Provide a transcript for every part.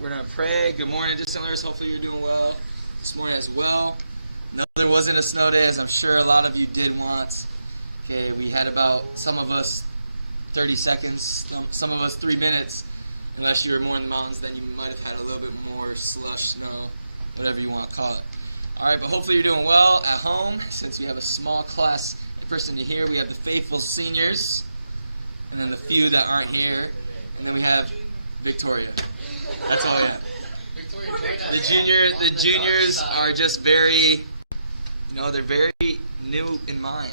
We're going to pray. Good morning, Distant Hopefully you're doing well this morning as well. No, there wasn't a snow day, as I'm sure a lot of you did want. Okay, we had about, some of us, 30 seconds, some of us 3 minutes. Unless you were more in the mountains, then you might have had a little bit more slush, snow, whatever you want to call it. All right, but hopefully you're doing well at home. Since we have a small class person to hear, we have the faithful seniors, and then the few that aren't here, and then we have Victoria. That's all I have. The juniors are just very, they're very new in mind.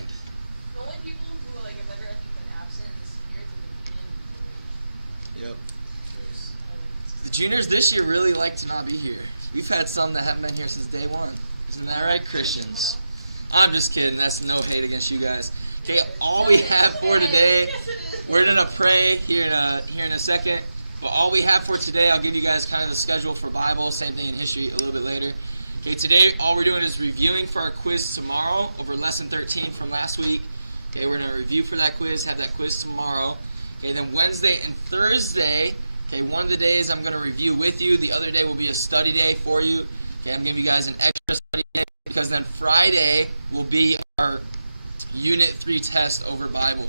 The only people who have ever been absent in the seniors and the Yep. The juniors this year really like to not be here. We've had some that haven't been here since day one. Isn't that right, Christians? I'm just kidding. That's no hate against you guys. Okay, all we have for today, we're going to pray here in a second. But all we have for today, I'll give you guys kind of the schedule for Bible, same thing in history a little bit later. Okay, today all we're doing is reviewing for our quiz tomorrow over lesson 13 from last week. Okay, we're going to review for that quiz, have that quiz tomorrow. Okay, then Wednesday and Thursday, okay, one of the days I'm going to review with you. The other day will be a study day for you. Okay, I'm giving you guys an extra study day because then Friday will be our Unit 3 test over Bible.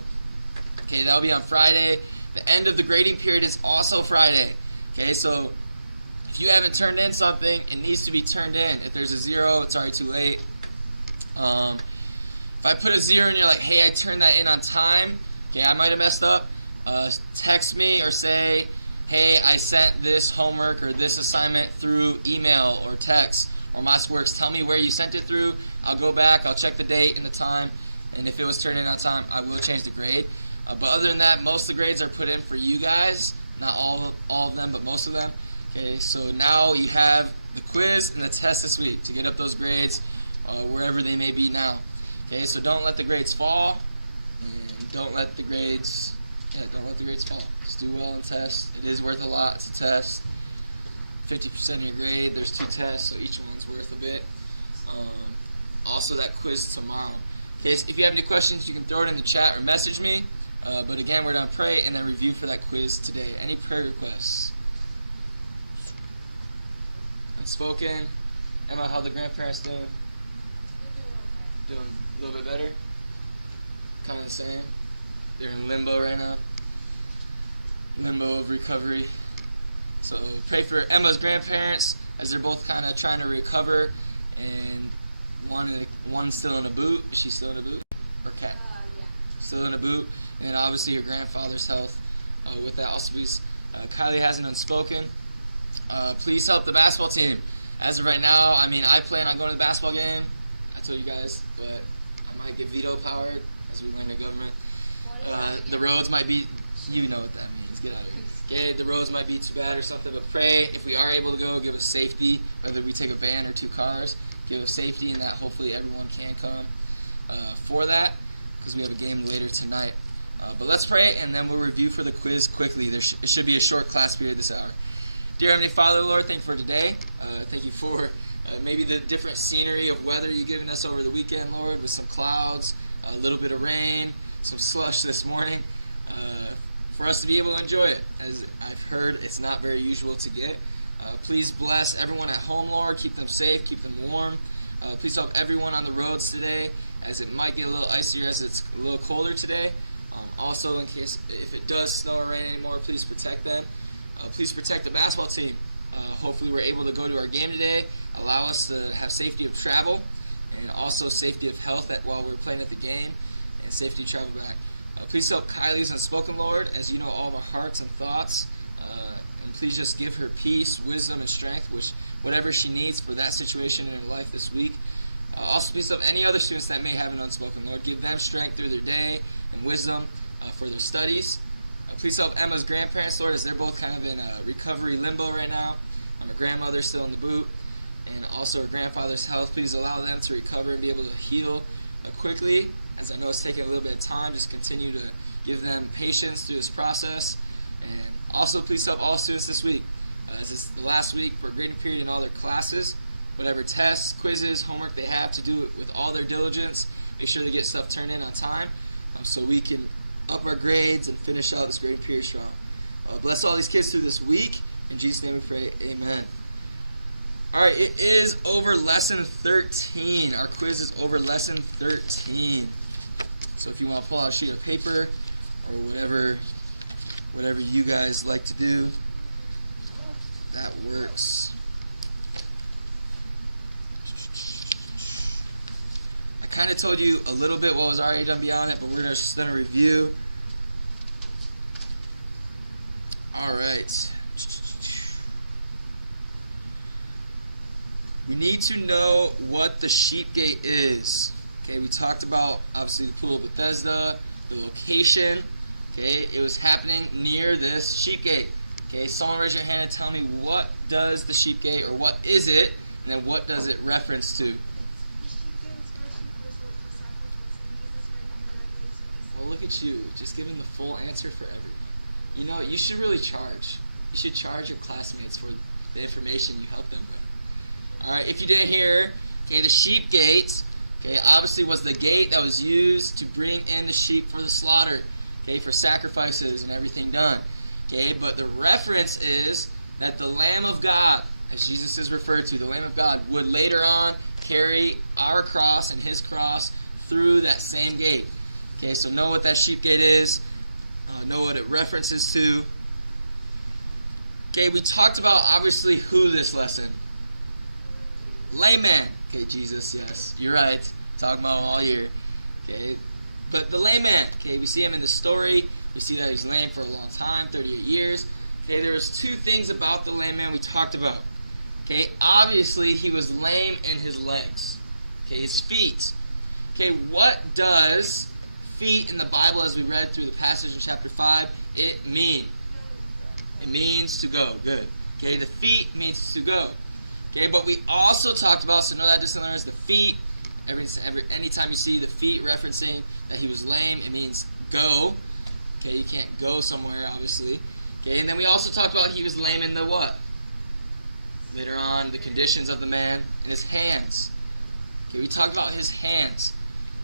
Okay, that'll be on Friday. The end of the grading period is also Friday. Okay, so if you haven't turned in something, it needs to be turned in. If there's a 0, it's already too late. If I put a 0 and you're like, hey, I turned that in on time, okay, I might have messed up. Text me or say, hey, I sent this homework or this assignment through email or text or MasterWorks. Tell me where you sent it through. I'll go back. I'll check the date and the time. And if it was turned in on time, I will change the grade. But other than that, most of the grades are put in for you guys. Not all of them, but most of them. Okay, so now you have the quiz and the test this week to get up those grades wherever they may be now. Okay, so don't let the grades fall. And don't let the grades fall. Just do well in tests. It is worth a lot. It's a test. 50% of your grade. There's 2 tests, so each one's worth a bit. Also, that quiz tomorrow. Okay, so if you have any questions, you can throw it in the chat or message me. But again, we're going to pray and then review for that quiz today. Any prayer requests? Unspoken. Emma, how the grandparents doing? Doing a little bit better? Kind of the same? They're in limbo right now. Limbo of recovery. So pray for Emma's grandparents as they're both kind of trying to recover. And one's still in a boot. Is she still in a boot? Or cat? Yeah. Still in a boot. And obviously your grandfather's health with that. Also, please, Kylie has an unspoken. Please help the basketball team. As of right now, I plan on going to the basketball game. I told you guys, but I might get veto powered as we win the government. The roads might be, you know what that means. Get out of here. Okay, the roads might be too bad or something, but pray if we are able to go, give us safety. Whether we take a van or 2 cars, give us safety, and that hopefully everyone can come for that because we have a game later tonight. But let's pray, and then we'll review for the quiz quickly. It should be a short class period this hour. Dear Heavenly Father, Lord, thank you for today. Thank you for maybe the different scenery of weather you've given us over the weekend, Lord, with some clouds, a little bit of rain, some slush this morning, for us to be able to enjoy it. As I've heard, it's not very usual to get. Please bless everyone at home, Lord. Keep them safe, keep them warm. Please help everyone on the roads today, as it might get a little icier as it's a little colder today. Also, in case if it does snow or rain anymore, please protect them. Please protect the basketball team. Hopefully we're able to go to our game today. Allow us to have safety of travel and also safety of health while we're playing at the game and safety to travel back. Please help Kylie's unspoken, Lord, as you know all of our hearts and thoughts. And please just give her peace, wisdom, and strength, whatever she needs for that situation in her life this week. Also, please help any other students that may have an unspoken, Lord. Give them strength through their day and wisdom for their studies. Please help Emma's grandparents, Lord, as they're both kind of in a recovery limbo right now. Her grandmother's still in the boot, and also her grandfather's health. Please allow them to recover and be able to heal quickly, as I know it's taking a little bit of time. Just continue to give them patience through this process. And also, please help all students this week. As it's the last week for grading period in all their classes. Whatever tests, quizzes, homework they have, to do it with all their diligence. Make sure to get stuff turned in on time so we can up our grades and finish out this grading period strong. Bless all these kids through this week. In Jesus' name we pray, amen. Alright, it is over lesson 13. Our quiz is over lesson 13. So if you want to pull out a sheet of paper or whatever you guys like to do, that works. I kind of told you a little bit what was already done beyond it, but we're just going to review. Alright. We need to know what the sheep gate is. Okay, we talked about, obviously, the Pool of Bethesda, the location. Okay, it was happening near this sheep gate. Okay, someone raise your hand and tell me, what does the sheep gate, or what is it, and then what does it reference to? Well, look at you, just giving the full answer for everything. You know, you should really charge. You should charge your classmates for the information you help them with. Alright, if you didn't hear, okay, the sheep gate, okay, obviously was the gate that was used to bring in the sheep for the slaughter, okay, for sacrifices and everything done. Okay, but the reference is that the Lamb of God, as Jesus is referred to, the Lamb of God, would later on carry our cross and his cross through that same gate. Okay, so know what that sheep gate is, know what it references to. Okay, we talked about, obviously, who this lesson? Layman. Okay, Jesus, yes, you're right. Talking about him all year. Okay, but the layman, okay, we see him in the story. We see that he's lame for a long time, 38 years. Okay, there was two things about the lame man we talked about. Okay, obviously he was lame in his legs. Okay, his feet. Okay, what does feet in the Bible, as we read through the passage in chapter 5, it mean? It means to go. Good. Okay, the feet means to go. Okay, but we also talked about, so know that just learn the feet. Anytime you see the feet referencing that he was lame, it means go. Okay, you can't go somewhere, obviously. Okay, and then we also talked about he was lame in the what? Later on, the conditions of the man in his hands. Okay, we talked about his hands.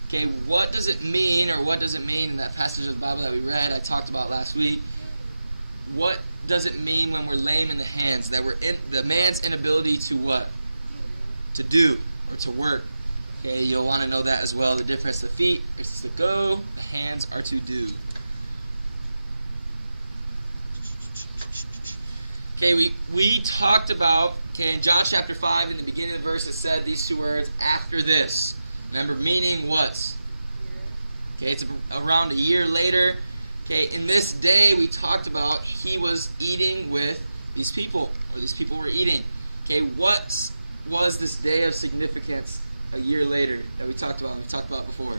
Okay, what does it mean, or what does it mean in that passage of the Bible that we read, I talked about last week? What does it mean when we're lame in the hands? That we're in the man's inability to what? To do, or to work. Okay, you'll want to know that as well. The difference, the feet is to go, the hands are to do. Okay, we talked about, okay, in John chapter 5, in the beginning of the verse, it said these two words, after this. Remember, meaning what? Okay, it's around a year later. Okay, in this day, we talked about he was eating with these people, or these people were eating. Okay, what was this day of significance a year later that we talked about? We talked about before.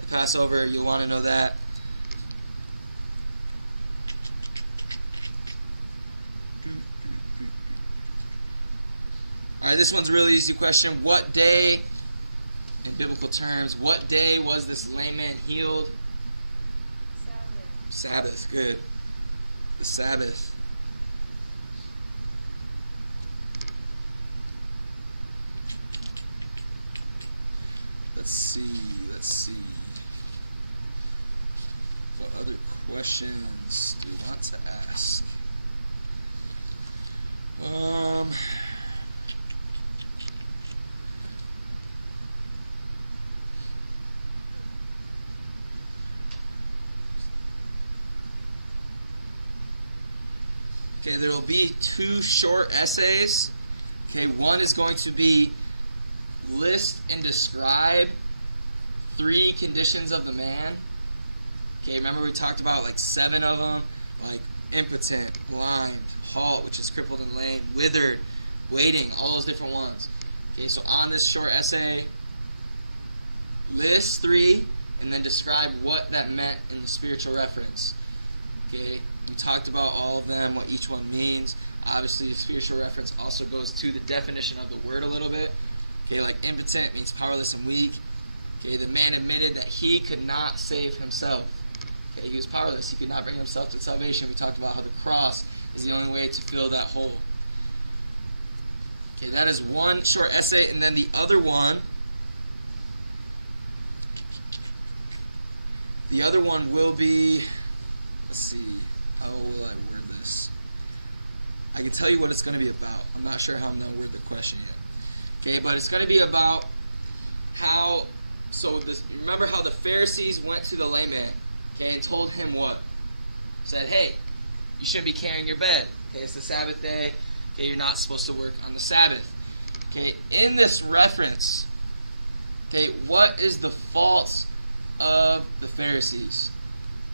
The Passover, you'll want to know that. All right, this one's a really easy question. What day, in biblical terms, what day was this lame man healed? Sabbath, good. The Sabbath. Let's see. What other questions do you want to ask? Okay, there will be two short essays. Okay, one is going to be list and describe 3 conditions of the man. Okay, remember we talked about like 7 of them, like impotent, blind, halt, which is crippled and lame, withered, waiting, all those different ones. Okay, so on this short essay, list 3 and then describe what that meant in the spiritual reference. Okay, we talked about all of them, what each one means. Obviously, the spiritual reference also goes to the definition of the word a little bit. Okay, like impotent means powerless and weak. Okay, the man admitted that he could not save himself. Okay, he was powerless. He could not bring himself to salvation. We talked about how the cross is the only way to fill that hole. Okay, that is one short essay, and then the other one will be, let's see, how will I word this? I can tell you what it's going to be about. I'm not sure how I'm going to word the question yet. Okay, but it's going to be about how. Remember how the Pharisees went to the lame man, okay, and told him what? Said, hey, you shouldn't be carrying your bed. Okay, it's the Sabbath day. Okay, you're not supposed to work on the Sabbath. Okay, in this reference, okay, what is the fault of the Pharisees?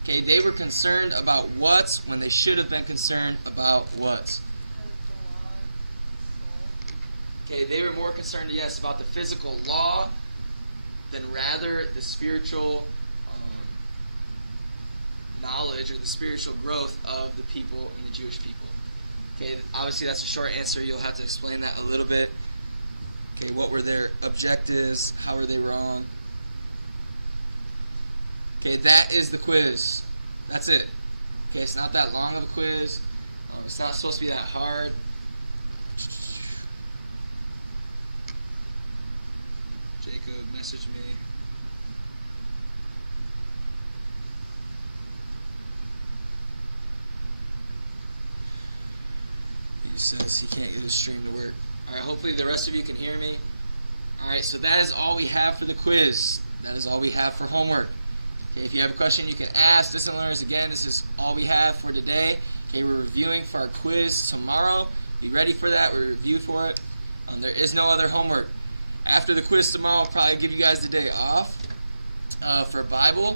Okay, they were concerned about what when they should have been concerned about what? Okay, they were more concerned, yes, about the physical law than rather the spiritual knowledge or the spiritual growth of the people and the Jewish people. Okay, obviously that's a short answer. You'll have to explain that a little bit. Okay, what were their objectives? How were they wrong? Okay, that is the quiz. That's it. Okay, it's not that long of a quiz. It's not supposed to be that hard. Jacob messaged me. He says he can't get his stream to work. Alright, hopefully the rest of you can hear me. Alright, so that is all we have for the quiz. That is all we have for homework. Okay, if you have a question, you can ask. Distant learners, again, this is all we have for today. Okay, we're reviewing for our quiz tomorrow. Be ready for that. We're reviewed for it. There is no other homework. After the quiz tomorrow, I'll probably give you guys the day off for Bible,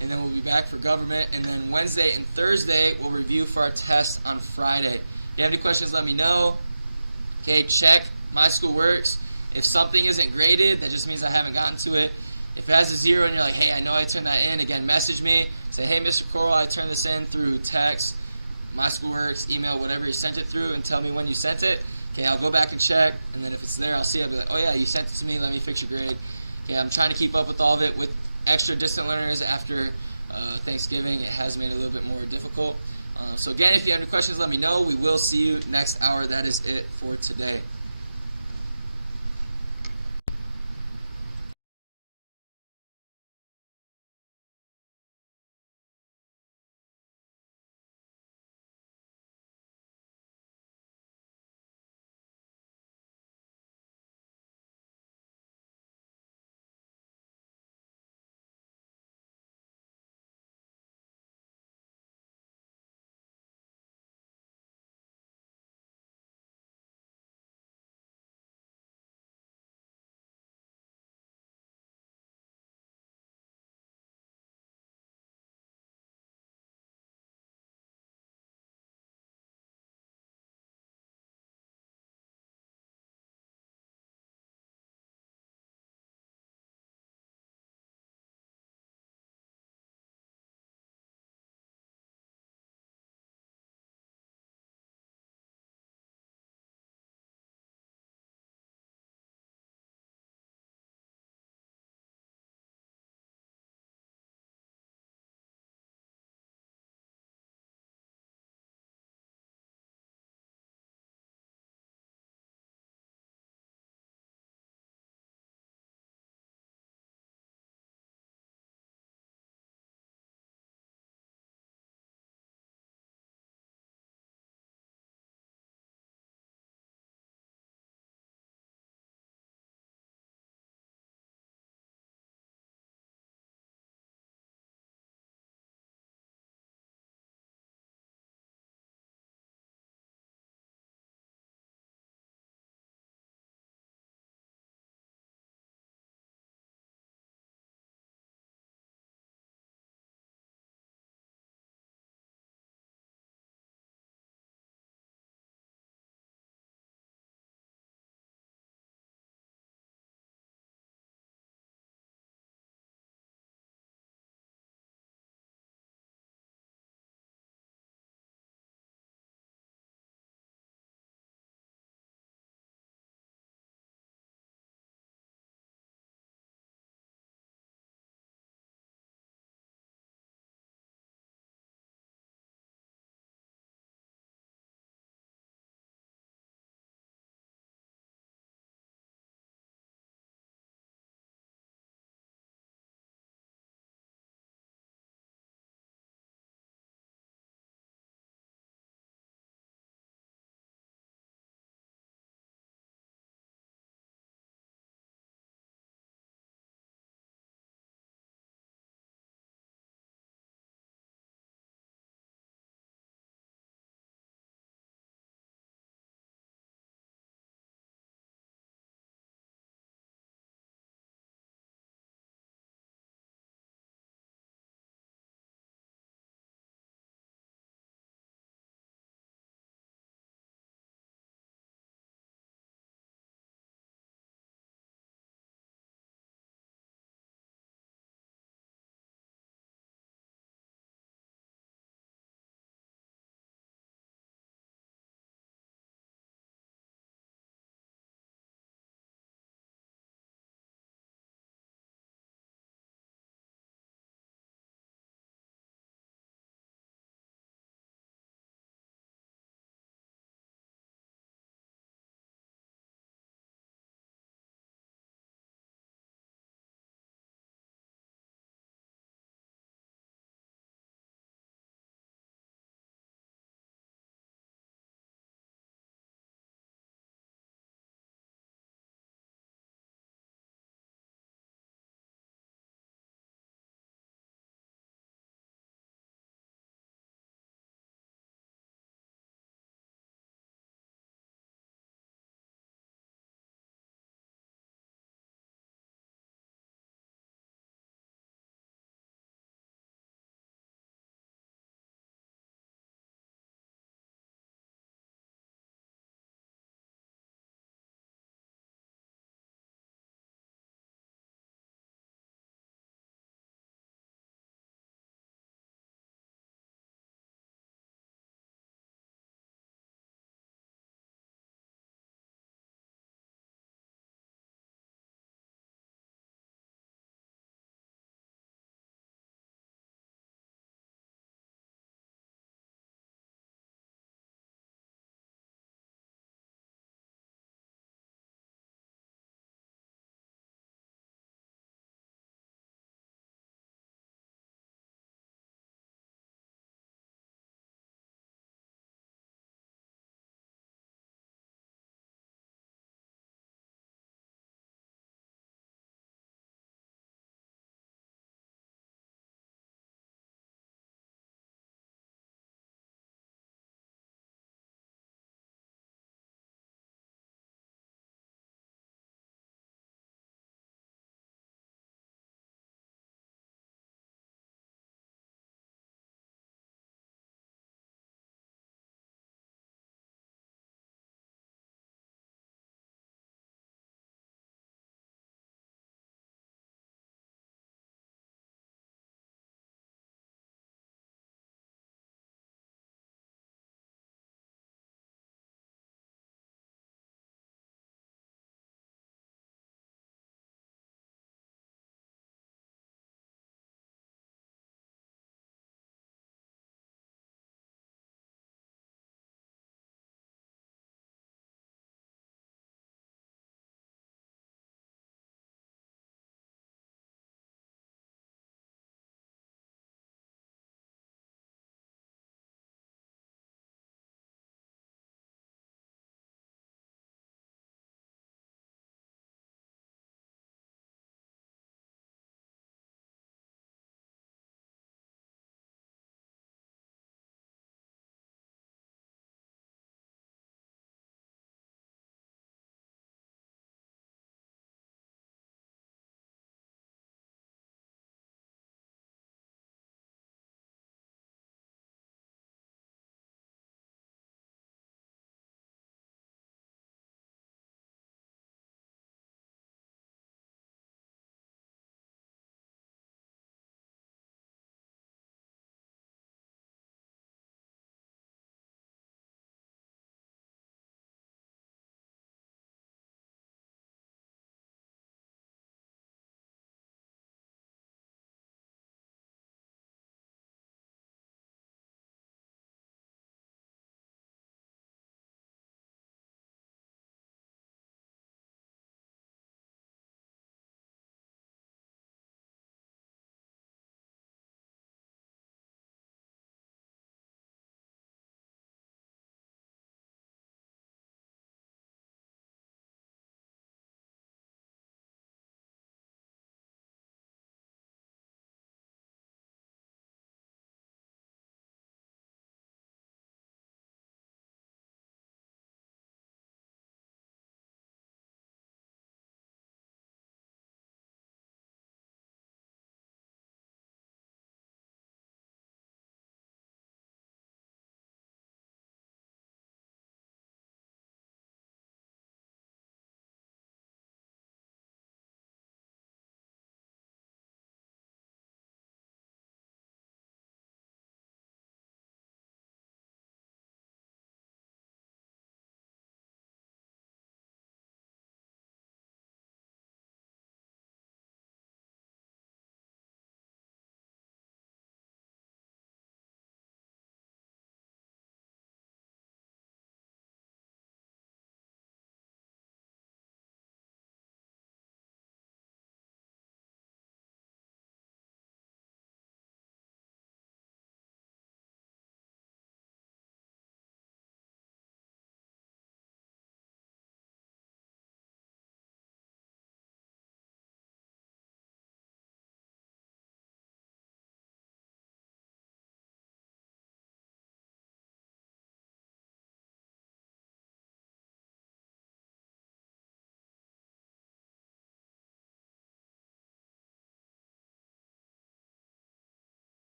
and then we'll be back for government. And then Wednesday and Thursday, we'll review for our test on Friday. If you have any questions, let me know. Okay, check My School Works. If something isn't graded, that just means I haven't gotten to it. If it has a 0 and you're like, hey, I know I turned that in, again, message me. Say, hey, Mr. Coral, I turned this in through text, My School Works, email, whatever you sent it through, and tell me when you sent it. Okay, I'll go back and check, and then if it's there, I'll see. I'll be like, oh, yeah, you sent it to me. Let me fix your grade. Okay, I'm trying to keep up with all of it. With extra distant learners after Thanksgiving, it has made it a little bit more difficult. So, again, if you have any questions, let me know. We will see you next hour. That is it for today.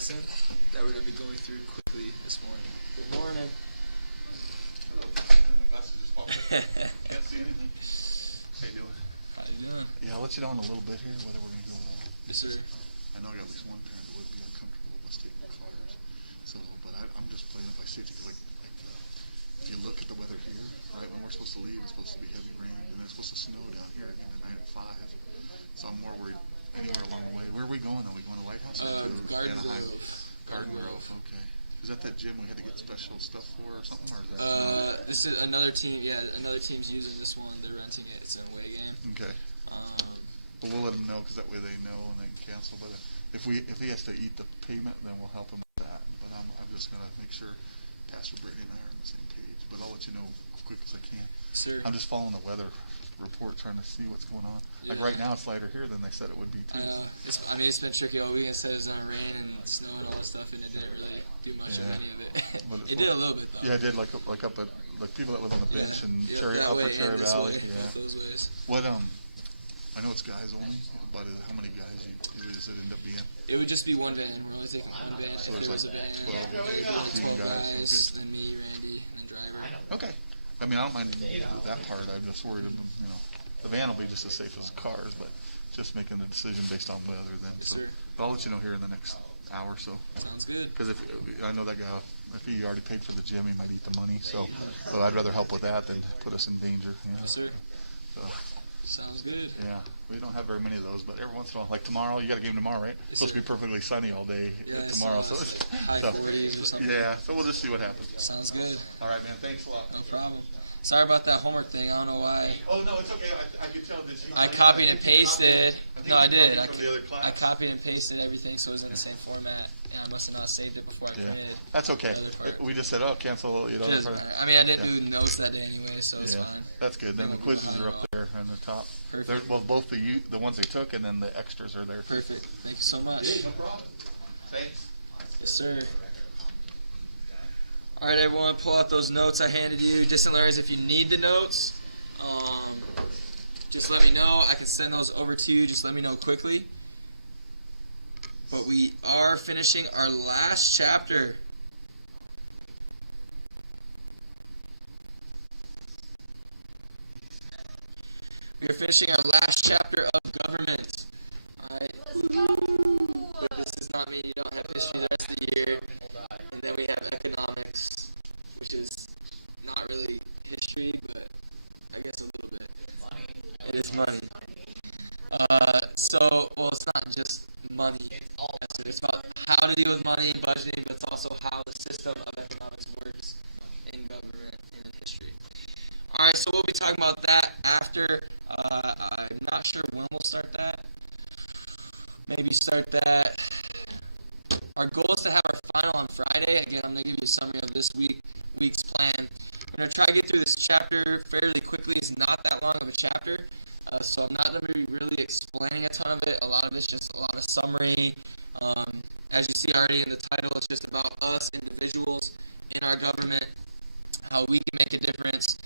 lesson that we're going to be going through quickly this morning. Good morning. Can't see anything. How you doing? How you doing? Yeah, I'll let you know in a little bit here whether we're going to go or not. Yes, sir. I know I got at least one parent that would be uncomfortable with us taking cars. So, but I'm just playing it by safety. If you look at the weather here, right when we're supposed to leave, it's supposed to be heavy rain, and it's supposed to snow down here again tonight at 5. So I'm more worried anywhere along the way. Where are we going? Are we going to Lighthouse or to Garden Anaheim? Grove. Garden Grove. Okay. Is that gym we had to get special stuff for or something? Or is that This is another team. Yeah, another team's using this one. They're renting it. It's an away game. okay? But we'll let them know because that way they know and they can cancel. But if he has to eat the payment, then we'll help him with that. But I'm just gonna make sure Pastor Brittany and I are on the same page. But I'll let you know as quick as I can. Sir. I'm just following the weather report, trying to see what's going on. Like Yeah. right now, it's lighter here than they said it would be too. It's been tricky all week. It said it was gonna rain and snow and all that stuff, and it didn't really do much of Yeah. any of it. But It did a little bit though. Yeah, I did like up at like people that live on the bench and Yeah, that Upper way, Cherry and this Valley. way, Yeah. those ways. What I know it's guys only, but how many guys does it end up being? It would just be one van. We're only taking one van. So If there's there was like a van, 12 12 guys, guys, and me, Randy, and driver. Okay. I mean, I don't mind that part. I'm just worried about, the van will be just as safe as cars, but just making the decision based on weather then. So, Sure. but I'll let you know here in the next hour or so. Sounds good. Because I know that guy, if he already paid for the gym, he might eat the money. So I'd rather help with that than put us in danger. Yes, sir. So, Sounds good. yeah, we don't have very many of those, but every once in a while, like tomorrow, you got a game tomorrow, right? It's supposed to be perfectly sunny all day tomorrow. So, high 40s or something. yeah, so we'll just see what happens. Sounds good. All right, man. Thanks a lot. No problem. Sorry about that homework thing. I don't know why. Oh no, it's okay. I could tell this. I copied and pasted. No, I did. From the other class. I copied and pasted everything so it was in the same format, and I must have not saved it before I Yeah, committed. that's okay. The other part. We just said, cancel. Just- I mean, I didn't do notes that day anyway, so it's Yeah, fine. that's good. Then the quizzes are up there on the top. Perfect. Well, both the ones they took and then the extras are there. Perfect. Thank you so much. No problem. Thanks. Yes, sir. All right, everyone, pull out those notes I handed you. Distant learners, if you need the notes, just let me know. I can send those over to you. Just let me know quickly. But we are finishing our last chapter. We are finishing our last chapter of government. All right. Let's go! But this does not mean you don't have history the rest of the year. And then we have economics, which is not really history, but I guess a little bit. It is money. Well, it's not just money. It's about how to deal with money, budgeting, but it's also how the system of economics works in government and in history. All right, so we'll be talking about that after. I'm not sure when we'll start that. Maybe start that. Our goal is to have our final on Friday. Again, I'm going to give you a summary of this week's plan. I'm going to try to get through this chapter fairly quickly. It's not that long of a chapter, so I'm not going to be really explaining a ton of it. A lot of it's just a lot of summary. As you see already in the title, it's just about us individuals in our government, how we can make a difference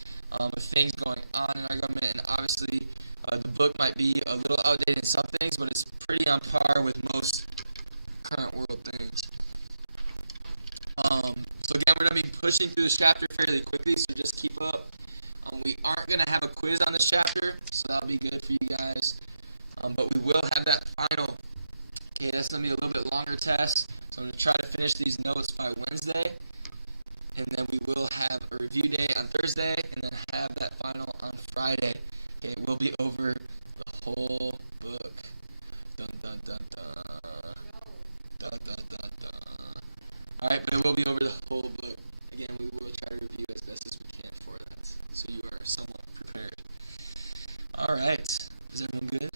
with things going on in our government. And obviously, the book might be a little outdated in some things, but it's pretty on par with most current world things. So again, we're going to be pushing through this chapter fairly quickly, so just keep up. We aren't going to have a quiz on this chapter, so that'll be good for you guys. But we will have that final. Okay, that's going to be a little bit longer test, so I'm going to try to finish these notes by Wednesday. And then we will have a review day on Thursday, and then have that final on Friday. Okay, we'll be over the whole book. Dun, dun, dun, dun. Dun, dun, dun, dun. Alright, but it will be over the whole book. Again, we will try to review as best as we can for that, so you are somewhat prepared. Alright, is everyone good?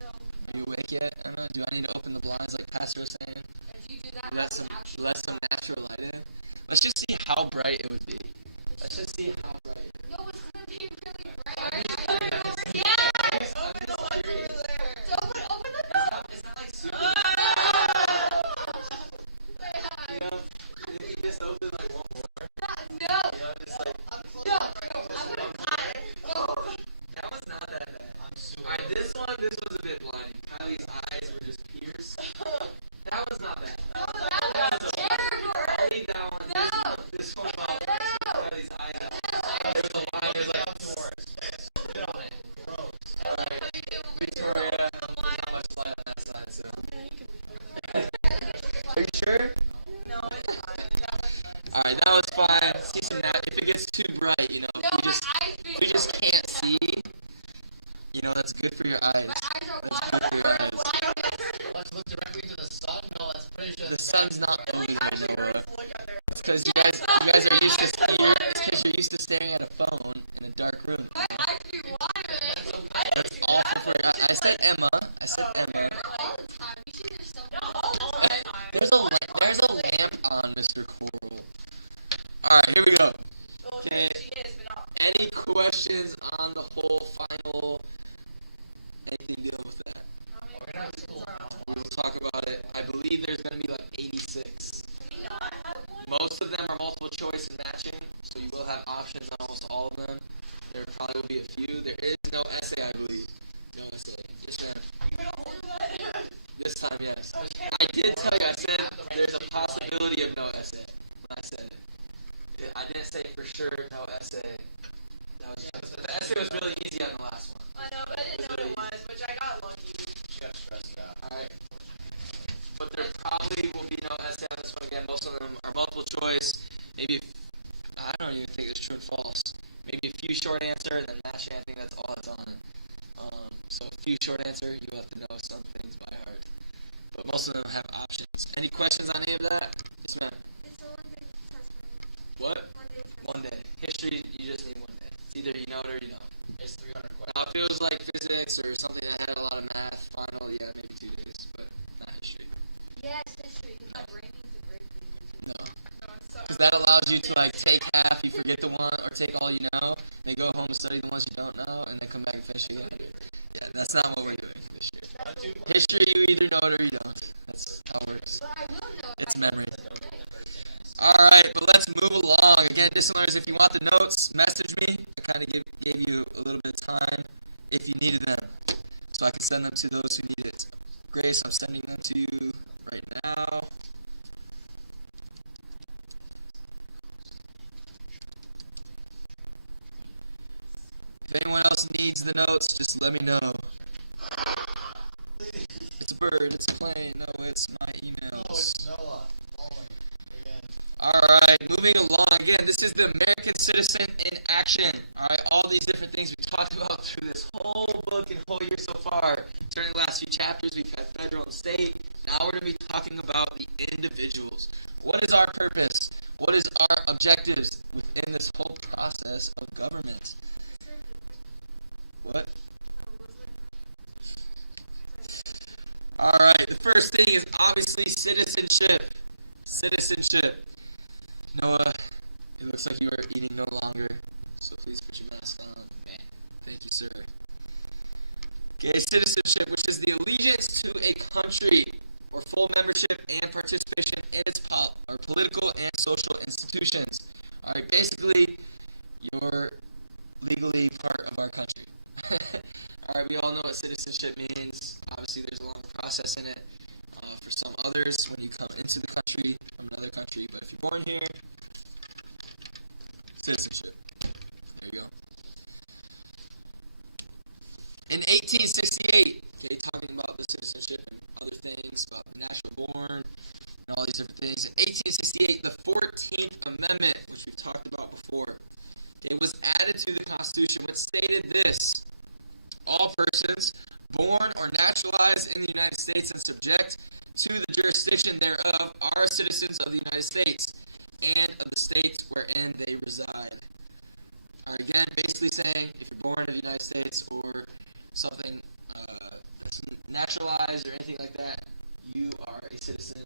No. Are you awake yet? I don't know. Do I need to open the blinds like Pastor was saying? If you do that, Let that's some, an actual let some natural light in. Let's just see how bright it would be. Let's just see how bright. No, it's gonna be really bright. Yes! Open the light over there. Open the door. It's not like super. Yeah. You know, if you just open like one more, No. you know, just like. No. I'm gonna cut it. No. That was not that bad. Alright, this was a bit blinding. Kylie's eyes were just pierced. That was not bad. That see some if it gets too bright, you know, No, if my you just, eyes if you just can't see, you know, that's good for your eyes. My eyes are That's good for your eyes. wide. Let's look directly to the sun. No, that's pretty sure. The sun's not over Like, there, actually Noah. hurts to look at their. It's because you guys are used to it's because you're used to staring at a phone in a dark room. My eyes be watering. That's all for I said Emma. I said Emma. Not all the time. You see there's some. Not all the time. There's a lamp on, Mr. Coral. Alright, here we go. Okay, she is, but not. Any questions on the whole final? Anything dealing with that? We're not in school now. We'll talk about it. I believe there's going to be like 86. We not have one. Most of them are multiple choice and matching, so you will have options on almost all of them. There probably will be a few. There is no essay, I believe. No essay. Yes, ma'am. We don't do that. This time, yes. Okay. I did tell you, I said there's a possibility of no essay when I said it. Yeah, I didn't say for sure no essay. That was the essay was really easy on the last one. I know, but I didn't know what it was, which I got lucky. She got stressed out. Alright. But there probably will be no essay on this one again. Most of them are multiple choice. Maybe, I don't even think it's true and false. Maybe a few short answer and then matching. I think that's all that's on it. So a few short answer, you have to know some things by heart. But most of them have options. Any questions on any of that? Yes, ma'am. It's a one-day test. What? One-day test. One day. History, you just need one day. It's either you know it or you don't. It's 300 questions. Now, if it was like physics or something that had a lot of math, final, yeah, maybe 2 days, but not history. Yes, history. You have rankings and breakings. No. No, it's so. Because that allows you to like take half, you forget the one, or take all you know, then go home and study the ones you don't know, and then come back and finish it again. Yeah, that's not what we're doing this year. History, you either know it or you don't. That's how it works. But I will know if It's I memory. Okay. Alright, but let's move along. Again, listeners, if you want the notes, message me. I kind of gave you a little bit of time if you needed them, so I can send them to those who need it. Grace, I'm sending them to you right now. If anyone else needs the notes, just let me know. It's a bird, it's a plane, no, it's my emails. Oh, it's Noah. Falling. Again. Alright, moving along. Again, this is the American Citizen in Action. Alright, all these different things we talked about through this whole book and whole year so far. During the last few chapters, we've had federal and state. Now we're going to be talking about the individuals. What is our purpose? What is our objectives within this whole process of government? What? Alright, the first thing is obviously citizenship. Citizenship. Noah, it looks like you are eating no longer, so please put your mask on. Thank you, sir. Okay, citizenship, which is the allegiance to a country or full membership and participation in its political and social institutions. Alright, basically, you're legally part of our country. Alright, we all know what citizenship means. Obviously, there's a long process in it. For some others, when you come into the country from another country, but if you're born here, citizenship. There we go. In 1868, okay, talking about the citizenship and other things, about natural born and all these different things. In 1868, the 14th Amendment, which we've talked about before, it was added to the Constitution, which stated this: all persons born or naturalized in the United States and subject to the jurisdiction thereof are citizens of the United States and of the states wherein they reside. Again, basically saying if you're born in the United States or something that's naturalized or anything like that, you are a citizen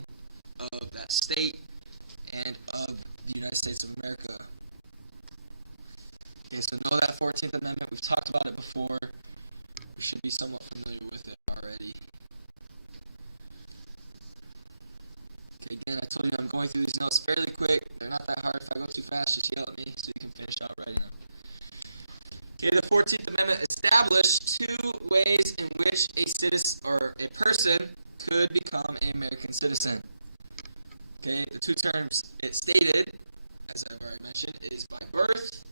of that state and of the United States of America. Okay, so know that 14th Amendment. We've talked about it before. We should be somewhat familiar with it already. Okay, again, I told you I'm going through these notes fairly quick. They're not that hard. If I go too fast, just yell at me so you can finish out writing them. Okay, the 14th Amendment established 2 ways in which a citizen or a person could become an American citizen. Okay, the 2 terms it stated, as I've already mentioned, is by birth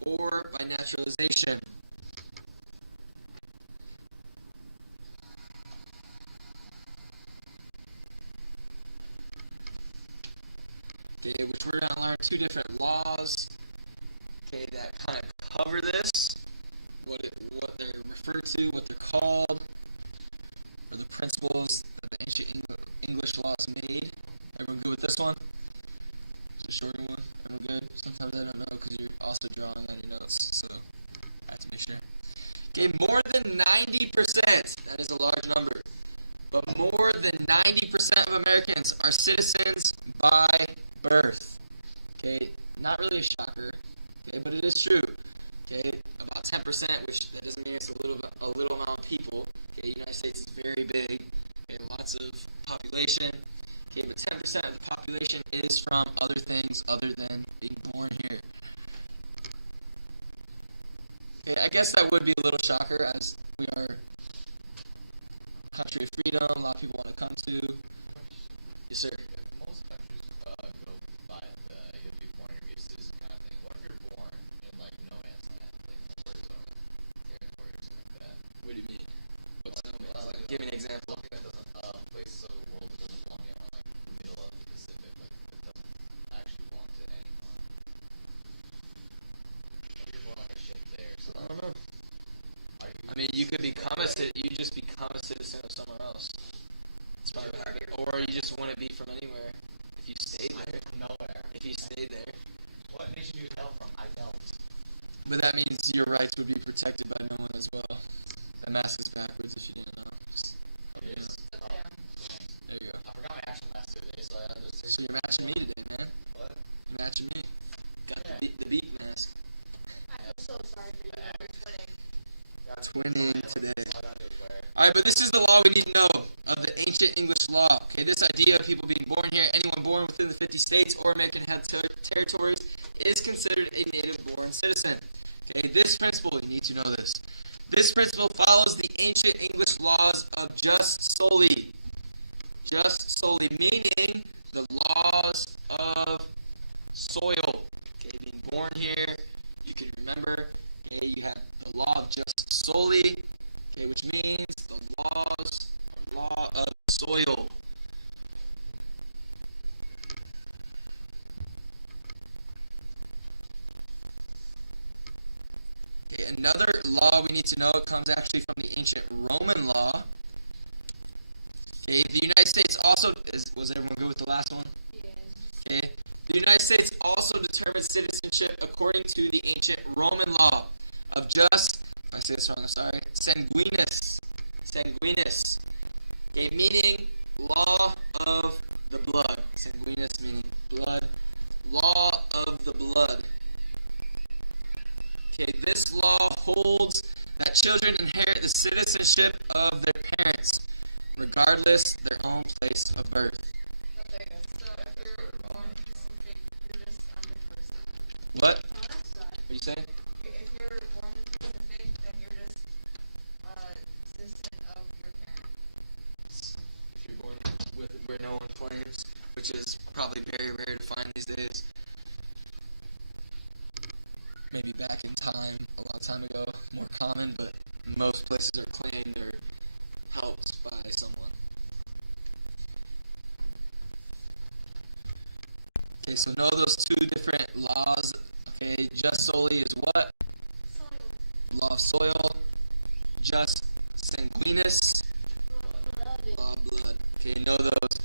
or by naturalization. Okay, which we're going to learn two different laws, okay, that kind of cover this, what they're referred to, what they're called, or the principles that the ancient English laws made. Everyone good with this one? It's a shorter one. Everyone good? Sometimes I don't know because you're also drawing on your notes, so I have to make sure. Okay, more than 90%, that is a large number, but more than 90% of Americans are citizens by birth. Okay, not really a shocker, okay, but it is true. Okay, about 10%, which that doesn't mean it's a little amount of people. Okay, the United States is very big. Okay, lots of population. Okay, but 10% of the population is from other things other than being born here. Okay, I guess that would be a little shocker, as we are a country of freedom. A lot of people want to come to. Yes, sir. Most countries go by the you'll be born here, be a citizen kind of thing. What if you're born in like no man's land, like Arizona territory or something like that? What do you mean? What's no man's land? Give me an example. Something that doesn't places of the world that doesn't belong to anyone, like the middle of the Pacific, like that doesn't actually belong to anyone. If you're born like a ship there, so I don't know. are you I mean, you could become a you just become a citizen of somewhere else. That's probably what happened. Or you just wouldn't be from anywhere if you stayed there. nowhere? If you stayed there. What nation do you hail from? I don't. But that means your rights would be protected by no one as well. That mask is backwards if you didn't know. It is. Up Oh, there. There you go. I forgot my actual master today, so I had to So you're matching me today, man. What? You're matching me. Got the beat mask. I feel so sorry for you. We're twinning. That's winning today. All I gotta do is wear it. Alright, but this is the law we need to know of the ancient English law. Okay, this idea of people being born here, anyone born within the 50 states or American territories is considered a native-born citizen. Okay, this principle, you need to know this. This principle follows the ancient English laws of jus soli. Jus soli, meaning the laws of soil. Okay, being born here, you can remember, okay, you have the law of jus soli, okay, which means the law of soil. Okay, another law we need to know comes actually from the ancient Roman law. Okay, the United States also was everyone good with the last one? Okay, the United States also determines citizenship according to the ancient Roman law of jus. If I say this wrong, I'm sorry. Sanguinis. Sanguinis. Okay, meaning law of the blood. Sanguinis meaning blood. Law of the blood. Okay, this law holds that children inherit the citizenship of their parents, regardless their own place of birth. But there you go. So if you're born into something, you're just under person. What? Oh, that's sad. What are you saying? If you're born into the faith, then you're just a citizen of your parents. If you're born with known twins, which is probably very rare to find these days. Maybe back in time, a long time ago, more common, but most places are claimed or helped by someone. Okay, so know those two different laws. Okay, jus soli is what? Law of soil. Jus sanguinis. Law of blood. Okay, know those.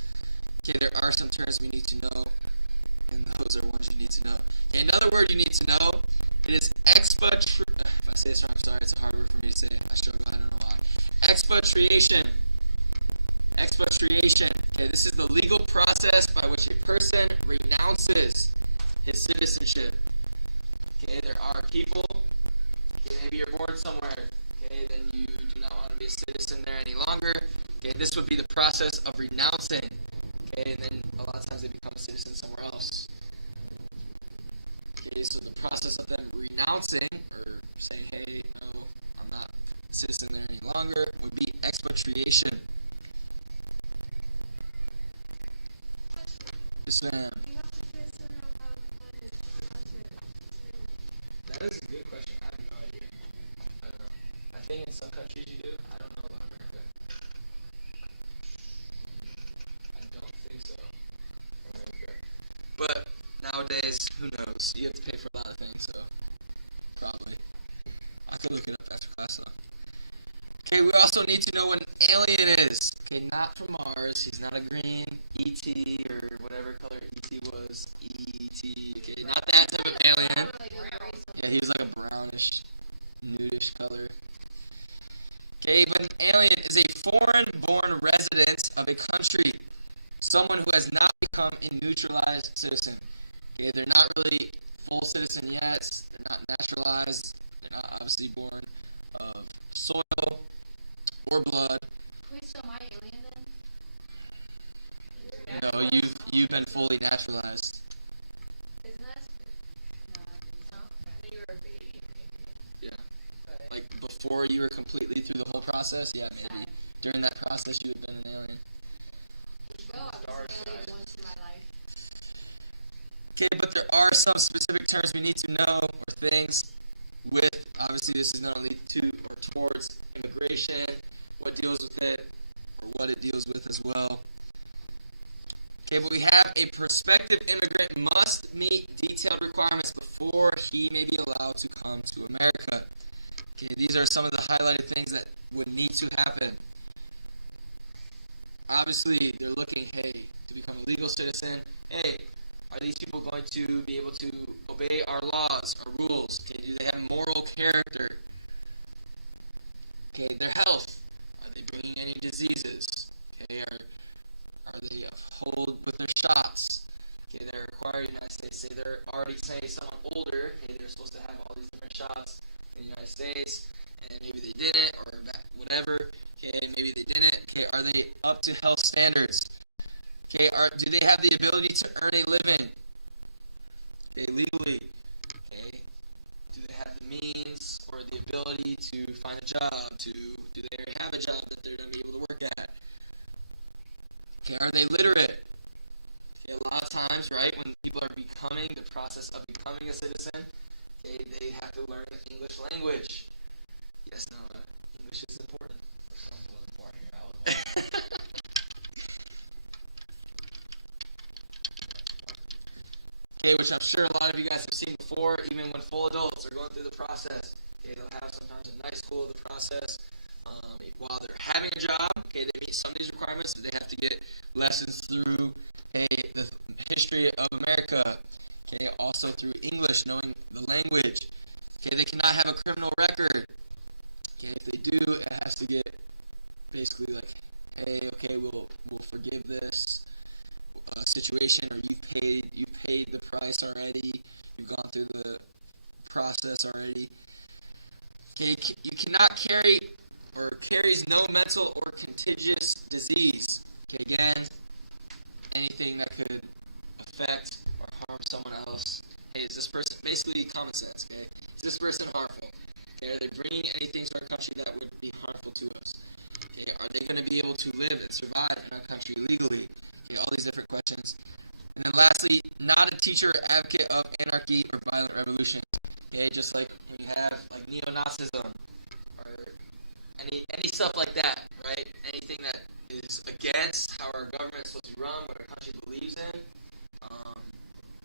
Okay, there are some terms we need to know, and those are ones you need to know. Okay, another word you need to know, it is expatriation. If I say this wrong, I'm sorry, it's a hard word for me to say. I struggle, I don't know why. Expatriation. Expatriation. Okay, this is the legal process by which a person renounces his citizenship. Okay, there are people, okay, maybe you're born somewhere, okay, then you do not want to be a citizen there any longer. Okay, this would be the process of renouncing. Okay, and then a lot of times they become a citizen somewhere else. Okay, so the process of them renouncing, or saying, hey, no, I'm not a citizen there any longer, would be expatriation. Yes, ma'am. That is a good question. I have no idea. I don't know. I think in some countries you do. I don't know about America. I don't think so. Okay. But nowadays, who knows? You have to pay for a lot of things, so probably. I could look it up after class though. Okay, we also need to know what an alien is. Okay, not from Mars. He's not a green ET or whatever color ET was. ET. Okay, not that type of alien. Yeah, he was like a brownish, nudish color. Okay, but an alien is a foreign-born resident of a country. Someone who has not become a neutralized citizen. Okay, they're not really full citizen yet. They're not naturalized. They're not obviously born of soil or blood. Wait, so my alien then? No, you've been fully naturalized. Isn't that? No. You were a baby. Yeah. Like before you were completely through the whole process, yeah, maybe. During that process you have been an alien. Oh, I was an alien once in my life. Okay, but there are some specific terms we need to know, or things with, obviously this is not only to or towards immigration, what deals with it, or what it deals with as well. Okay, but we have a prospective immigrant must meet detailed requirements before he may be allowed to come to America. Okay, these are some of the highlighted things that would need to happen. Obviously, they're looking, hey, to become a legal citizen, hey, are these people going to be able to obey our laws, our rules? Okay, do they have moral character? Okay, their health. Are they bringing any diseases? Okay, are they uphold with their shots? Okay, they're required in the United States. Say they're already, say, someone older, okay, they're supposed to have all these different shots in the United States, and maybe they didn't, or whatever. Okay, maybe they didn't. Okay, are they up to health standards? Okay, do they have the ability to earn a living? Okay, legally. Okay, do they have the means or the ability to find a job? Do they have a job that they're going to be able to work at? Okay, are they literate? Okay, a lot of times, right, when people are becoming, the process of becoming a citizen, okay, they have to learn the English language. Yes, no, English is important. Okay, which I'm sure a lot of you guys have seen before, even when full adults are going through the process. Okay, they'll have sometimes a night school the process. While they're having a job, okay, they meet some of these requirements. They have to get lessons through, the history of America. Okay, also through English, knowing the language. Okay, they cannot have a criminal record. Okay, if they do, it has to get basically like, hey, okay, we'll forgive this situation, or you paid the price already. You've gone through the process already. Okay, you cannot carry or carries no mental or contagious disease. Okay, again, anything that could affect or harm someone else. Hey, is this person, basically common sense, okay? Is this person harmful? Okay, are they bringing anything to our country that would be harmful to us? Okay, are they going to be able to live and survive in our country legally? Okay, all these different questions. And then lastly, not a teacher or advocate of anarchy or violent revolution. Okay, just like when you have like neo-Nazism or any stuff like that, right? Anything that is against how our government is supposed to run, what our country believes in.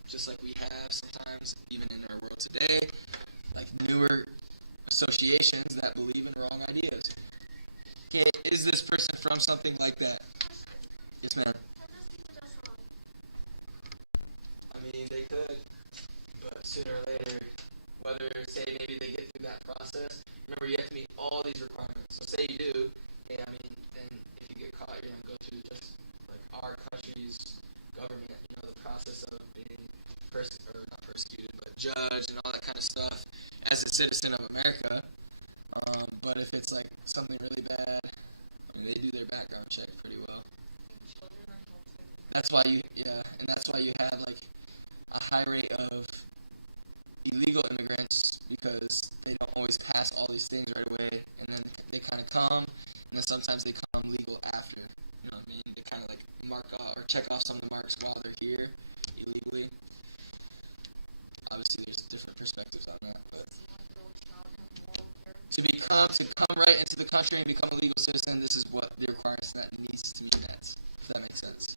Just like we have sometimes, even in our world today, like newer associations that believe in wrong ideas. Okay, is this person from something like that? Yes, ma'am. I mean, they could, but sooner or later, whether, say, maybe they get through that process. Remember, you have to meet all these requirements. So say you do, okay, I mean, then if you get caught, you're going to go through just, like, our country's government, the process of being not persecuted, but judged and all that kind of stuff as a citizen of America. But if it's, like, something really bad, I mean, they do their background check pretty well. That's why that's why you have, like, a high rate of illegal immigrants, because they don't always pass all these things right away, and then they kind of come, and then sometimes they come legal after. You know what I mean? They kind of like mark off or check off some of the marks while they're here illegally. Obviously, there's different perspectives on that, but to come right into the country and become a legal citizen, this is what the requirements that needs to be met. If that makes sense.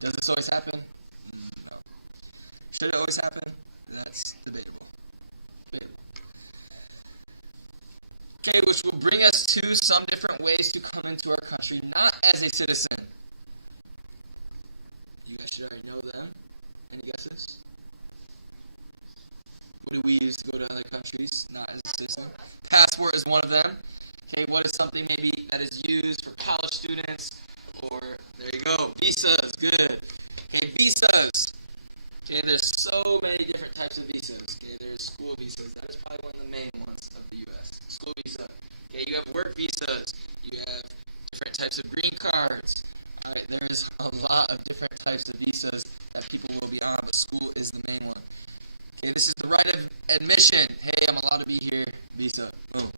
Does this always happen? No. Should it always happen? That's debatable. Okay, which will bring us to some different ways to come into our country, not as a citizen. You guys should already know them. Any guesses? What do we use to go to other countries, not as a citizen? Passport is one of them. Okay, what is something maybe that is used for college students? Or, there you go, visas, good. Okay, visas. Okay, there's so many different types of visas. Okay, there's school visas. That is probably one of the main ones of the U.S. School visa. Okay, you have work visas. You have different types of green cards. All right, there is a lot of different types of visas that people will be on, but school is the main one. Okay, this is the right of admission. Hey, I'm allowed to be here. Visa. Boom.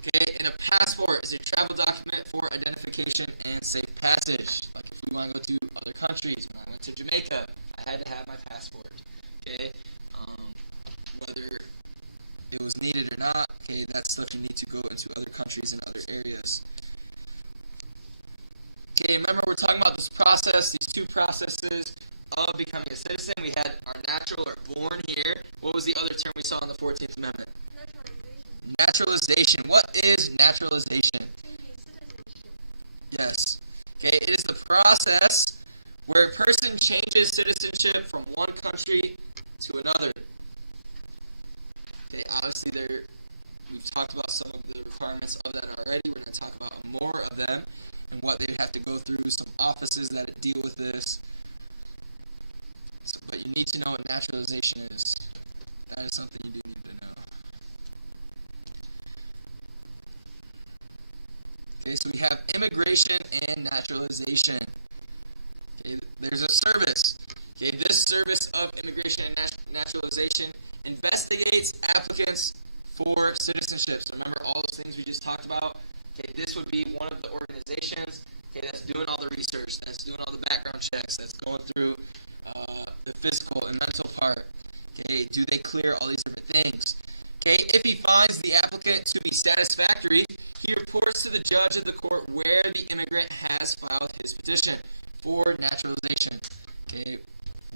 Okay, and a passport is a travel document for identification and safe passage. Like if we want to go to other countries, when I went to Jamaica, I had to have my passport. Okay, whether it was needed or not, okay, that's stuff you need to go into other countries and other areas. Okay, remember we're talking about this process, these two processes of becoming a citizen. We had our natural or born here. What was the other term we saw in the 14th Amendment? Naturalization. What is naturalization? Yes. Okay, it is the process where a person changes citizenship from one country to another. Okay, obviously we've talked about some of the requirements of that already. We're going to talk about more of them and what they have to go through, some offices that deal with this. So, but you need to know what naturalization is. That is something you do need to know. Okay, so we have immigration and naturalization. Okay, there's a service. Okay, this service of immigration and naturalization investigates applicants for citizenship. So remember all those things we just talked about. Okay, this would be one of the organizations. Okay, that's doing all the research, that's doing all the background checks, that's going through the physical and mental part. Okay, do they clear all these different things? Okay, if he finds the applicant to be satisfactory, he reports to the judge of the court where the immigrant has filed his petition for naturalization. Okay,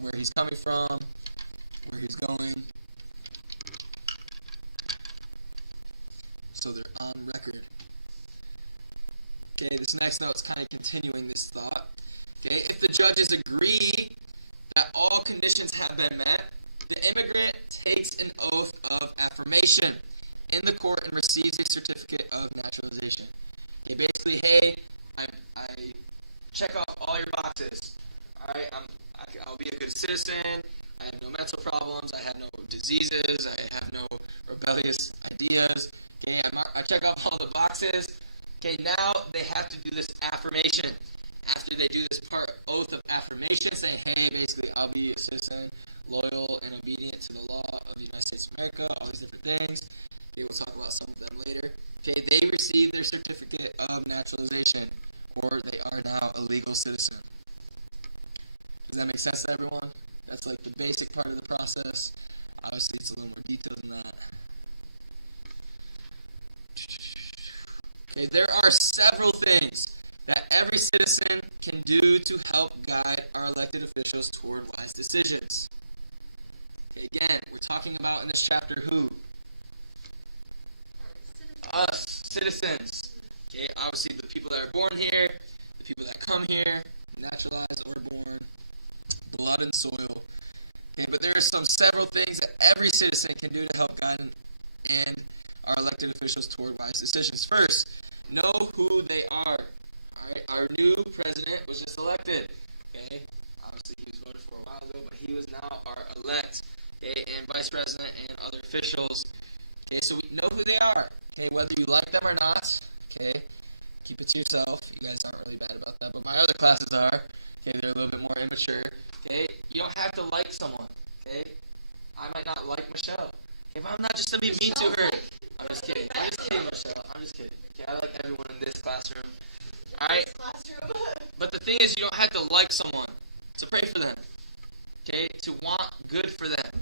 where he's coming from, where he's going. So they're on record. Okay, this next note is kind of continuing this thought. Okay, if the judges agree that all conditions have been met, the immigrant takes an oath of affirmation in the court and receives a certificate of naturalization. Okay, basically, hey, I check off all your boxes. All right, I'll be a good citizen. I have no mental problems. I have no diseases. I have no rebellious ideas. Okay, I check off all the boxes. Okay, now they have to do this affirmation. After they do this oath of affirmation, saying, hey, basically, I'll be a citizen, loyal and obedient to the law of the United States of America, all these different things. Okay, we'll talk about some of them later. Okay, they receive their certificate of naturalization, or they are now a legal citizen. Does that make sense to everyone? That's like the basic part of the process. Obviously, it's a little more detailed than that. Okay, there are several things that every citizen can do to help guide our elected officials toward wise decisions. Okay, again, we're talking about in this chapter who? Us, citizens. Okay, obviously the people that are born here, the people that come here, naturalized or born, blood and soil. Okay, but there are several things that every citizen can do to help guide and our elected officials toward wise decisions. First, know who they are. Alright, our new president was just elected. Okay, obviously he was voted for a while ago, but he was now our elect. Okay, and vice president and other officials. Okay, so we know who they are. Okay, whether you like them or not. Okay, keep it to yourself. You guys aren't really bad about that, but my other classes are. Okay, they're a little bit more immature. Okay, you don't have to like someone. Okay, I might not like Michelle. Okay, but I'm not just gonna be mean to her. I'm just kidding. I'm just kidding, Michelle. I'm just kidding. Okay, I like everyone in this classroom. Alright? But the thing is, you don't have to like someone to pray for them. Okay? To want good for them.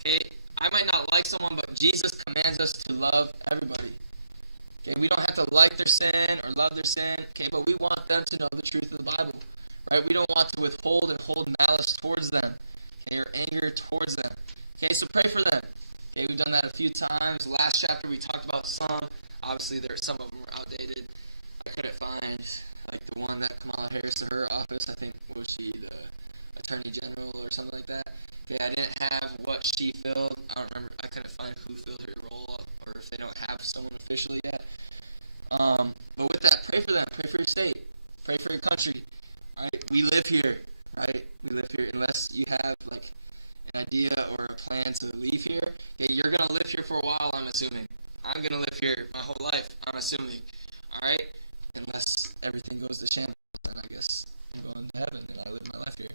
Okay? I might not like someone, but Jesus commands us to love everybody. Okay? We don't have to like their sin or love their sin. Okay? But we want them to know the truth of the Bible. Right? We don't want to withhold and hold malice towards them. your anger towards them. Okay, so pray for them. Okay, we've done that a few times. Last chapter we talked about some. Obviously, some of them were outdated. I couldn't find like the one that Kamala Harris to her office. I think was she the Attorney General or something like that. Okay, I didn't have what she filled. I don't remember. I couldn't find who filled her role, or if they don't have someone officially yet. But with that, pray for them. Pray for your state. Pray for your country. All right, we live here. Right, we live here. Unless you have like an idea or a plan to leave here, okay, you're gonna live here for a while. I'm assuming. I'm gonna live here my whole life. I'm assuming. All right, unless everything goes to shambles, then I guess I'm going to heaven and I live my life here.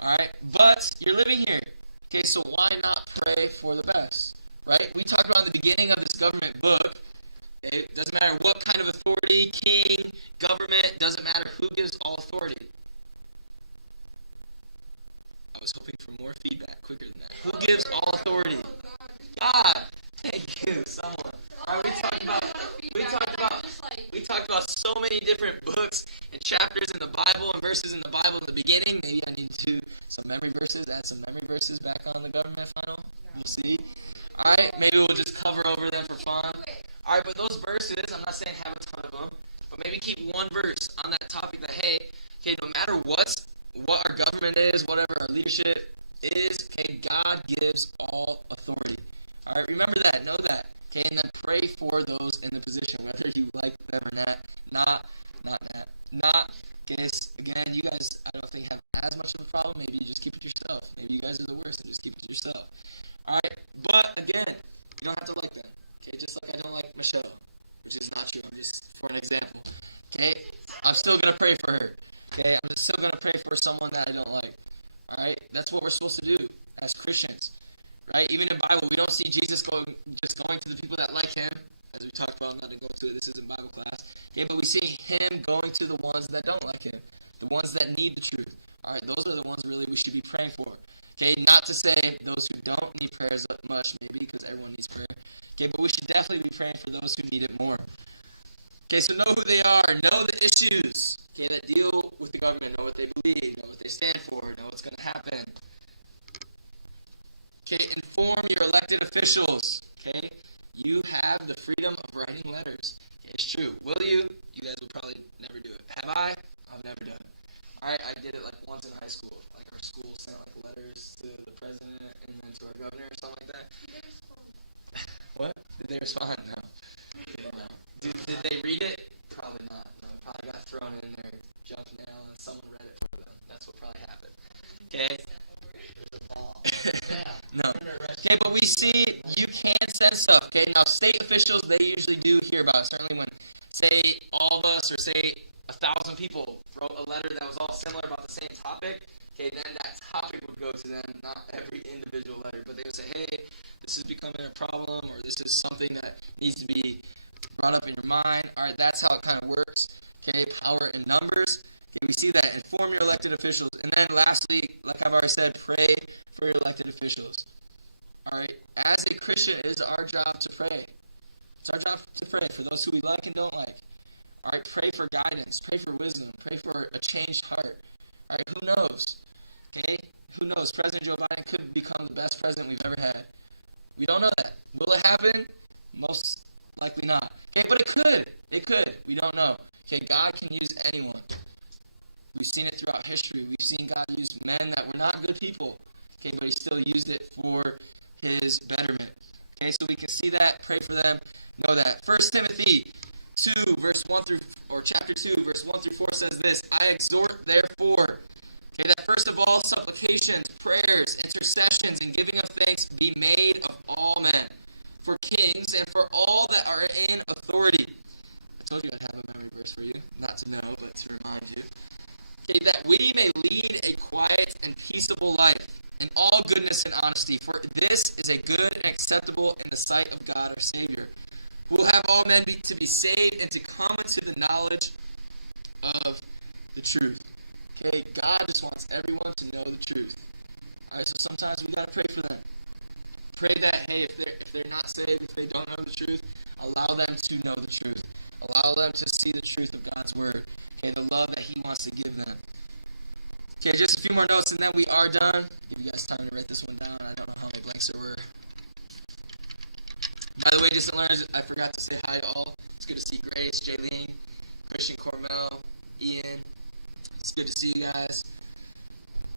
All right, but you're living here. Okay, so why not pray for the best? Right? We talked about in the beginning of this government book. It doesn't matter what kind of authority, king, government, doesn't matter who gives all authority. I was hoping for more feedback quicker than that. Who gives all authority? God. Thank you, someone. All right, we talked about so many different books and chapters in the Bible and verses in the Bible in the beginning. Maybe I need to do some memory verses, add some memory verses back on the government final. We'll see. All right, maybe we'll just cover over them for fun. All right, but those verses, I'm not saying have a ton of them, but maybe keep one verse on that topic that, hey, okay, no matter what our government is, whatever our leadership is, okay, God gives all authority. All right, remember that, know that. Okay, and then pray for those in the position, whether you like them or not. Okay, again, you guys, I don't think have as much of a problem. Maybe you just keep it to yourself. Maybe you guys are the worst, and just keep it to yourself. All right, but again, you don't have to like them. Okay, just like I don't like Michelle, which is not true. I'm just for an example. Okay, I'm still gonna pray for her. Okay, I'm just still gonna pray for someone that I don't like. All right, that's what we're supposed to do as Christians. Right? Even in the Bible, we don't see Jesus going to the people that like him, as we talked about. I'm not going to go to it. This isn't Bible class. Okay, but we see him going to the ones that don't like him, the ones that need the truth. All right, those are the ones really we should be praying for. Okay, not to say those who don't need prayers much, maybe, because everyone needs prayer. Okay, but we should definitely be praying for those who need it more. Okay, so know who they are, know the issues, okay, that deal with the government, know what they believe, know what they stand for, know what's going to happen. Okay, inform your elected officials. Okay, you have the freedom of writing letters. Okay, it's true. Will you? You guys will probably never do it. Have I? I've never done it. All right, I did it like once in high school. Like our school sent like letters to the president and then to our governor or something like that. What? Did they respond? No. Okay, no. Did they read it? Probably not. No, it probably got thrown in their junk mail and someone read it for them. That's what probably happened. Okay. No. Okay, but we see you can send stuff. Okay, now state officials, they usually do hear about it. Certainly when, say, all of us or say 1,000 people wrote a letter that was all similar about the same topic, okay, then that topic would go to them, not every individual letter. But they would say, hey, this is becoming a problem, or this is something that needs to be brought up in your mind. All right, that's how it kind of works. Okay, power in numbers. Okay, we see that. Inform your elected officials. And then lastly, like I've already said, pray for your elected officials. All right, as a Christian, it is our job to pray. It's our job to pray for those who we like and don't like. All right, pray for guidance, pray for wisdom, pray for a changed heart. All right, who knows? Okay, who knows? President Joe Biden could become the best president we've ever had. We don't know that. Will it happen? Most likely not. Okay, but it could. It could. We don't know. Okay, God can use anyone. We've seen it throughout history. We've seen God use men that were not good people. Okay, but he still used it for his betterment. Okay, so we can see that, pray for them, know that. 1 Timothy 2, verse 1 through, or chapter 2, verse 1 through 4 says this, I exhort, therefore, okay, that first of all, supplications, prayers, intercessions, and giving of thanks be made of all men, for kings and for all that are in authority. I told you I'd have a memory verse for you, not to know, but to remind you. Okay, that we may lead a quiet and peaceable life in all goodness and honesty, for this is a good and acceptable in the sight of God our Savior, who will have all men to be saved and to come into the knowledge of the truth. Okay, God just wants everyone to know the truth. All right, so sometimes we got to pray for them. Pray that, hey, if they're not saved, if they don't know the truth, allow them to know the truth. Allow them to see the truth of God's word. Okay, the love that he wants to give them. Okay, just a few more notes and then we are done. Give you guys time to write this one down. I don't know how many blanks there were. By the way, distant learners, I forgot to say hi to all. It's good to see Grace, Jaylene, Christian, Cormel, Ian. It's good to see you guys.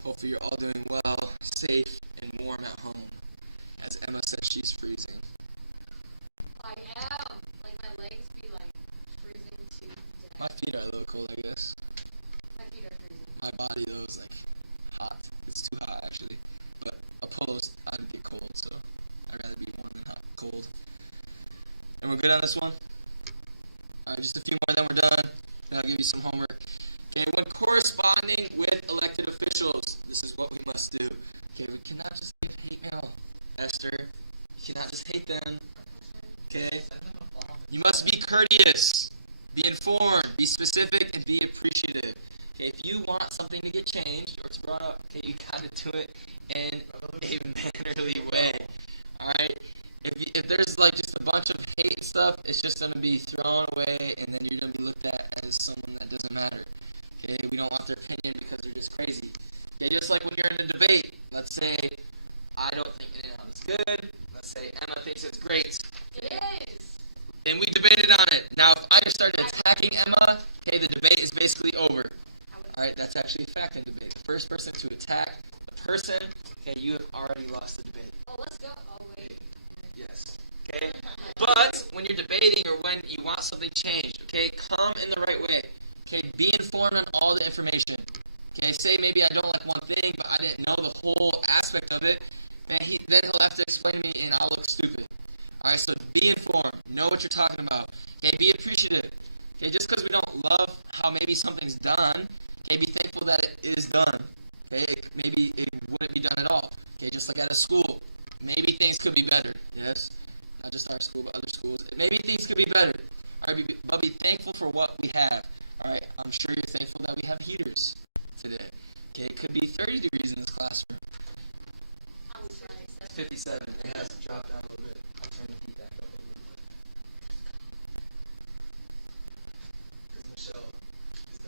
Hopefully you're all doing well, safe, and warm at home. As Emma says, she's freezing. I am. Like, my legs be, like, freezing to death. My feet are a little cold, I guess. My feet are freezing. My body, though, is like hot. It's too hot, actually. But opposed, I'd get cold, so I'd rather be warm than hot, cold. And we're good on this one? Alright, just a few more, then we're done. And I'll give you some homework. Okay, when corresponding with elected officials, this is what we must do. Okay, we cannot just get hate mail. Esther, you cannot just hate them. Okay? You must be courteous, be informed, be specific, and be appreciative. Okay, if you want something to get changed or to brought up, okay, you gotta do it in a mannerly way. Alright? If there's like just a bunch of hate and stuff, it's just gonna be thrown away and then you're gonna be looked at as someone that doesn't matter. Okay, we don't want their opinion because they're just crazy. Okay, just like when you're in a debate, let's say I don't think In-N-Out is good. Let's say Emma thinks it's great. It is. And we debated on it. Now, if I just started attacking Emma, okay, the debate is basically over. Alright, that's actually a fact in debate. The first person to attack the person, okay, you have already lost the debate. Oh, let's go. Oh, wait. Yes. Okay? But when you're debating or when you want something changed, okay, come in the right way. Okay, be informed on all the information. Okay, say maybe I don't like one thing, but I didn't know the whole aspect of it. Man, then he'll have to explain to me and I'll look stupid. Alright, so be informed. Know what you're talking about. Okay, be appreciative. Okay, just because we don't love how maybe something's done, okay, be thankful that it is done. Okay, maybe it wouldn't be done at all. Okay, just like at a school. Maybe things could be better. Yes? Not just our school, but other schools. Maybe things could be better. Alright, but be thankful for what we have. Alright, I'm sure you're thankful that we have heaters today. Okay, it could be 30 degrees in this classroom. I was right. It's 57. It has dropped down a little bit. I'm trying to heat that up a little bit. Because Michelle is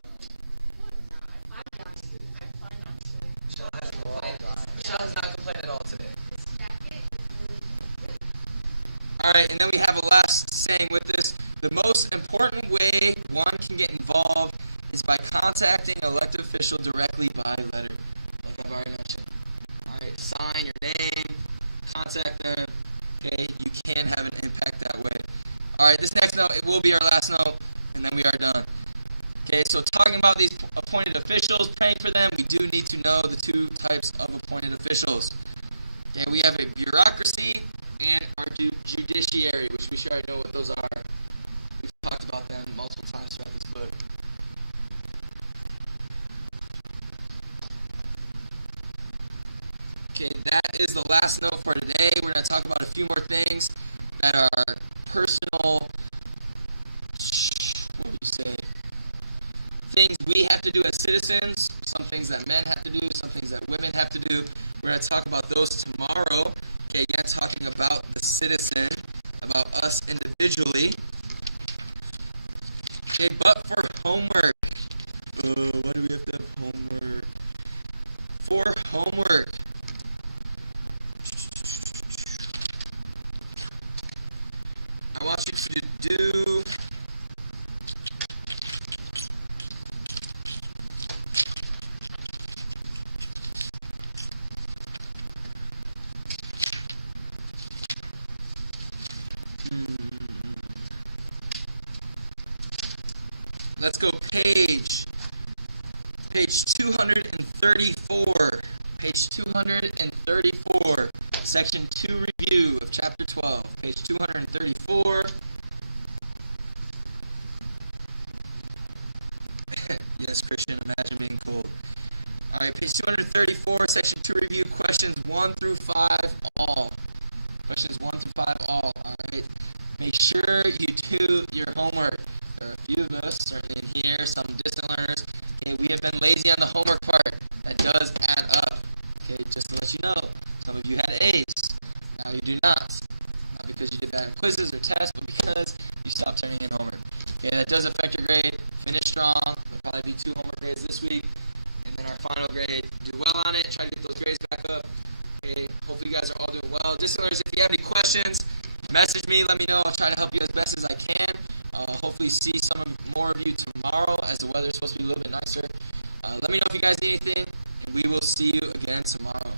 Michelle has not complained at all today. Alright, and then we have a last saying with this. The most important way one can get involved is by contacting an elected official directly by letter, like I've already mentioned. Alright, sign your name, contact them, okay, you can have an impact that way. Alright, this next note, it will be our last note, and then we are done. Okay, so talking about these appointed officials, praying for them, we do need to know the two types of appointed officials. Okay, we have a bureaucracy and our judiciary, which we should already know what those are. We've talked about them multiple times throughout this book. Okay, that is the last note for today. We're going to talk about a few more things that are personal, what would you say, things we have to do as citizens, some things that men have to do, some things that women have to do. We're going to talk about those tomorrow. Okay, again, talking about the citizen, about us individually. Okay, but for homework. Why do we have to have homework? For homework. I want you to do let's go page 234. Page 234. Section 2 review of chapter 12. Page 234. Yes, Christian, imagine being cold. Alright, page 234, section 2 review, questions 1 through 5 all. Questions 1 through 5 all. Alright. Make sure you do your homework. A few of us are in here, some distant learners, and we have been lazy on the homework part. That does add up. Okay, just to let you know. Some of you had A's. Now you do not. Not because you did bad in quizzes or tests, but because you stopped turning in homework. Okay, that does affect your grade. Finish strong. There'll probably be 2 homework days this week. And then our final grade, do well on it, try to get those grades back up. Okay, hopefully you guys are all doing well. Discipliners, if you have any questions, message me, let me know. I'll try to help you as best as I can. Hopefully see some more of you tomorrow as the weather is supposed to be a little bit nicer. Let me know if you guys need anything. We will see you again tomorrow.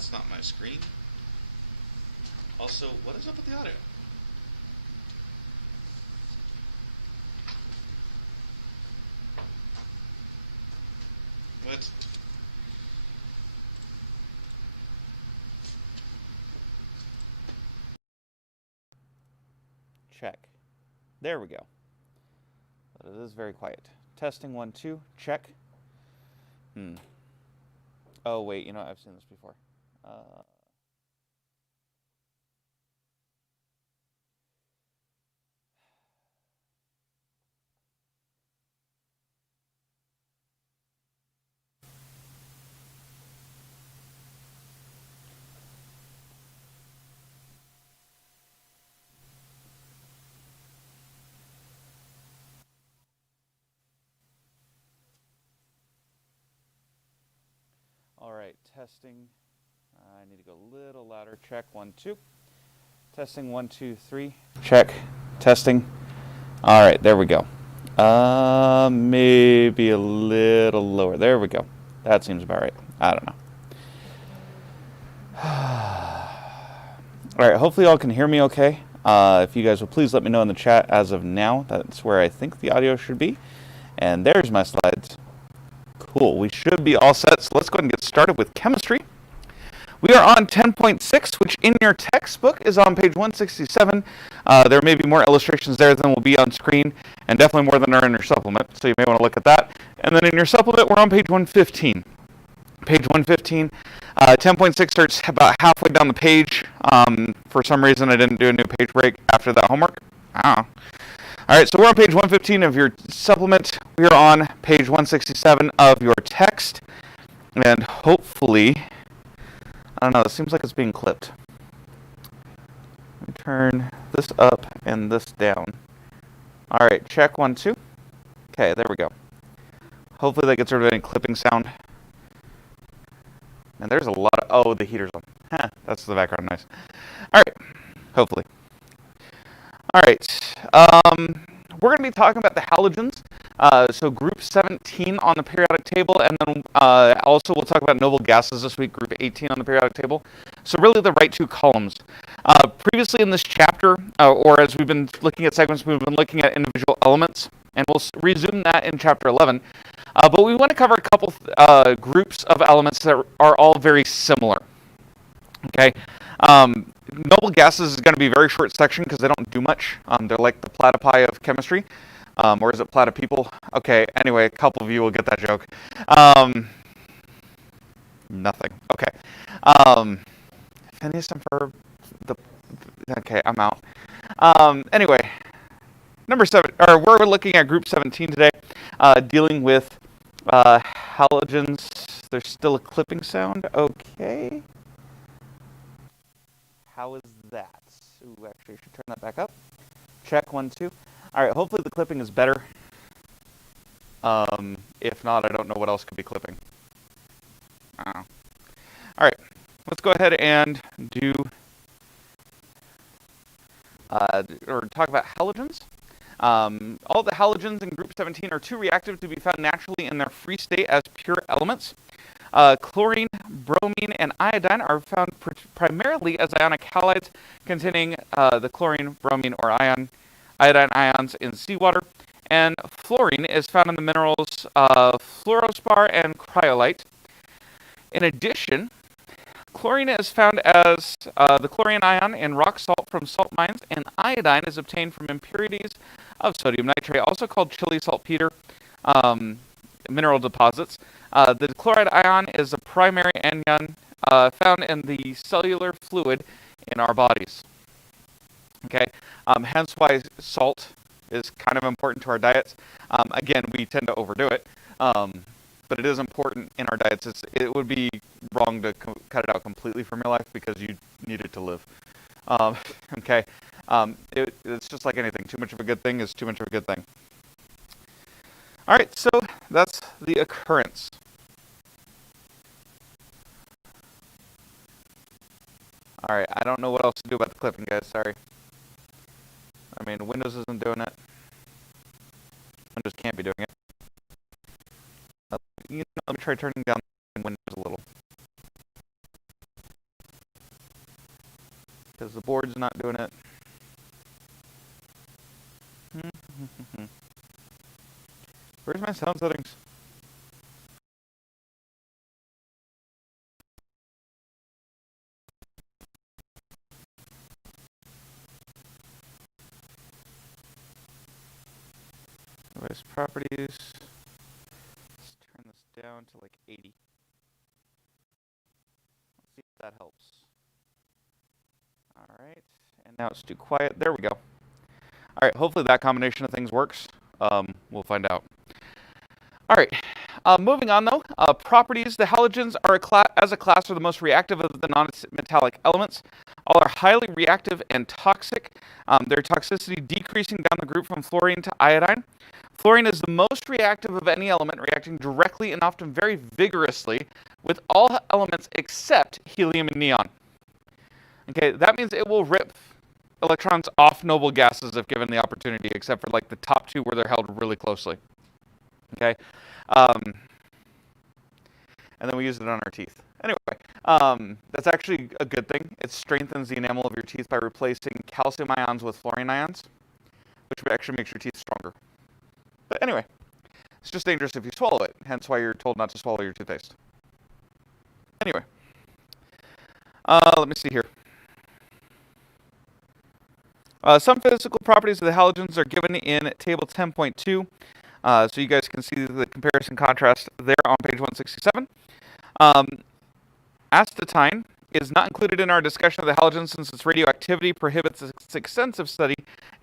that's not my screen. Also, what is up with the audio? What? Check. There we go. But it is very quiet. Testing 1, 2. Check. Oh, wait. You know, I've seen this before. All right, testing. I need to go a little louder. Check 1, 2. Testing 1, 2, 3. Check. Testing. All right, there we go. Maybe a little lower. There we go. That seems about right. I don't know. All right, hopefully y'all can hear me okay. If you guys will please let me know in the chat as of now. That's where I think the audio should be. And there's my slides. Cool, we should be all set, so let's go ahead and get started with chemistry. We are on 10.6, which in your textbook is on page 167. There may be more illustrations there than will be on screen, and definitely more than are in your supplement, so you may want to look at that. And then in your supplement, we're on page 115. Page 115, 10.6 starts about halfway down the page. For some reason, I didn't do a new page break after that homework. I don't know. All right, so we're on page 115 of your supplement. We are on page 167 of your text. And hopefully, I don't know, it seems like it's being clipped. Let me turn this up and this down. All right, check 1, 2. Okay, there we go. Hopefully that gets rid of any clipping sound. And there's a lot of, oh, the heater's on. That's the background noise. All right, hopefully. All right, we're going to be talking about the halogens, so group 17 on the periodic table, and then also we'll talk about noble gases this week, group 18 on the periodic table. So really the right two columns. Previously in this chapter, or as we've been looking at segments, we've been looking at individual elements, and we'll resume that in chapter 11. But we want to cover a couple groups of elements that are all very similar. Okay. Noble gases is going to be a very short section because they don't do much. They're like the platypi of chemistry. Or is it platypeople? Okay, anyway, a couple of you will get that joke. Nothing. Okay. Phineas and Ferb. Okay, I'm out. Anyway, number 7, or we're looking at group 17 today, dealing with halogens. There's still a clipping sound. Okay. How is that? Ooh, actually, I should turn that back up. Check 1, 2. All right, hopefully the clipping is better. If not, I don't know what else could be clipping. I don't know. All right, let's go ahead and do, or talk about halogens. All the halogens in group 17 are too reactive to be found naturally in their free state as pure elements. Chlorine, bromine, and iodine are found primarily as ionic halides containing the chlorine, bromine, or iodine ions in seawater. And fluorine is found in the minerals fluorspar and cryolite. In addition, chlorine is found as the chlorine ion in rock salt from salt mines, and iodine is obtained from impurities of sodium nitrate, also called Chile saltpeter mineral deposits. The chloride ion is a primary anion found in the cellular fluid in our bodies. Okay, hence why salt is kind of important to our diets. Again, we tend to overdo it, but it is important in our diets. It would be wrong to cut it out completely from your life because you need it to live. Okay, it's just like anything. Too much of a good thing is too much of a good thing. All right, so that's the occurrence. All right, I don't know what else to do about the clipping, guys. Sorry. I mean, Windows isn't doing it. Windows can't be doing it. Let me try turning down Windows a little. because the board's not doing it. Where's my sound settings? Device properties. Let's turn this down to like 80. Let's see if that helps. Alright, and now it's too quiet. There we go. Alright, hopefully that combination of things works. We'll find out. Alright, moving on though. Properties. The halogens are as a class are the most reactive of the non-metallic elements. All are highly reactive and toxic. Their toxicity decreasing down the group from fluorine to iodine. Fluorine is the most reactive of any element, reacting directly and often very vigorously with all elements except helium and neon. Okay, that means it will rip electrons off noble gases if given the opportunity, except for like the top two where they're held really closely. Okay, and then we use it on our teeth. Anyway, that's actually a good thing. It strengthens the enamel of your teeth by replacing calcium ions with fluorine ions, which actually makes your teeth stronger. But anyway, it's just dangerous if you swallow it, hence why you're told not to swallow your toothpaste. Anyway, let me see here. Some physical properties of the halogens are given in table 10.2, so you guys can see the comparison contrast there on page 167. Astatine is not included in our discussion of the halogens since its radioactivity prohibits its extensive study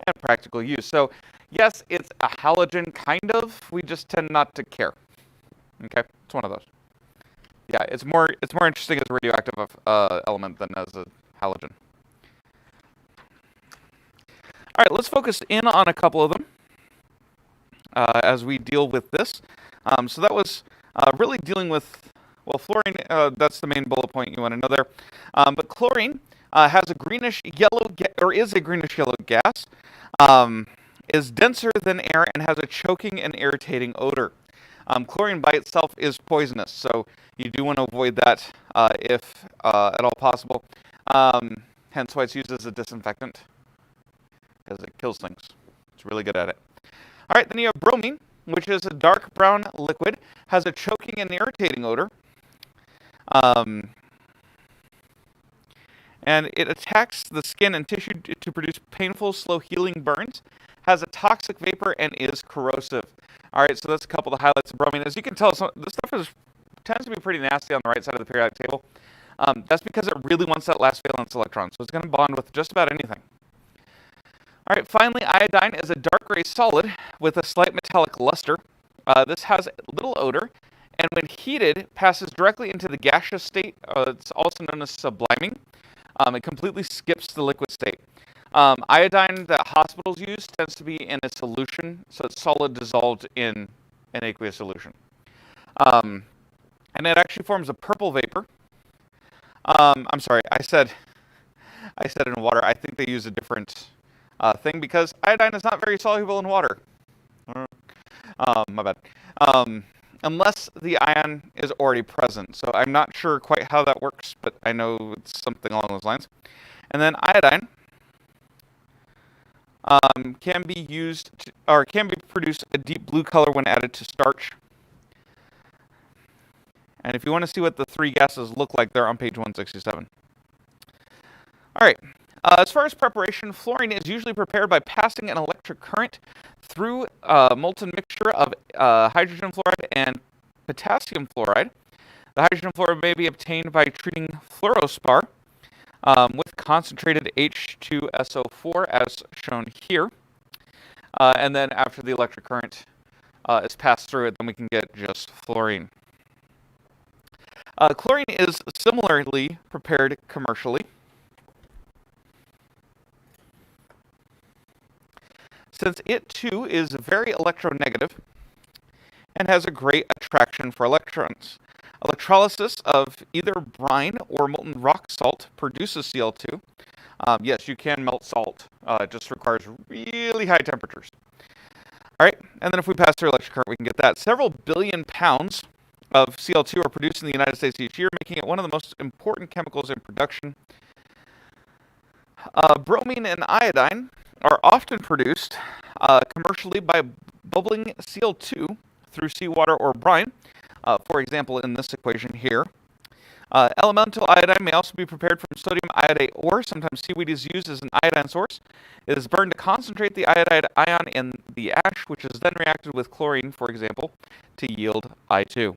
and practical use. So, yes, it's a halogen, kind of. We just tend not to care. Okay, it's one of those. Yeah, it's more interesting as a radioactive element than as a halogen. All right, let's focus in on a couple of them as we deal with this. So that was really dealing with, well, fluorine. That's the main bullet point you want to know there. But chlorine has a greenish yellow, is a greenish yellow gas, is denser than air, and has a choking and irritating odor. Chlorine by itself is poisonous, so you do want to avoid that if at all possible. Hence why it's used as a disinfectant, because it kills things. It's really good at it. All right, then you have bromine, which is a dark brown liquid, has a choking and irritating odor. And it attacks the skin and tissue to produce painful, slow healing burns, has a toxic vapor, and is corrosive. All right, so that's a couple of the highlights of bromine. As you can tell, this stuff tends to be pretty nasty on the right side of the periodic table. That's because it really wants that last valence electron, so it's going to bond with just about anything. All right, finally, iodine is a dark gray solid with a slight metallic luster. This has little odor, and when heated, passes directly into the gaseous state. It's also known as subliming. It completely skips the liquid state. Iodine that hospitals use tends to be in a solution, so it's solid dissolved in an aqueous solution. And it actually forms a purple vapor. I'm sorry, I said in water. I think they use a different thing because iodine is not very soluble in water. My bad. Unless the ion is already present. So I'm not sure quite how that works, but I know it's something along those lines. And then iodine can be used can produce a deep blue color when added to starch. And if you want to see what the three gases look like, they're on page 167. All right. As far as preparation, fluorine is usually prepared by passing an electric current through a molten mixture of hydrogen fluoride and potassium fluoride. The hydrogen fluoride may be obtained by treating fluorospar with concentrated H2SO4 as shown here. And then after the electric current is passed through it, then we can get just fluorine. Chlorine is similarly prepared commercially. Since it too is very electronegative and has a great attraction for electrons. Electrolysis of either brine or molten rock salt produces Cl2. Yes, you can melt salt. It just requires really high temperatures. All right, and then if we pass through electric current, we can get that. Several billion pounds of Cl2 are produced in the United States each year, making it one of the most important chemicals in production. Bromine and iodine are often produced commercially by bubbling Cl2 through seawater or brine. For example, in this equation here. Elemental iodine may also be prepared from sodium iodate ore. Sometimes seaweed is used as an iodine source. It is burned to concentrate the iodide ion in the ash, which is then reacted with chlorine, for example, to yield I2.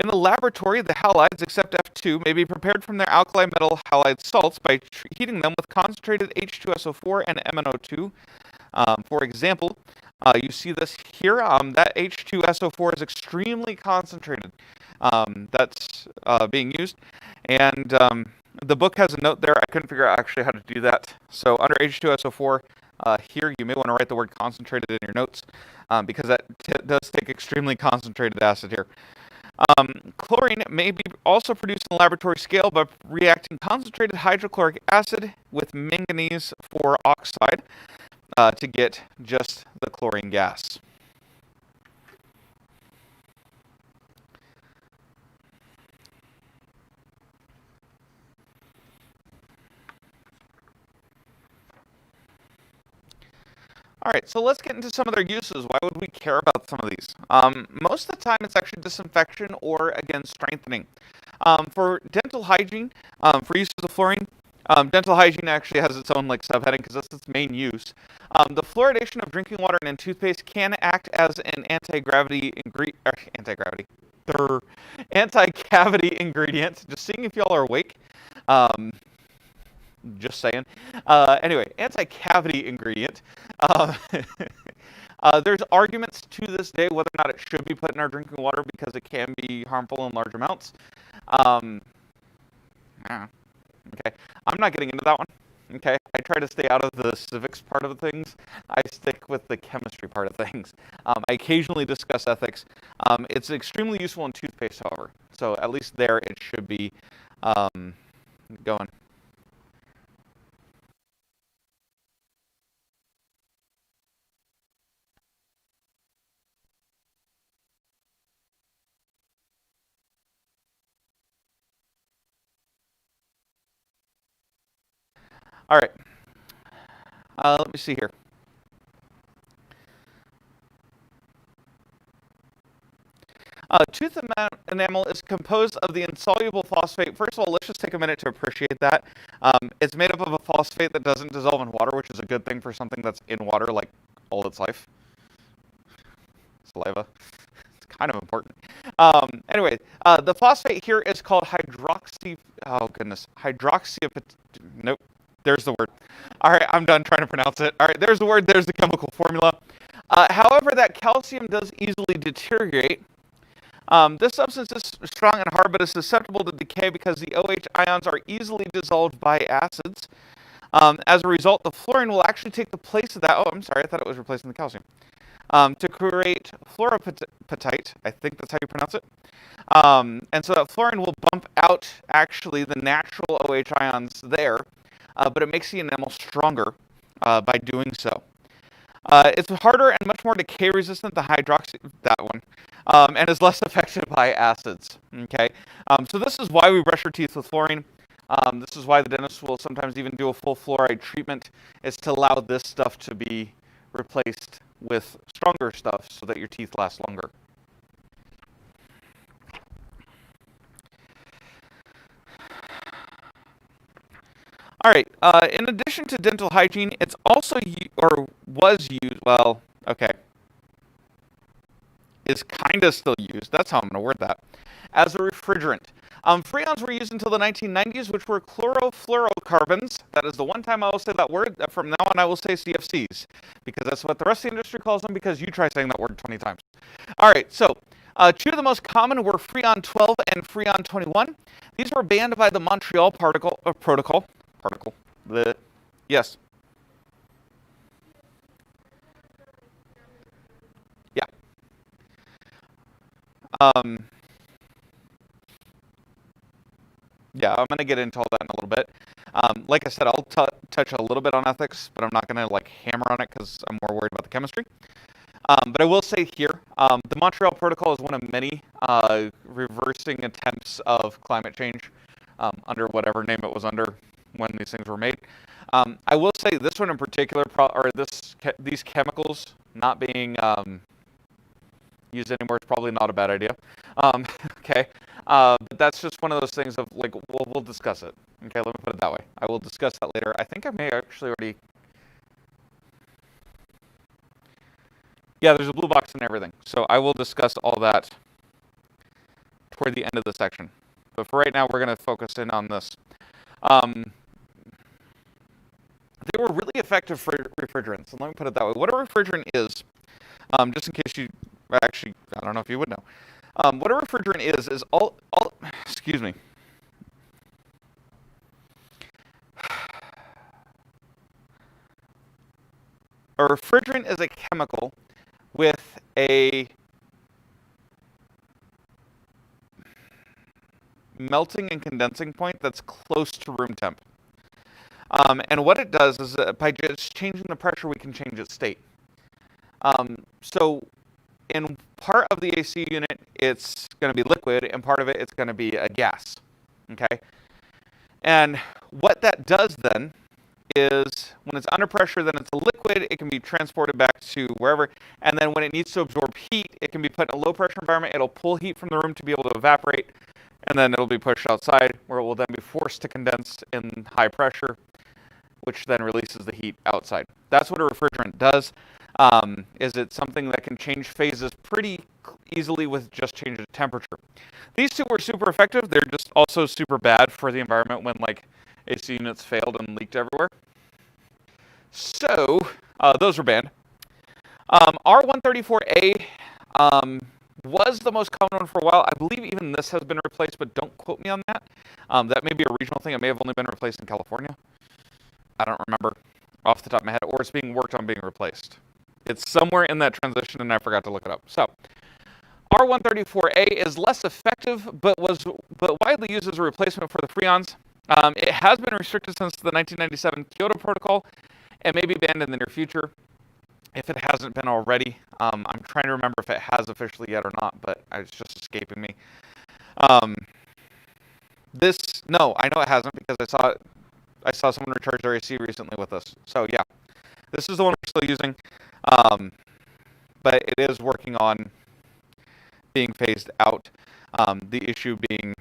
In the laboratory, the halides, except F2, may be prepared from their alkali metal halide salts by heating them with concentrated H2SO4 and MnO2. For example, you see this here. That H2SO4 is extremely concentrated. That's being used. And the book has a note there. I couldn't figure out actually how to do that. So under H2SO4, here you may want to write the word concentrated in your notes because that does take extremely concentrated acid here. Chlorine may be also produced on a laboratory scale by reacting concentrated hydrochloric acid with manganese for oxide to get just the chlorine gas. All right, so let's get into some of their uses. Why would we care about some of these? Most of the time, it's actually disinfection or, again, strengthening. For dental hygiene, for uses of fluorine, dental hygiene actually has its own subheading because that's its main use. The fluoridation of drinking water and in toothpaste can act as an anti-cavity ingredient. Just seeing if y'all are awake. Just saying. Anyway, anti-cavity ingredient. There's arguments to this day whether or not it should be put in our drinking water because it can be harmful in large amounts. Okay, I'm not getting into that one. Okay, I try to stay out of the civics part of things. I stick with the chemistry part of things. I occasionally discuss ethics. It's extremely useful in toothpaste, however. So at least there it should be going. All right. Let me see here. Tooth enamel is composed of the insoluble phosphate. First of all, let's just take a minute to appreciate that. It's made up of a phosphate that doesn't dissolve in water, which is a good thing for something that's in water like all its life. Saliva. It's kind of important. Anyway, the phosphate here is called Nope. There's the word. All right, I'm done trying to pronounce it. All right, there's the word. There's the chemical formula. However, that calcium does easily deteriorate. This substance is strong and hard, but is susceptible to decay because the OH ions are easily dissolved by acids. As a result, the fluorine will actually take the place of that. Oh, I'm sorry. I thought it was replacing the calcium. To create fluorapatite. I think that's how you pronounce it. And so that fluorine will bump out, actually, the natural OH ions there. But it makes the enamel stronger by doing so. It's harder and much more decay resistant than and is less affected by acids. Okay, so this is why we brush our teeth with fluorine. This is why the dentist will sometimes even do a full fluoride treatment, is to allow this stuff to be replaced with stronger stuff so that your teeth last longer. All right, in addition to dental hygiene, it's also is kind of still used, that's how I'm going to word that, as a refrigerant. Freons were used until the 1990s, which were chlorofluorocarbons. That is the one time I will say that word. From now on, I will say CFCs, because that's what the rest of the industry calls them, because you try saying that word 20 times. All right, so two of the most common were Freon 12 and Freon 21. These were banned by the Montreal Protocol. Yes. Yeah. Yeah, I'm going to get into all that in a little bit. Like I said, I'll touch a little bit on ethics, but I'm not going to hammer on it because I'm more worried about the chemistry. But I will say here, the Montreal Protocol is one of many reversing attempts of climate change under whatever name it was under when these things were made. I will say this one in particular, these chemicals not being used anymore is probably not a bad idea. Okay, but that's just one of those things of like we'll discuss it. Okay, let me put it that way. I will discuss that later. I think I may actually already. Yeah, there's a blue box and everything, so I will discuss all that toward the end of the section. But for right now, we're going to focus in on this. They were really effective for refrigerants, and let me put it that way. What a refrigerant is, just in case you actually, I don't know if you would know. What a refrigerant is all. Excuse me. A refrigerant is a chemical with a melting and condensing point that's close to room temp. And what it does is by just changing the pressure, we can change its state. So in part of the AC unit, it's going to be liquid, and part of it, it's going to be a gas. Okay? And what that does then is when it's under pressure, then it's a liquid, it can be transported back to wherever, and then when it needs to absorb heat, it can be put in a low pressure environment, it'll pull heat from the room to be able to evaporate, and then it'll be pushed outside, where it will then be forced to condense in high pressure, which then releases the heat outside. That's what a refrigerant does, is it's something that can change phases pretty easily with just change of temperature. These two were super effective, they're just also super bad for the environment when like AC units failed and leaked everywhere. So, those were banned. R134A was the most common one for a while. I believe even this has been replaced, but don't quote me on that. That may be a regional thing. It may have only been replaced in California. I don't remember off the top of my head, or it's being worked on being replaced. It's somewhere in that transition, and I forgot to look it up. So, R134A is less effective, but widely used as a replacement for the Freons. It has been restricted since the 1997 Kyoto Protocol and may be banned in the near future if it hasn't been already. I'm trying to remember if it has officially yet or not, but it's just escaping me. No, I know it hasn't because I saw someone recharge their AC recently with this. So yeah, this is the one we're still using, but it is working on being phased out. The issue being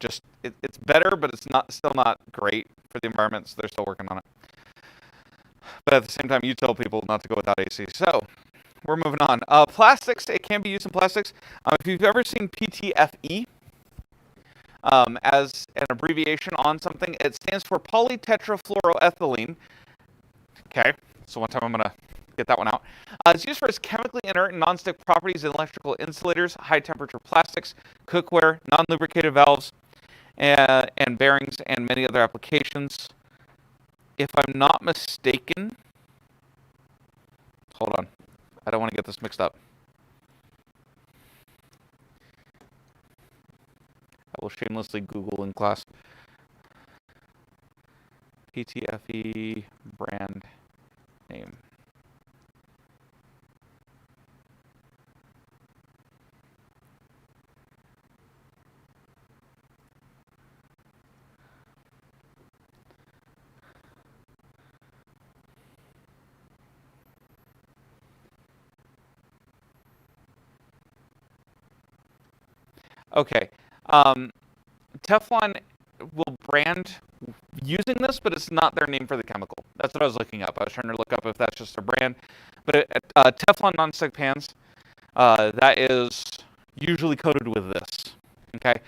just it's better, but it's still not great for the environment, so they're still working on it. But at the same time, you tell people not to go without AC. So we're moving on. Plastics, it can be used in plastics. If you've ever seen PTFE as an abbreviation on something, it stands for polytetrafluoroethylene. Okay, so one time I'm going to get that one out. It's used for its chemically inert and non-stick properties in electrical insulators, high-temperature plastics, cookware, non-lubricated valves, and bearings, and many other applications. If I'm not mistaken, hold on, I don't want to get this mixed up. I will shamelessly Google in class. PTFE brand name. Okay, Teflon will brand using this, but it's not their name for the chemical. That's what I was looking up. I was trying to look up if that's just a brand. But Teflon nonstick pans, that is usually coated with this. Okay,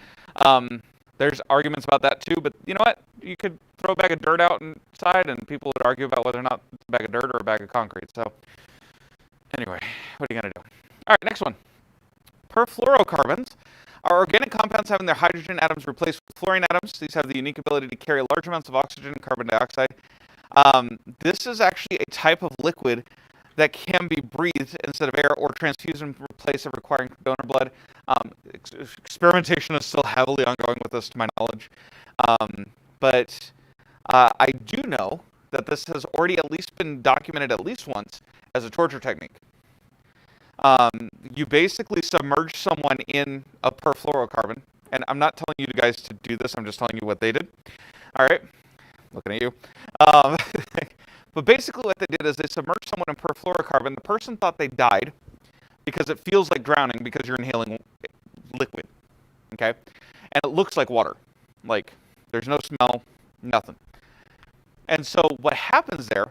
there's arguments about that too, but you know what? You could throw a bag of dirt out inside, and people would argue about whether or not it's a bag of dirt or a bag of concrete. So anyway, what are you gonna do? All right, next one. Perfluorocarbons are organic compounds having their hydrogen atoms replaced with fluorine atoms. These have the unique ability to carry large amounts of oxygen and carbon dioxide. This is actually a type of liquid that can be breathed instead of air or transfused in place of requiring donor blood. Experimentation is still heavily ongoing with this, to my knowledge. But I do know that this has already at least been documented at least once as a torture technique. You basically submerge someone in a perfluorocarbon, and I'm not telling you guys to do this, I'm just telling you what they did. All right, looking at you. Um, but basically what they did is they submerged someone in perfluorocarbon. The person thought they died because it feels like drowning because you're inhaling liquid, okay? And it looks like water. Like, there's no smell, nothing. And so what happens there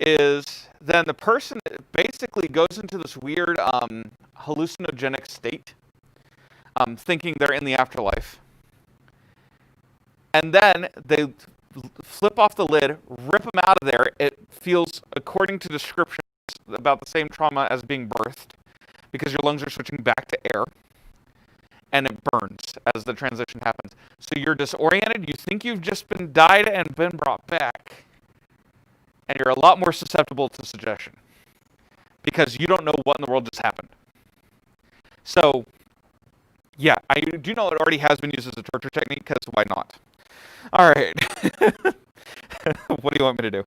is then the person basically goes into this weird hallucinogenic state, thinking they're in the afterlife. And then they flip off the lid, rip them out of there. It feels, according to descriptions, about the same trauma as being birthed, because your lungs are switching back to air, and it burns as the transition happens. So you're disoriented, you think you've just been died and been brought back, and you're a lot more susceptible to suggestion, because you don't know what in the world just happened. So, yeah, I do know it already has been used as a torture technique, because why not? All right. What do you want me to do?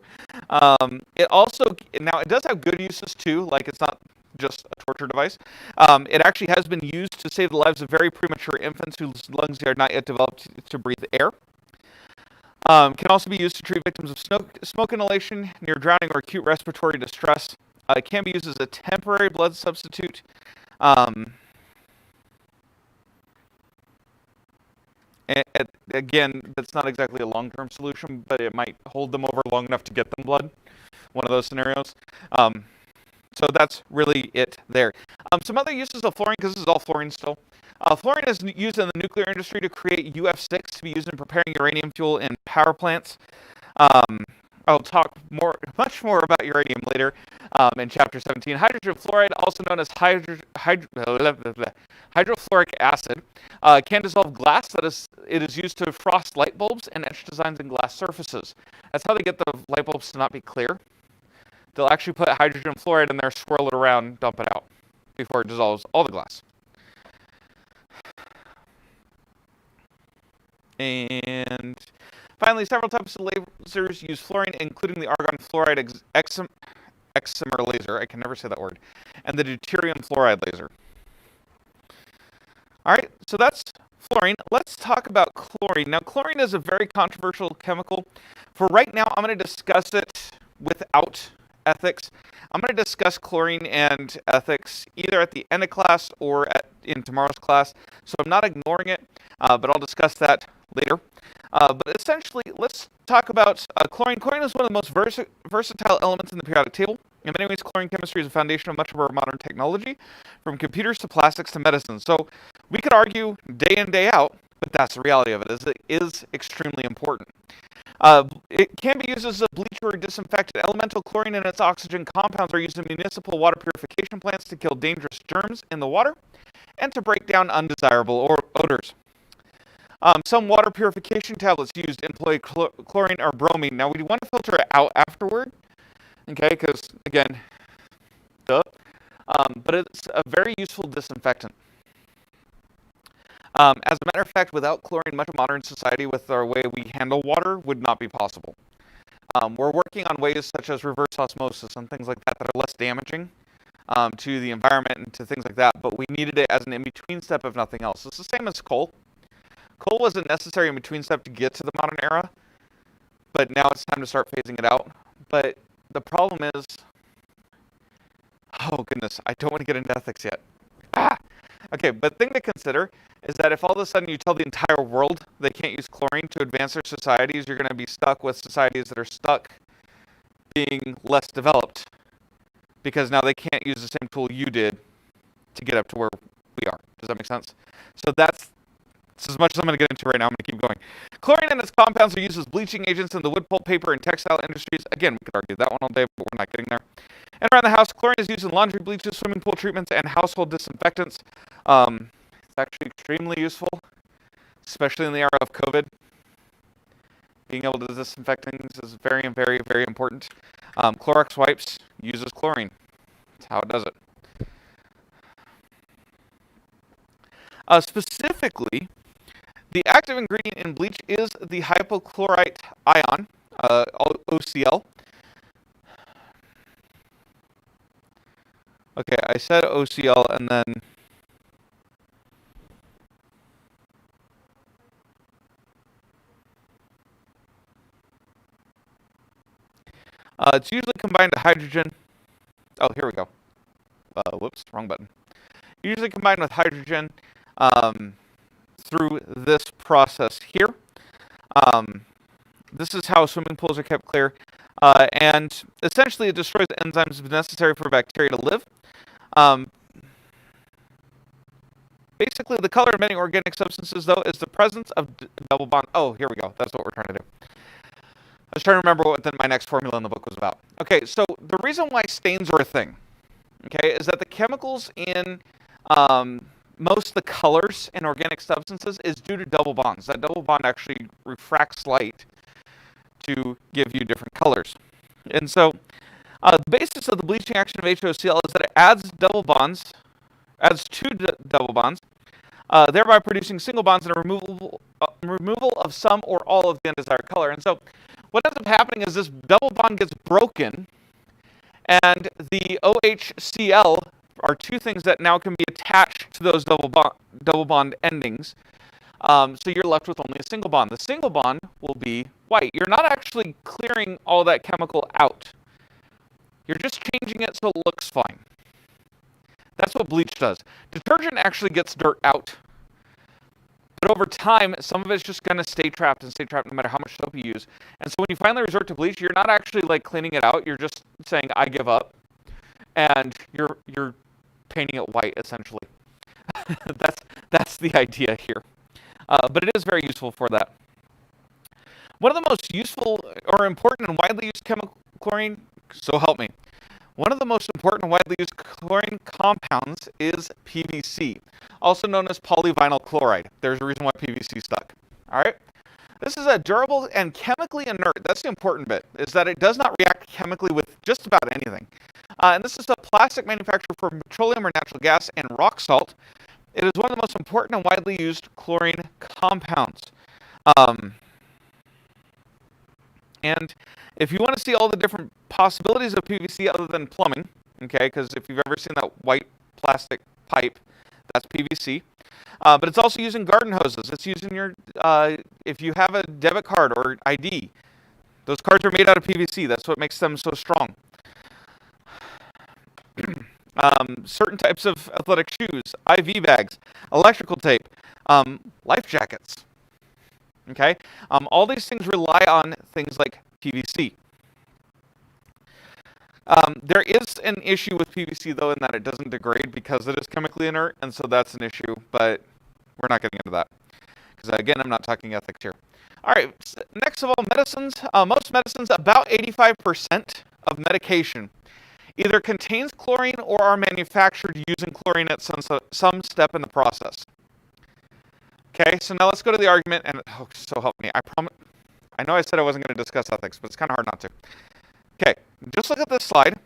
It also, now it does have good uses too, like it's not just a torture device. It actually has been used to save the lives of very premature infants whose lungs are not yet developed to breathe air. Can also be used to treat victims of smoke inhalation, near drowning, or acute respiratory distress. It can be used as a temporary blood substitute. Again, that's not exactly a long-term solution, but it might hold them over long enough to get them blood. One of those scenarios. So that's really it there. Some other uses of fluorine, because this is all fluorine still. Fluorine is used in the nuclear industry to create UF6 to be used in preparing uranium fuel in power plants. I'll talk much more about uranium later in Chapter 17. Hydrogen fluoride, also known as hydrofluoric acid, can dissolve glass. It is used to frost light bulbs and etch designs in glass surfaces. That's how they get the light bulbs to not be clear. They'll actually put hydrogen fluoride in there, swirl it around, dump it out before it dissolves all the glass. And finally, several types of lasers use fluorine, including the argon fluoride excimer laser, I can never say that word, and the deuterium fluoride laser. All right, so that's fluorine. Let's talk about chlorine. Now, chlorine is a very controversial chemical. For right now, I'm going to discuss it without ethics. I'm going to discuss chlorine and ethics either at the end of class or in tomorrow's class. So I'm not ignoring it, but I'll discuss that later. But essentially, let's talk about chlorine. Chlorine is one of the most versatile elements in the periodic table. In many ways, chlorine chemistry is the foundation of much of our modern technology, from computers to plastics to medicine. So we could argue day in, day out, but that's the reality of it, is it is extremely important. It can be used as a bleach or disinfectant. Elemental chlorine and its oxygen compounds are used in municipal water purification plants to kill dangerous germs in the water and to break down undesirable odors. Some water purification tablets used employ chlorine or bromine. Now, we want to filter it out afterward, okay, because, again, duh. But it's a very useful disinfectant. As a matter of fact, without chlorine, much of modern society with our way we handle water would not be possible. We're working on ways such as reverse osmosis and things like that that are less damaging to the environment and to things like that, but we needed it as an in-between step, if nothing else. It's the same as coal. Coal was a necessary in-between step to get to the modern era, but now it's time to start phasing it out. But the problem is, oh goodness, I don't want to get into ethics yet. Okay, but the thing to consider is that if all of a sudden you tell the entire world they can't use chlorine to advance their societies, you're going to be stuck with societies that are stuck being less developed, because now they can't use the same tool you did to get up to where we are. Does that make sense? So that's as much as I'm going to get into right now. I'm going to keep going. Chlorine and its compounds are used as bleaching agents in the wood, pulp, paper, and textile industries. Again, we could argue that one all day, but we're not getting there. And around the house, chlorine is used in laundry bleaches, swimming pool treatments, and household disinfectants. It's actually extremely useful, especially in the era of COVID. Being able to disinfect things is very, very, very important. Clorox wipes uses chlorine. That's how it does it. Specifically, the active ingredient in bleach is the hypochlorite ion, OCl. Okay, I said OCl and then It's usually combined to hydrogen. Oh, here we go. Whoops, wrong button. Usually combined with hydrogen through this process here. This is how swimming pools are kept clear. And essentially it destroys the enzymes necessary for bacteria to live. Basically, the color-emitting organic substances, though, is the presence of double bond. Oh, here we go. That's what we're trying to do. I was trying to remember what my next formula in the book was about. Okay, so the reason why stains are a thing, okay, is that the chemicals in most of the colors in organic substances is due to double bonds. That double bond actually refracts light to give you different colors. And so the basis of the bleaching action of HOCl is that it adds double bonds, adds two double bonds, thereby producing single bonds and a removal of some or all of the undesired color. And so what ends up happening is this double bond gets broken, and the OHCl are two things that now can be attached to those double bond endings. So you're left with only a single bond. The single bond will be white. You're not actually clearing all that chemical out. You're just changing it so it looks fine. That's what bleach does. Detergent actually gets dirt out. But over time, some of it's just going to stay trapped no matter how much soap you use. And so when you finally resort to bleach, you're not actually like cleaning it out. You're just saying, I give up. And you're painting it white, essentially. That's the idea here. But it is very useful for that. One of the most useful or important and widely used chemical chlorine, so help me. One of the most important and widely used chlorine compounds is PVC, also known as polyvinyl chloride. There's a reason why PVC stuck. All right? This is a durable and chemically inert. That's the important bit, is that it does not react chemically with just about anything. And this is a plastic manufacturer for petroleum or natural gas and rock salt. It is one of the most important and widely used chlorine compounds. And if you want to see all the different possibilities of PVC other than plumbing, okay, because if you've ever seen that white plastic pipe, that's PVC. But it's also used in garden hoses. It's used in your, if you have a debit card or ID, those cards are made out of PVC. That's what makes them so strong. Certain types of athletic shoes, IV bags, electrical tape, life jackets. Okay? All these things rely on things like PVC. There is an issue with PVC, though, in that it doesn't degrade because it is chemically inert, and so that's an issue, but we're not getting into that. Because, again, I'm not talking ethics here. All right, next of all, medicines. Most medicines, about 85% of medication, either contains chlorine or are manufactured using chlorine at some step in the process. Okay, so now let's go to the argument, and oh, so help me. I know I said I wasn't going to discuss ethics, but it's kind of hard not to. Okay, just look at this slide.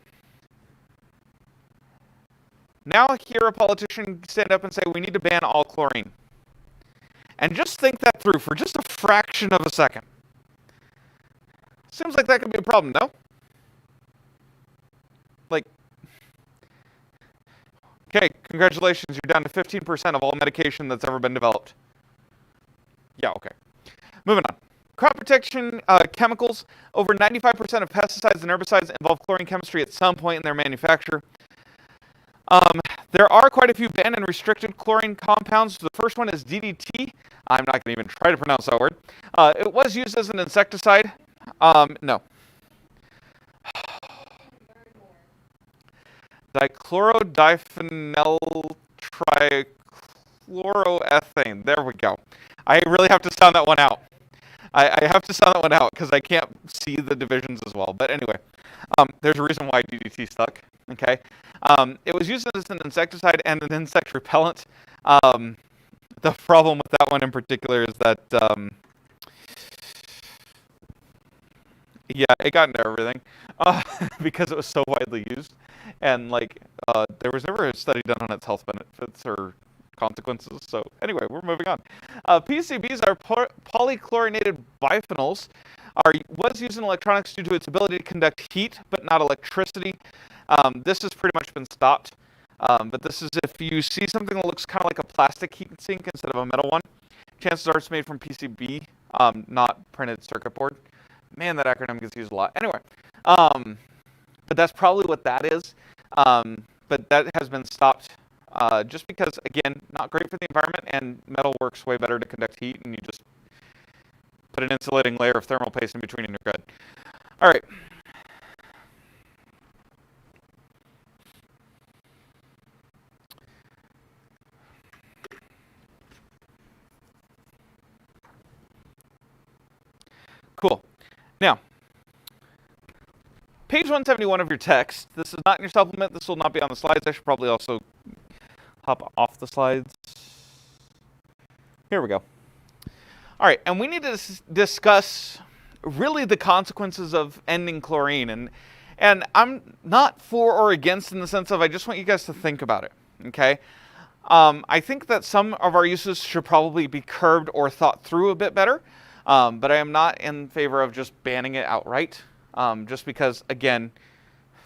Now hear a politician stand up and say, we need to ban all chlorine. And just think that through for just a fraction of a second. Seems like that could be a problem, no? Like, okay, congratulations, you're down to 15% of all medication that's ever been developed. Yeah, okay. Moving on. Crop protection chemicals. Over 95% of pesticides and herbicides involve chlorine chemistry at some point in their manufacture. There are quite a few banned and restricted chlorine compounds. The first one is DDT. I'm not going to even try to pronounce that word. It was used as an insecticide. No. Dichlorodiphenyl trichloroethane. There we go. I really have to sound that one out. I have to sound that one out because I can't see the divisions as well. But anyway, there's a reason why DDT stuck. Okay. It was used as an insecticide and an insect repellent. The problem with that one in particular is that, yeah, it got into everything because it was so widely used. And, like, there was never a study done on its health benefits or consequences. So, anyway, we're moving on. PCBs are polychlorinated biphenyls. Was used in electronics due to its ability to conduct heat, but not electricity. This has pretty much been stopped. But this is if you see something that looks kind of like a plastic heat sink instead of a metal one. Chances are it's made from PCB, not printed circuit board. Man, that acronym gets used a lot. Anyway, But that's probably what that is. But that has been stopped just because, again, not great for the environment, and metal works way better to conduct heat, and you just put an insulating layer of thermal paste in between and you're good. All right. Cool. Now, page 171 of your text. This is not in your supplement. This will not be on the slides. I should probably also hop off the slides. Here we go. All right, and we need to discuss really the consequences of ending chlorine. And I'm not for or against in the sense of I just want you guys to think about it, okay? I think that some of our uses should probably be curbed or thought through a bit better, but I am not in favor of just banning it outright, just because, again,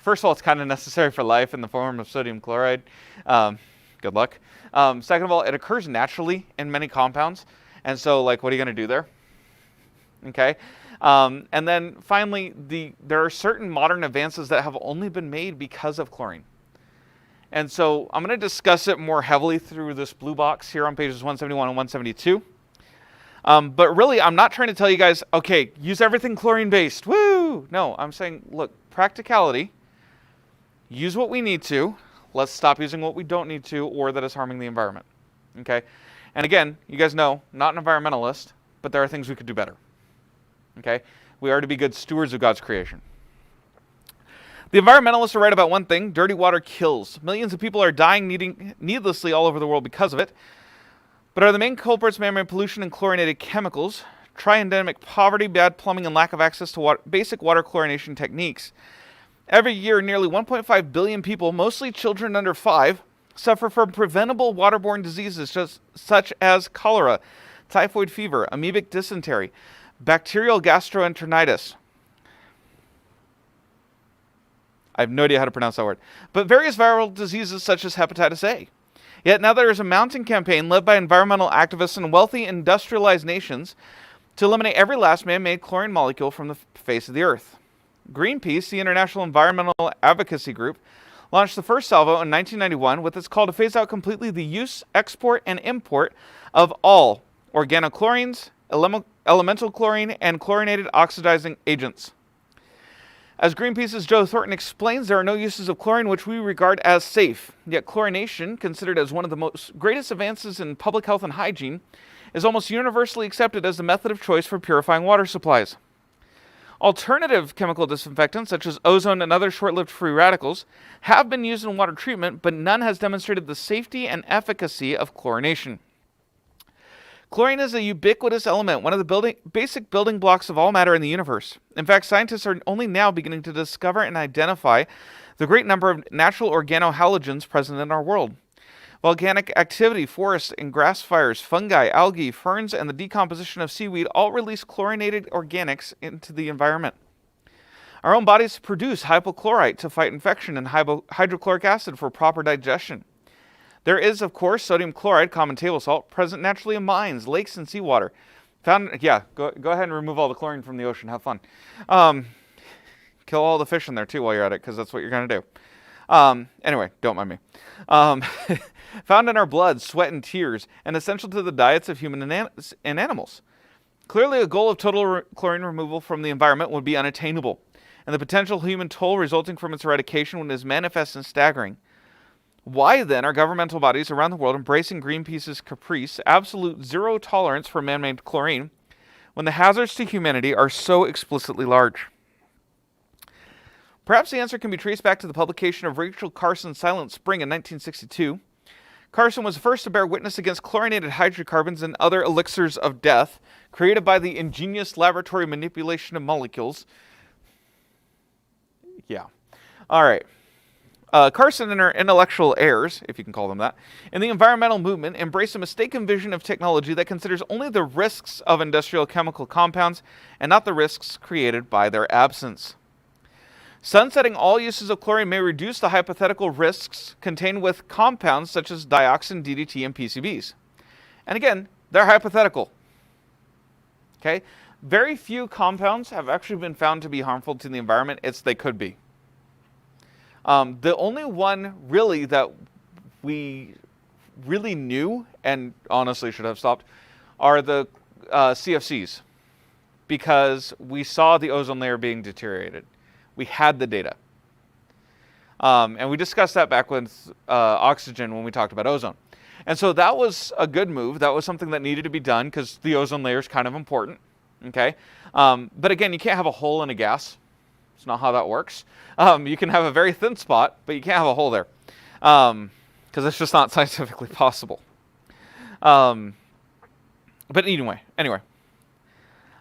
first of all, it's kind of necessary for life in the form of sodium chloride. Good luck. Second of all, it occurs naturally in many compounds. And so, like, what are you going to do there? Okay. And then finally, there are certain modern advances that have only been made because of chlorine. And so I'm going to discuss it more heavily through this blue box here on pages 171 and 172. But really, I'm not trying to tell you guys, okay, use everything chlorine-based. Woo! No, I'm saying, look, practicality. Use what we need to. Let's stop using what we don't need to or that is harming the environment. Okay? And again, you guys know, not an environmentalist, but there are things we could do better. Okay? We are to be good stewards of God's creation. The environmentalists are right about one thing: dirty water kills. Millions of people are dying needlessly all over the world because of it. But are the main culprits man-made pollution and chlorinated chemicals, tri-endemic poverty, bad plumbing, and lack of access to basic water chlorination techniques? Every year, nearly 1.5 billion people, mostly children under 5, suffer from preventable waterborne diseases such as cholera, typhoid fever, amoebic dysentery, bacterial gastroenteritis. I have no idea how to pronounce that word. But various viral diseases such as hepatitis A. Yet now there is a mounting campaign led by environmental activists in wealthy industrialized nations to eliminate every last man-made chlorine molecule from the face of the earth. Greenpeace, the international environmental advocacy group, launched the first salvo in 1991 with its call to phase out completely the use, export, and import of all organochlorines, elemental chlorine, and chlorinated oxidizing agents. As Greenpeace's Joe Thornton explains, there are no uses of chlorine which we regard as safe. Yet chlorination, considered as one of the greatest advances in public health and hygiene, is almost universally accepted as the method of choice for purifying water supplies. Alternative chemical disinfectants, such as ozone and other short-lived free radicals, have been used in water treatment, but none has demonstrated the safety and efficacy of chlorination. Chlorine is a ubiquitous element, one of the basic building blocks of all matter in the universe. In fact, scientists are only now beginning to discover and identify the great number of natural organohalogens present in our world. Volcanic activity, forests and grass fires, fungi, algae, ferns, and the decomposition of seaweed all release chlorinated organics into the environment. Our own bodies produce hypochlorite to fight infection and hydrochloric acid for proper digestion. There is, of course, sodium chloride, common table salt, present naturally in mines, lakes, and seawater. Go ahead and remove all the chlorine from the ocean. Have fun. Kill all the fish in there, too, while you're at it, because that's what you're going to do. Anyway, don't mind me. Found in our blood, sweat, and tears, and essential to the diets of humans and animals. Clearly, a goal of total chlorine removal from the environment would be unattainable, and the potential human toll resulting from its eradication is manifest and staggering. Why, then, are governmental bodies around the world embracing Greenpeace's caprice, absolute zero tolerance for man-made chlorine, when the hazards to humanity are so explicitly large? Perhaps the answer can be traced back to the publication of Rachel Carson's Silent Spring in 1962. Carson was the first to bear witness against chlorinated hydrocarbons and other elixirs of death created by the ingenious laboratory manipulation of molecules. Yeah. All right. Carson and her intellectual heirs, if you can call them that, in the environmental movement embrace a mistaken vision of technology that considers only the risks of industrial chemical compounds and not the risks created by their absence. Sunsetting all uses of chlorine may reduce the hypothetical risks contained with compounds such as dioxin, DDT, and PCBs. And again, they're hypothetical. Okay? Very few compounds have actually been found to be harmful to the environment. They could be. The only one really that we really knew, and honestly should have stopped, are the CFCs, because we saw the ozone layer being deteriorated. We had the data. And we discussed that back with oxygen when we talked about ozone. And so that was a good move. That was something that needed to be done because the ozone layer is kind of important. Okay? But again, you can't have a hole in a gas. It's not how that works. You can have a very thin spot, but you can't have a hole there because it's just not scientifically possible. But anyway.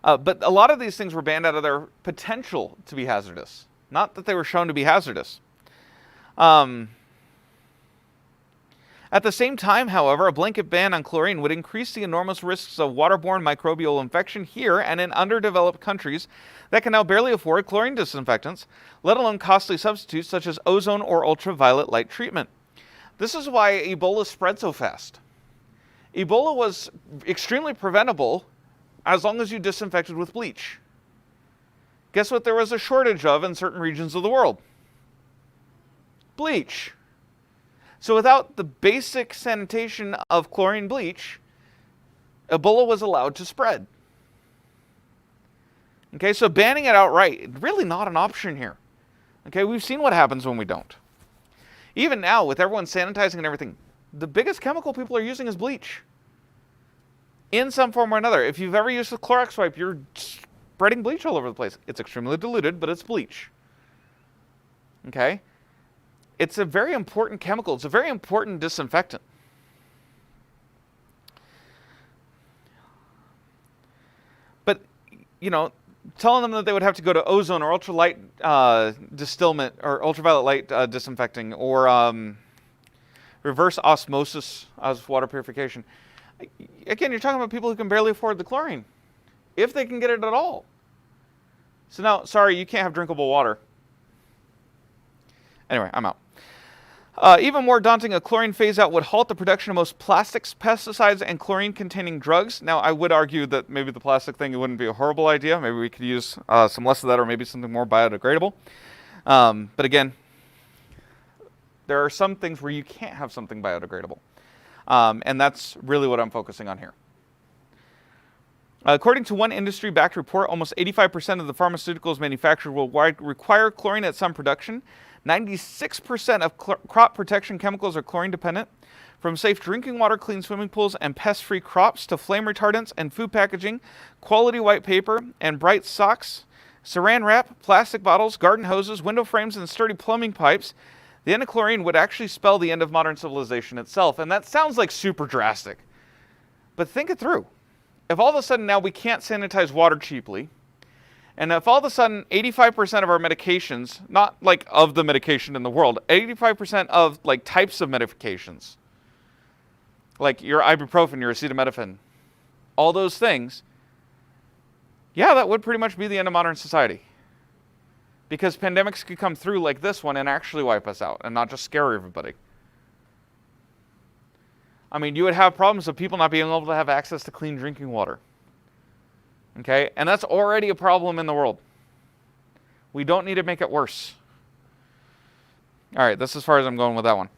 But a lot of these things were banned out of their potential to be hazardous, not that they were shown to be hazardous. At the same time, however, a blanket ban on chlorine would increase the enormous risks of waterborne microbial infection here and in underdeveloped countries that can now barely afford chlorine disinfectants, let alone costly substitutes such as ozone or ultraviolet light treatment. This is why Ebola spread so fast. Ebola was extremely preventable as long as you disinfected with bleach. Guess what there was a shortage of in certain regions of the world? Bleach. So without the basic sanitation of chlorine bleach, Ebola was allowed to spread. Okay, so banning it outright, really not an option here. Okay, we've seen what happens when we don't. Even now, with everyone sanitizing and everything, the biggest chemical people are using is bleach. In some form or another. If you've ever used a Clorox wipe, you're spreading bleach all over the place. It's extremely diluted, but it's bleach. Okay? It's a very important chemical. It's a very important disinfectant. But, telling them that they would have to go to ozone or ultralight distillment or ultraviolet light disinfecting or reverse osmosis as water purification. Again, you're talking about people who can barely afford the chlorine, if they can get it at all. So now, sorry, you can't have drinkable water. Anyway, I'm out. Even more daunting, a chlorine phase-out would halt the production of most plastics, pesticides, and chlorine-containing drugs. Now, I would argue that maybe the plastic thing wouldn't be a horrible idea. Maybe we could use some less of that or maybe something more biodegradable. But again, there are some things where you can't have something biodegradable. And that's really what I'm focusing on here. According to one industry-backed report, almost 85% of the pharmaceuticals manufactured worldwide require chlorine at some production. 96% of crop protection chemicals are chlorine-dependent. From safe drinking water, clean swimming pools, and pest-free crops to flame retardants and food packaging, quality white paper, and bright socks, saran wrap, plastic bottles, garden hoses, window frames, and sturdy plumbing pipes, the end of chlorine would actually spell the end of modern civilization itself. And that sounds like super drastic. But think it through. If all of a sudden now we can't sanitize water cheaply, and if all of a sudden 85% of our medications, not like of the medication in the world, 85% of like types of medications, like your ibuprofen, your acetaminophen, all those things, yeah, that would pretty much be the end of modern society. Because pandemics could come through like this one and actually wipe us out and not just scare everybody. I mean, you would have problems of people not being able to have access to clean drinking water. Okay? And that's already a problem in the world. We don't need to make it worse. All right, that's as far as I'm going with that one.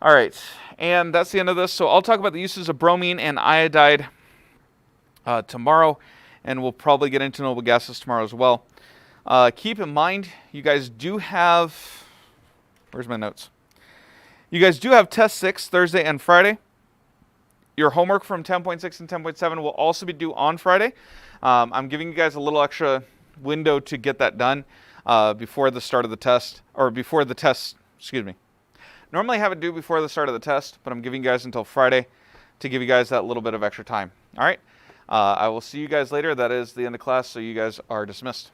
All right, and that's the end of this. So I'll talk about the uses of bromine and iodide tomorrow, and we'll probably get into noble gases tomorrow as well. Keep in mind, you guys do have... Where's my notes? You guys do have Test 6 Thursday and Friday. Your homework from 10.6 and 10.7 will also be due on Friday. I'm giving you guys a little extra window to get that done before the start of the test, or before the test, excuse me. Normally I have it due before the start of the test, but I'm giving you guys until Friday to give you guys that little bit of extra time. All right? I will see you guys later. That is the end of class, so you guys are dismissed.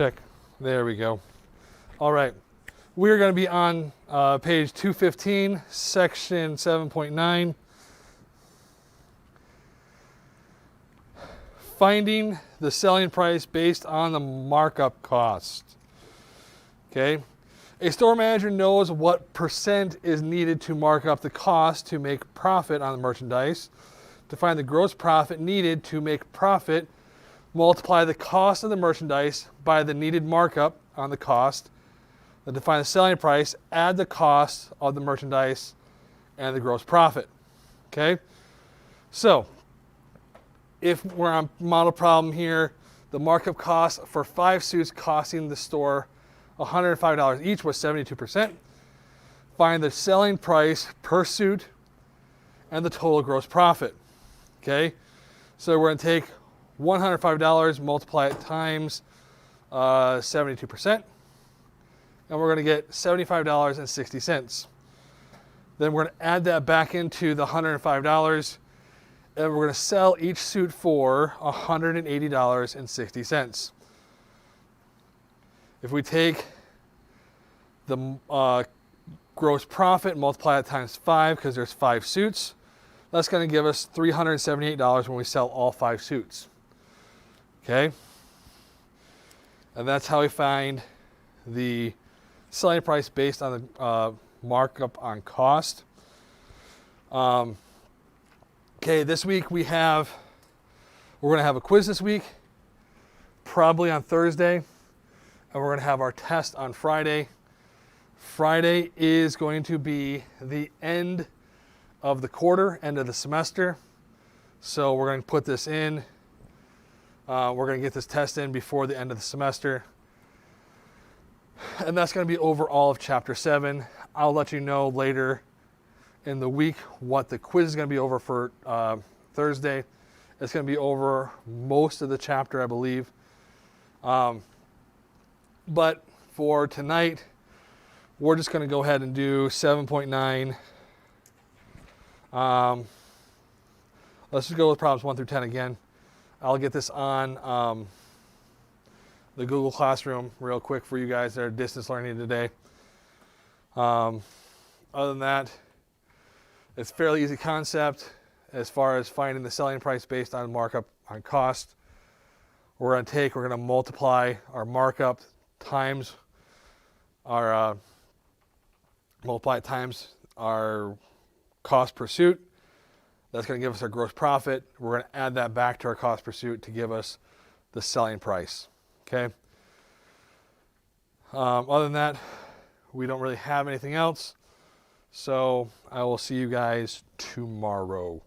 check. There we go. All right. We're going to be on page 215, section 7.9. Finding the selling price based on the markup cost. Okay. A store manager knows what percent is needed to mark up the cost to make profit on the merchandise. To find the gross profit needed to make profit, multiply the cost of the merchandise by the needed markup on the cost. Then to find the selling price, add the cost of the merchandise and the gross profit. Okay? So, if we're on model problem here, the markup cost for 5 suits costing the store $105 each was 72%. Find the selling price per suit and the total gross profit. Okay? So we're going to take $105, multiply it times 72%, and we're going to get $75.60. Then we're going to add that back into the $105, and we're going to sell each suit for $180.60. If we take the gross profit and multiply it times 5, because there's 5 suits, that's going to give us $378 when we sell all 5 suits. Okay? And that's how we find the selling price based on the markup on cost. Okay, this week we're going to have a quiz this week, probably on Thursday, and we're going to have our test on Friday. Friday is going to be the end of the quarter, end of the semester. So we're going to put this in. We're going to get this test in before the end of the semester. And that's going to be over all of Chapter 7. I'll let you know later in the week what the quiz is going to be over for Thursday. It's going to be over most of the chapter, I believe. But for tonight, we're just going to go ahead and do 7.9. Let's just go with problems 1 through 10 again. I'll get this on the Google Classroom real quick for you guys that are distance learning today. Other than that, it's a fairly easy concept as far as finding the selling price based on markup on cost. We're going to multiply our markup times our cost per suit. That's going to give us our gross profit. We're going to add that back to our cost per suit to give us the selling price. Okay. Other than that, we don't really have anything else. So I will see you guys tomorrow.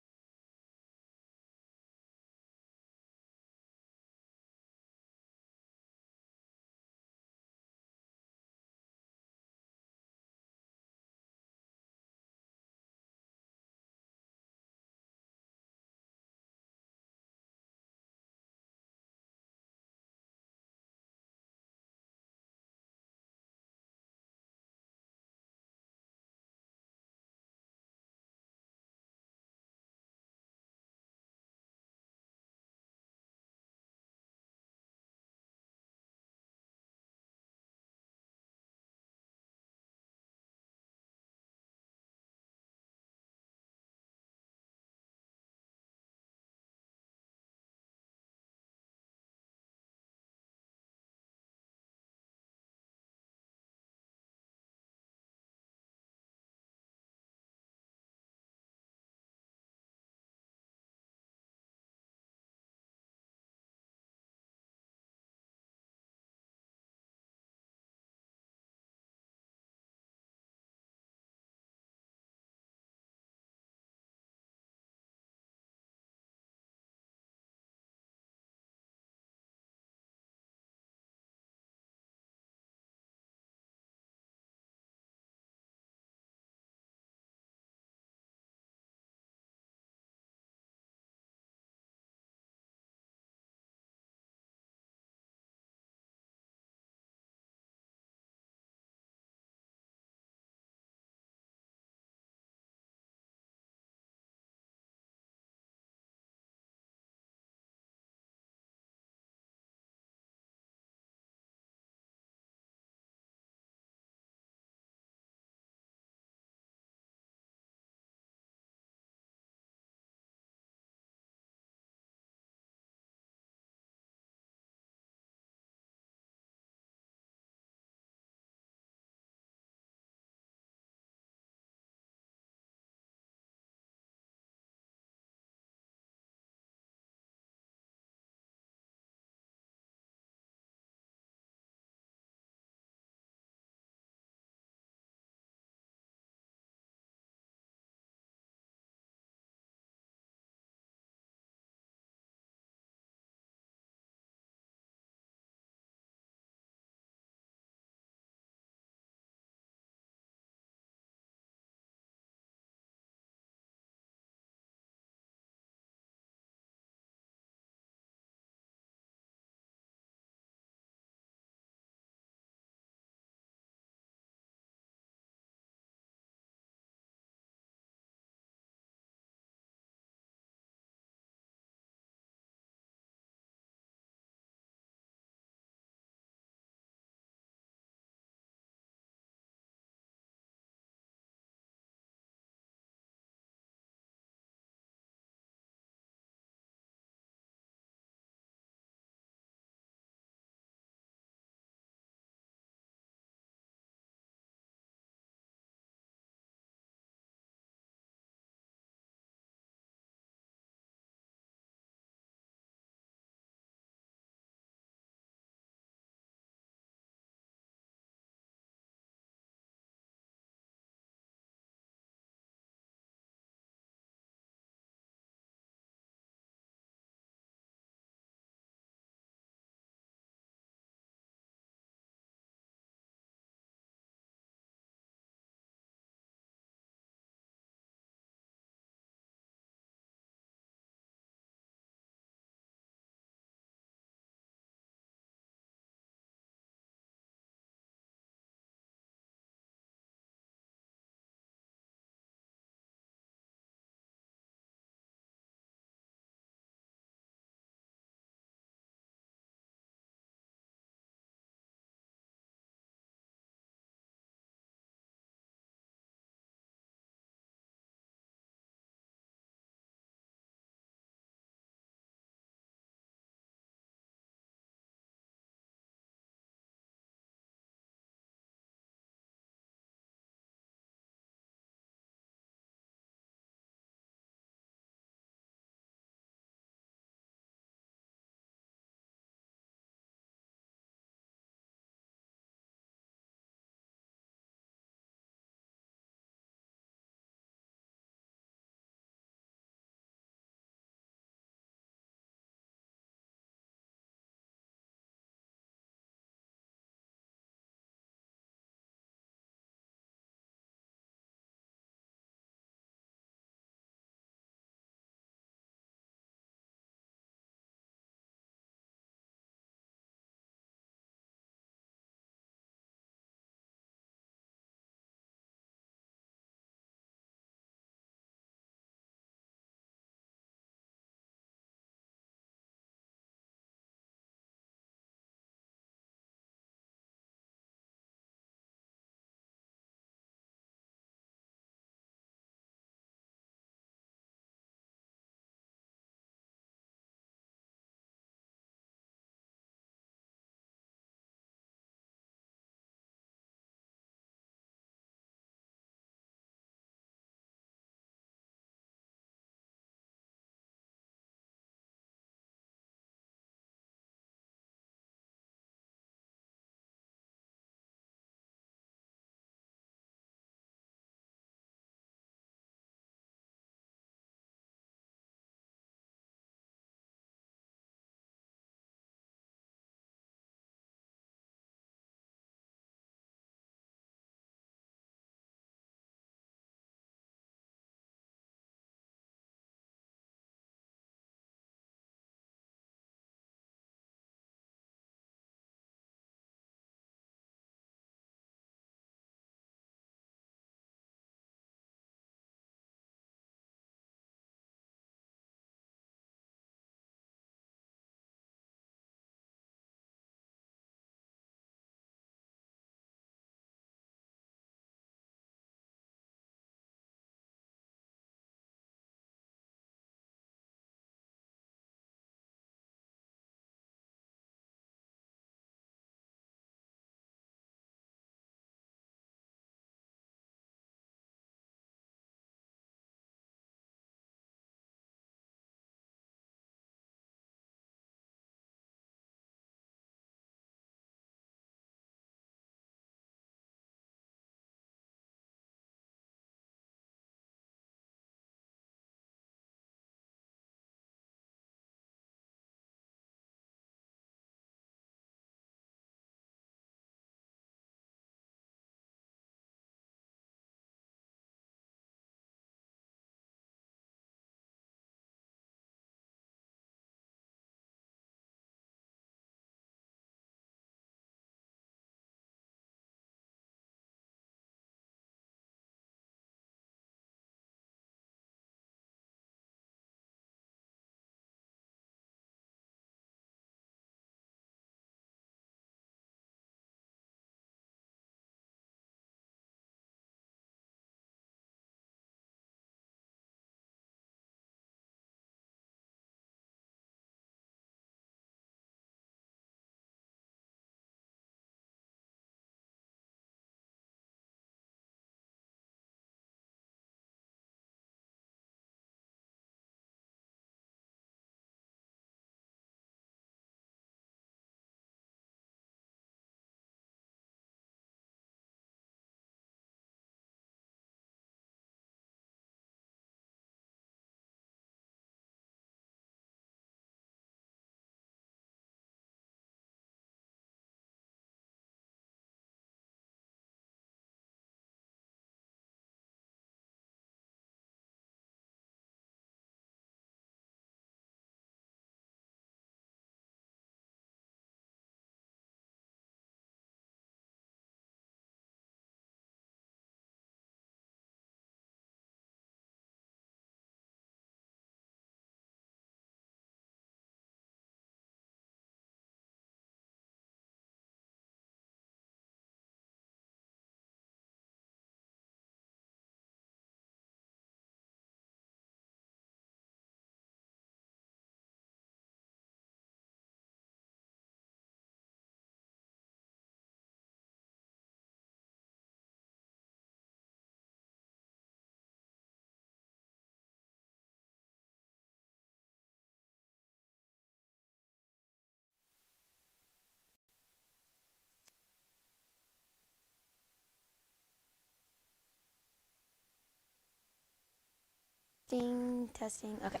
Testing. Okay.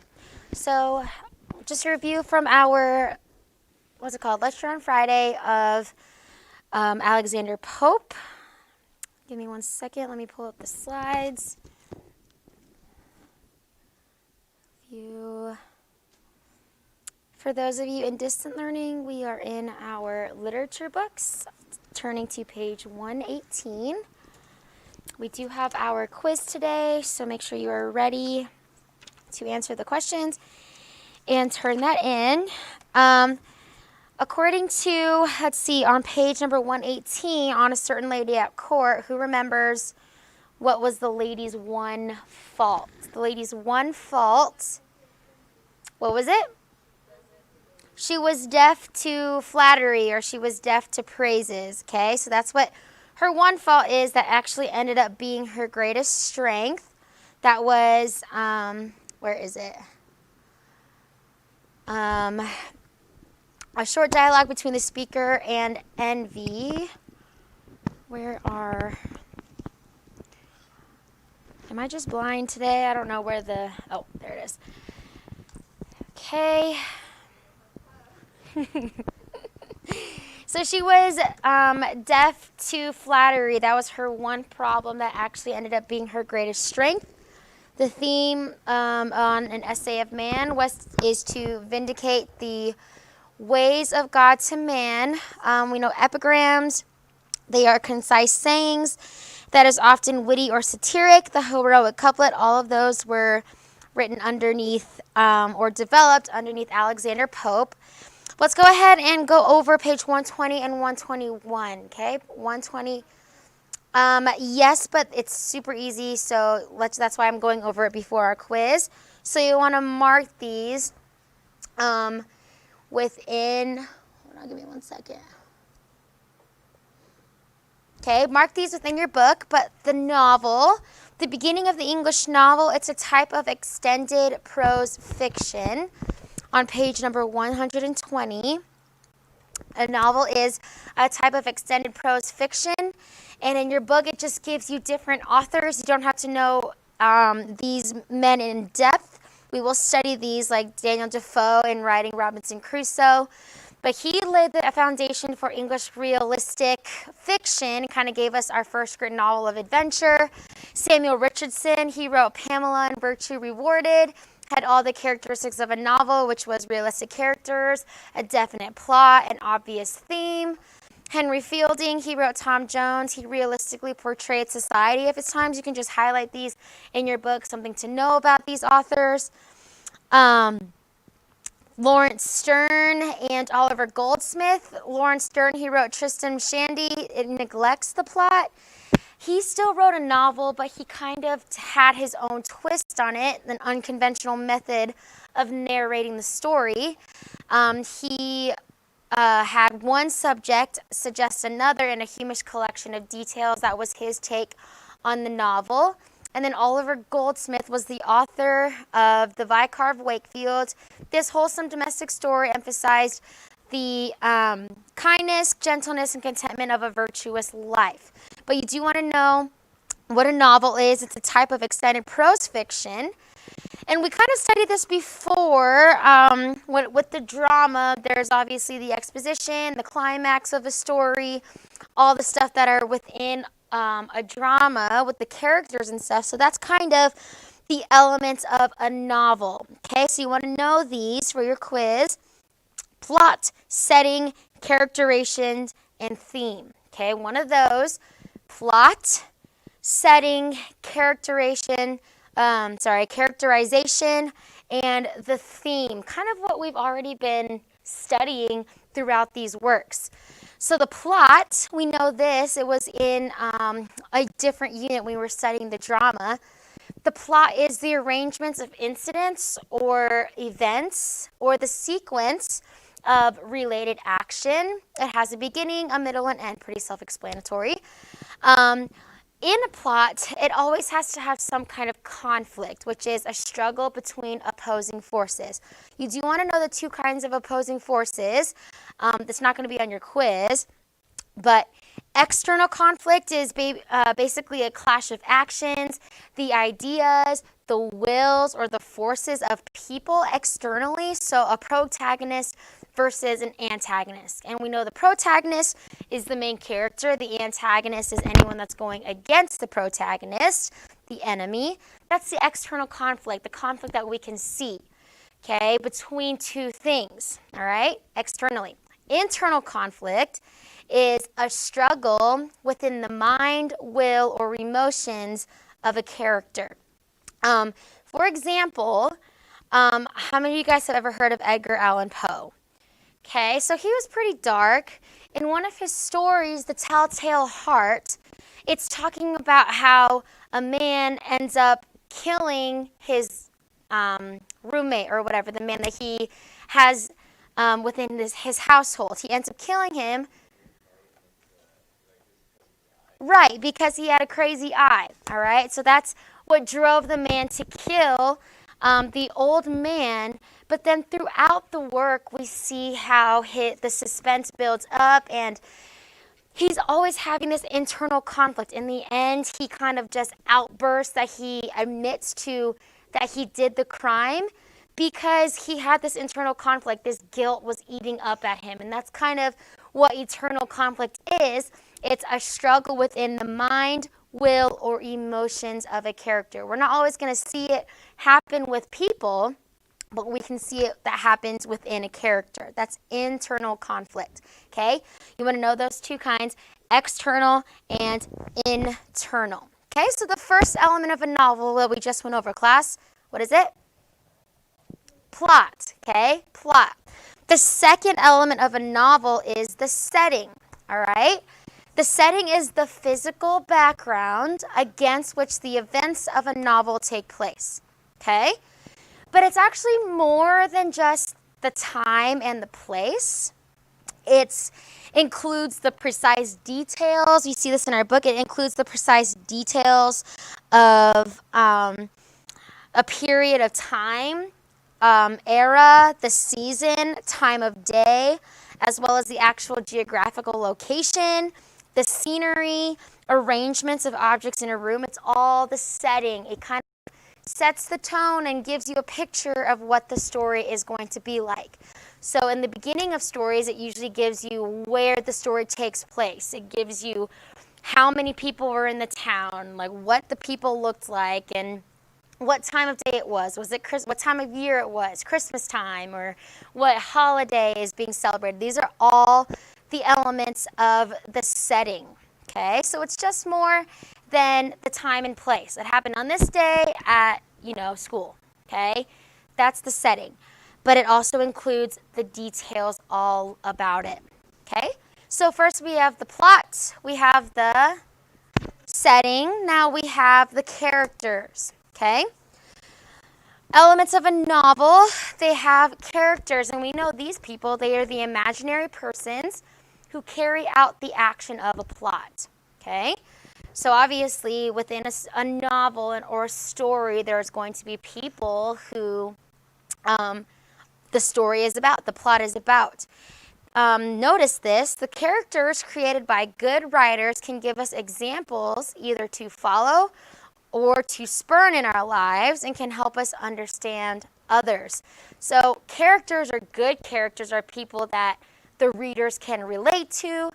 So, just a review from our, what's it called? Lecture on Friday of Alexander Pope. Give me 1 second. Let me pull up the slides. For those of you in distant learning, we are in our literature books, turning to page 118. We do have our quiz today, so make sure you are ready to answer the questions and turn that in. According to, let's see, on page number 118, on a certain lady at court, who remembers what was the lady's one fault? The lady's one fault, what was it? She was deaf to flattery, or she was deaf to praises, okay? So that's what her one fault is that actually ended up being her greatest strength. That was, where is it? A short dialogue between the speaker and Envy. Am I just blind today? I don't know where oh, there it is. Okay. So she was deaf to flattery. That was her one problem that actually ended up being her greatest strength. The theme on An Essay of Man is to vindicate the ways of God to man. We know epigrams. They are concise sayings that is often witty or satiric. The heroic couplet, all of those were written underneath or developed underneath Alexander Pope. Let's go ahead and go over page 120 and 121, okay? 120. Yes, but it's super easy, so that's why I'm going over it before our quiz. So you want to mark these within, hold on, give me 1 second. Okay, mark these within your book, but the novel, the beginning of the English novel, it's a type of extended prose fiction. On page number 120, a novel is a type of extended prose fiction, and in your book it just gives you different authors. You don't have to know these men in depth. We will study these like Daniel Defoe in writing Robinson Crusoe, but he laid the foundation for English realistic fiction, kind of gave us our first written novel of adventure. Samuel Richardson, he wrote Pamela and Virtue Rewarded. Had all the characteristics of a novel, which was realistic characters, a definite plot, an obvious theme. Henry Fielding, he wrote Tom Jones. He realistically portrayed society of his times. You can just highlight these in your book, something to know about these authors. Lawrence Stern and Oliver Goldsmith. Lawrence Stern, he wrote Tristram Shandy. It neglects the plot. He still wrote a novel, but he kind of had his own twist on it, an unconventional method of narrating the story. He had one subject suggest another in a humish collection of details. That was his take on the novel. And then Oliver Goldsmith was the author of The Vicar of Wakefield. This wholesome domestic story emphasized the kindness, gentleness, and contentment of a virtuous life. But you do want to know what a novel is. It's a type of extended prose fiction. And we kind of studied this before with the drama. There's obviously the exposition, the climax of a story, all the stuff that are within a drama with the characters and stuff. So that's kind of the elements of a novel. Okay, so you want to know these for your quiz. Plot, setting, characterizations, and theme. Okay, one of those. Plot, setting, characterization, and the theme. Kind of what we've already been studying throughout these works. So the plot, we know this. It was in a different unit when we were studying the drama. The plot is the arrangements of incidents or events or the sequence of related action. It has a beginning, a middle, and end. Pretty self-explanatory. In a plot, it always has to have some kind of conflict, which is a struggle between opposing forces. You do want to know the two kinds of opposing forces. That's not going to be on your quiz, but External conflict is basically a clash of actions, the ideas, the wills, or the forces of people externally. So a protagonist versus an antagonist. And we know the protagonist is the main character. The antagonist is anyone that's going against the protagonist, the enemy. That's the external conflict, the conflict that we can see, okay, between two things, all right, externally. Internal conflict is a struggle within the mind, will, or emotions of a character. For example, how many of you guys have ever heard of Edgar Allan Poe? Okay, so he was pretty dark. In one of his stories, The Telltale Heart, it's talking about how a man ends up killing his roommate or whatever, the man that he has within his household. He ends up killing him. Right, because he had a crazy eye, all right? So that's what drove the man to kill the old man. But then throughout the work, we see how the suspense builds up, and he's always having this internal conflict. In the end, he kind of just outbursts that he admits to that he did the crime because he had this internal conflict. This guilt was eating up at him, and that's kind of what eternal conflict is. It's a struggle within the mind, will, or emotions of a character. We're not always going to see it happen with people, but we can see it that happens within a character. That's internal conflict, okay? You want to know those two kinds, external and internal. Okay, so the first element of a novel that we just went over, class, what is it? Plot, okay? Plot. The second element of a novel is the setting, all right? The setting is the physical background against which the events of a novel take place, okay? But it's actually more than just the time and the place. It includes the precise details. You see this in our book. It includes the precise details of a period of time, era, the season, time of day, as well as the actual geographical location, the scenery, arrangements of objects in a room. It's all the setting. It kind of sets the tone and gives you a picture of what the story is going to be like. So in the beginning of stories, it usually gives you where the story takes place. It gives you how many people were in the town, like what the people looked like, and what time of day it was. Was it what time of year it was, Christmas time, or what holiday is being celebrated. These are all the elements of the setting, okay? So it's just more than the time and place. It happened on this day at, school, okay? That's the setting. But it also includes the details all about it, okay? So first we have the plot, we have the setting, now we have the characters, okay? Elements of a novel, they have characters, and we know these people, they are the imaginary persons who carry out the action of a plot, okay? So obviously within a novel or a story, there's going to be people who the story is about, the plot is about. Notice this, the characters created by good writers can give us examples either to follow or to spurn in our lives and can help us understand others. So characters or good characters are people that the readers can relate to.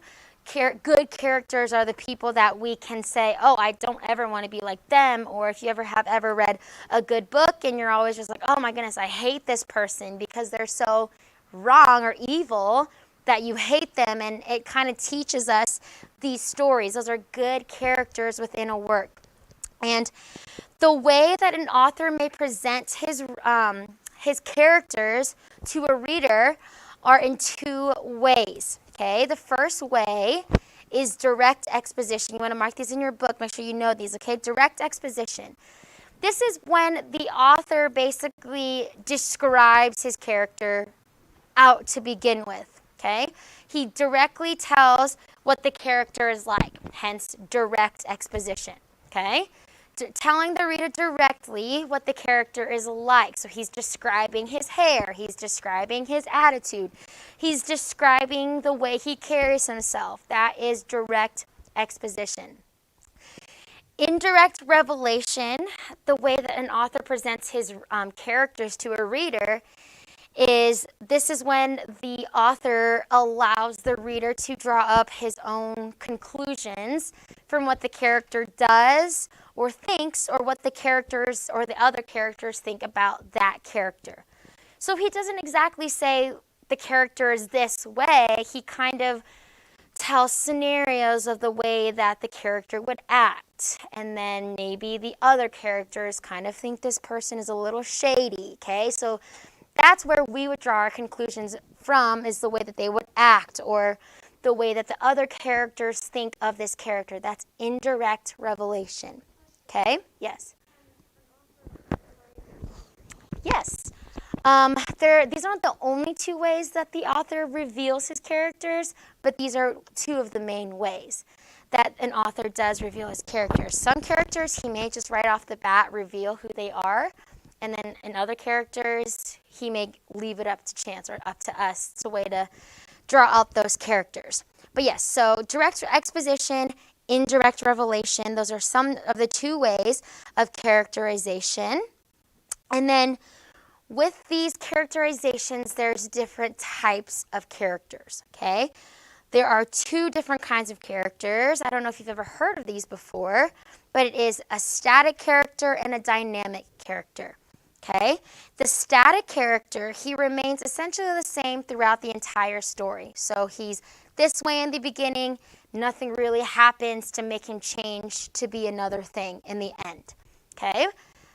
Good characters are the people that we can say, oh, I don't ever want to be like them. Or if you have ever read a good book and you're always just like, oh my goodness, I hate this person because they're so wrong or evil that you hate them. And it kind of teaches us these stories. Those are good characters within a work. And the way that an author may present his characters to a reader are in two ways, okay? The first way is direct exposition. You want to mark these in your book. Make sure you know these, okay? Direct exposition. This is when the author basically describes his character out to begin with, okay? He directly tells what the character is like, hence direct exposition, okay? telling the reader directly what the character is like. So he's describing his hair, he's describing his attitude, he's describing the way he carries himself. That is direct exposition. Indirect revelation, the way that an author presents his characters to a reader, is when the author allows the reader to draw up his own conclusions from what the character does or thinks, or what the characters or the other characters think about that character. So he doesn't exactly say the character is this way. He kind of tells scenarios of the way that the character would act, and then maybe the other characters kind of think this person is a little shady. Okay, so that's where we would draw our conclusions from, is the way that they would act or the way that the other characters think of this character. That's indirect revelation. Okay? Yes. Yes. These aren't the only two ways that the author reveals his characters, but these are two of the main ways that an author does reveal his characters. Some characters he may just right off the bat reveal who they are, and then in other characters he may leave it up to chance or up to us. It's a way to draw out those characters. But yes, so direct exposition, indirect revelation, those are some of the two ways of characterization. And then with these characterizations, there's different types of characters, okay? There are two different kinds of characters. I don't know if you've ever heard of these before, but it is a static character and a dynamic character, okay? The static character, he remains essentially the same throughout the entire story. So he's this way in the beginning, nothing really happens to make him change to be another thing in the end, okay?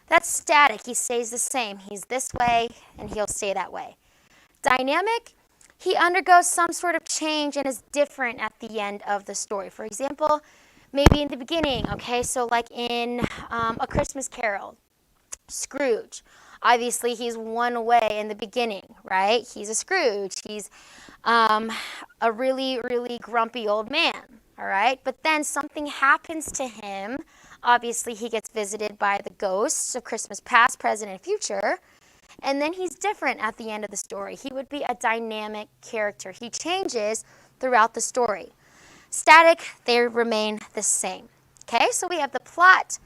That's static. He stays the same. He's this way, and he'll stay that way. Dynamic, he undergoes some sort of change and is different at the end of the story. For example, maybe in the beginning, okay, so like in A Christmas Carol, Scrooge. Obviously, he's one way in the beginning, right? He's a Scrooge. He's a really, really grumpy old man, all right? But then something happens to him. Obviously, he gets visited by the ghosts of Christmas past, present, and future. And then he's different at the end of the story. He would be a dynamic character. He changes throughout the story. Static, they remain the same. Okay, so we have the plot,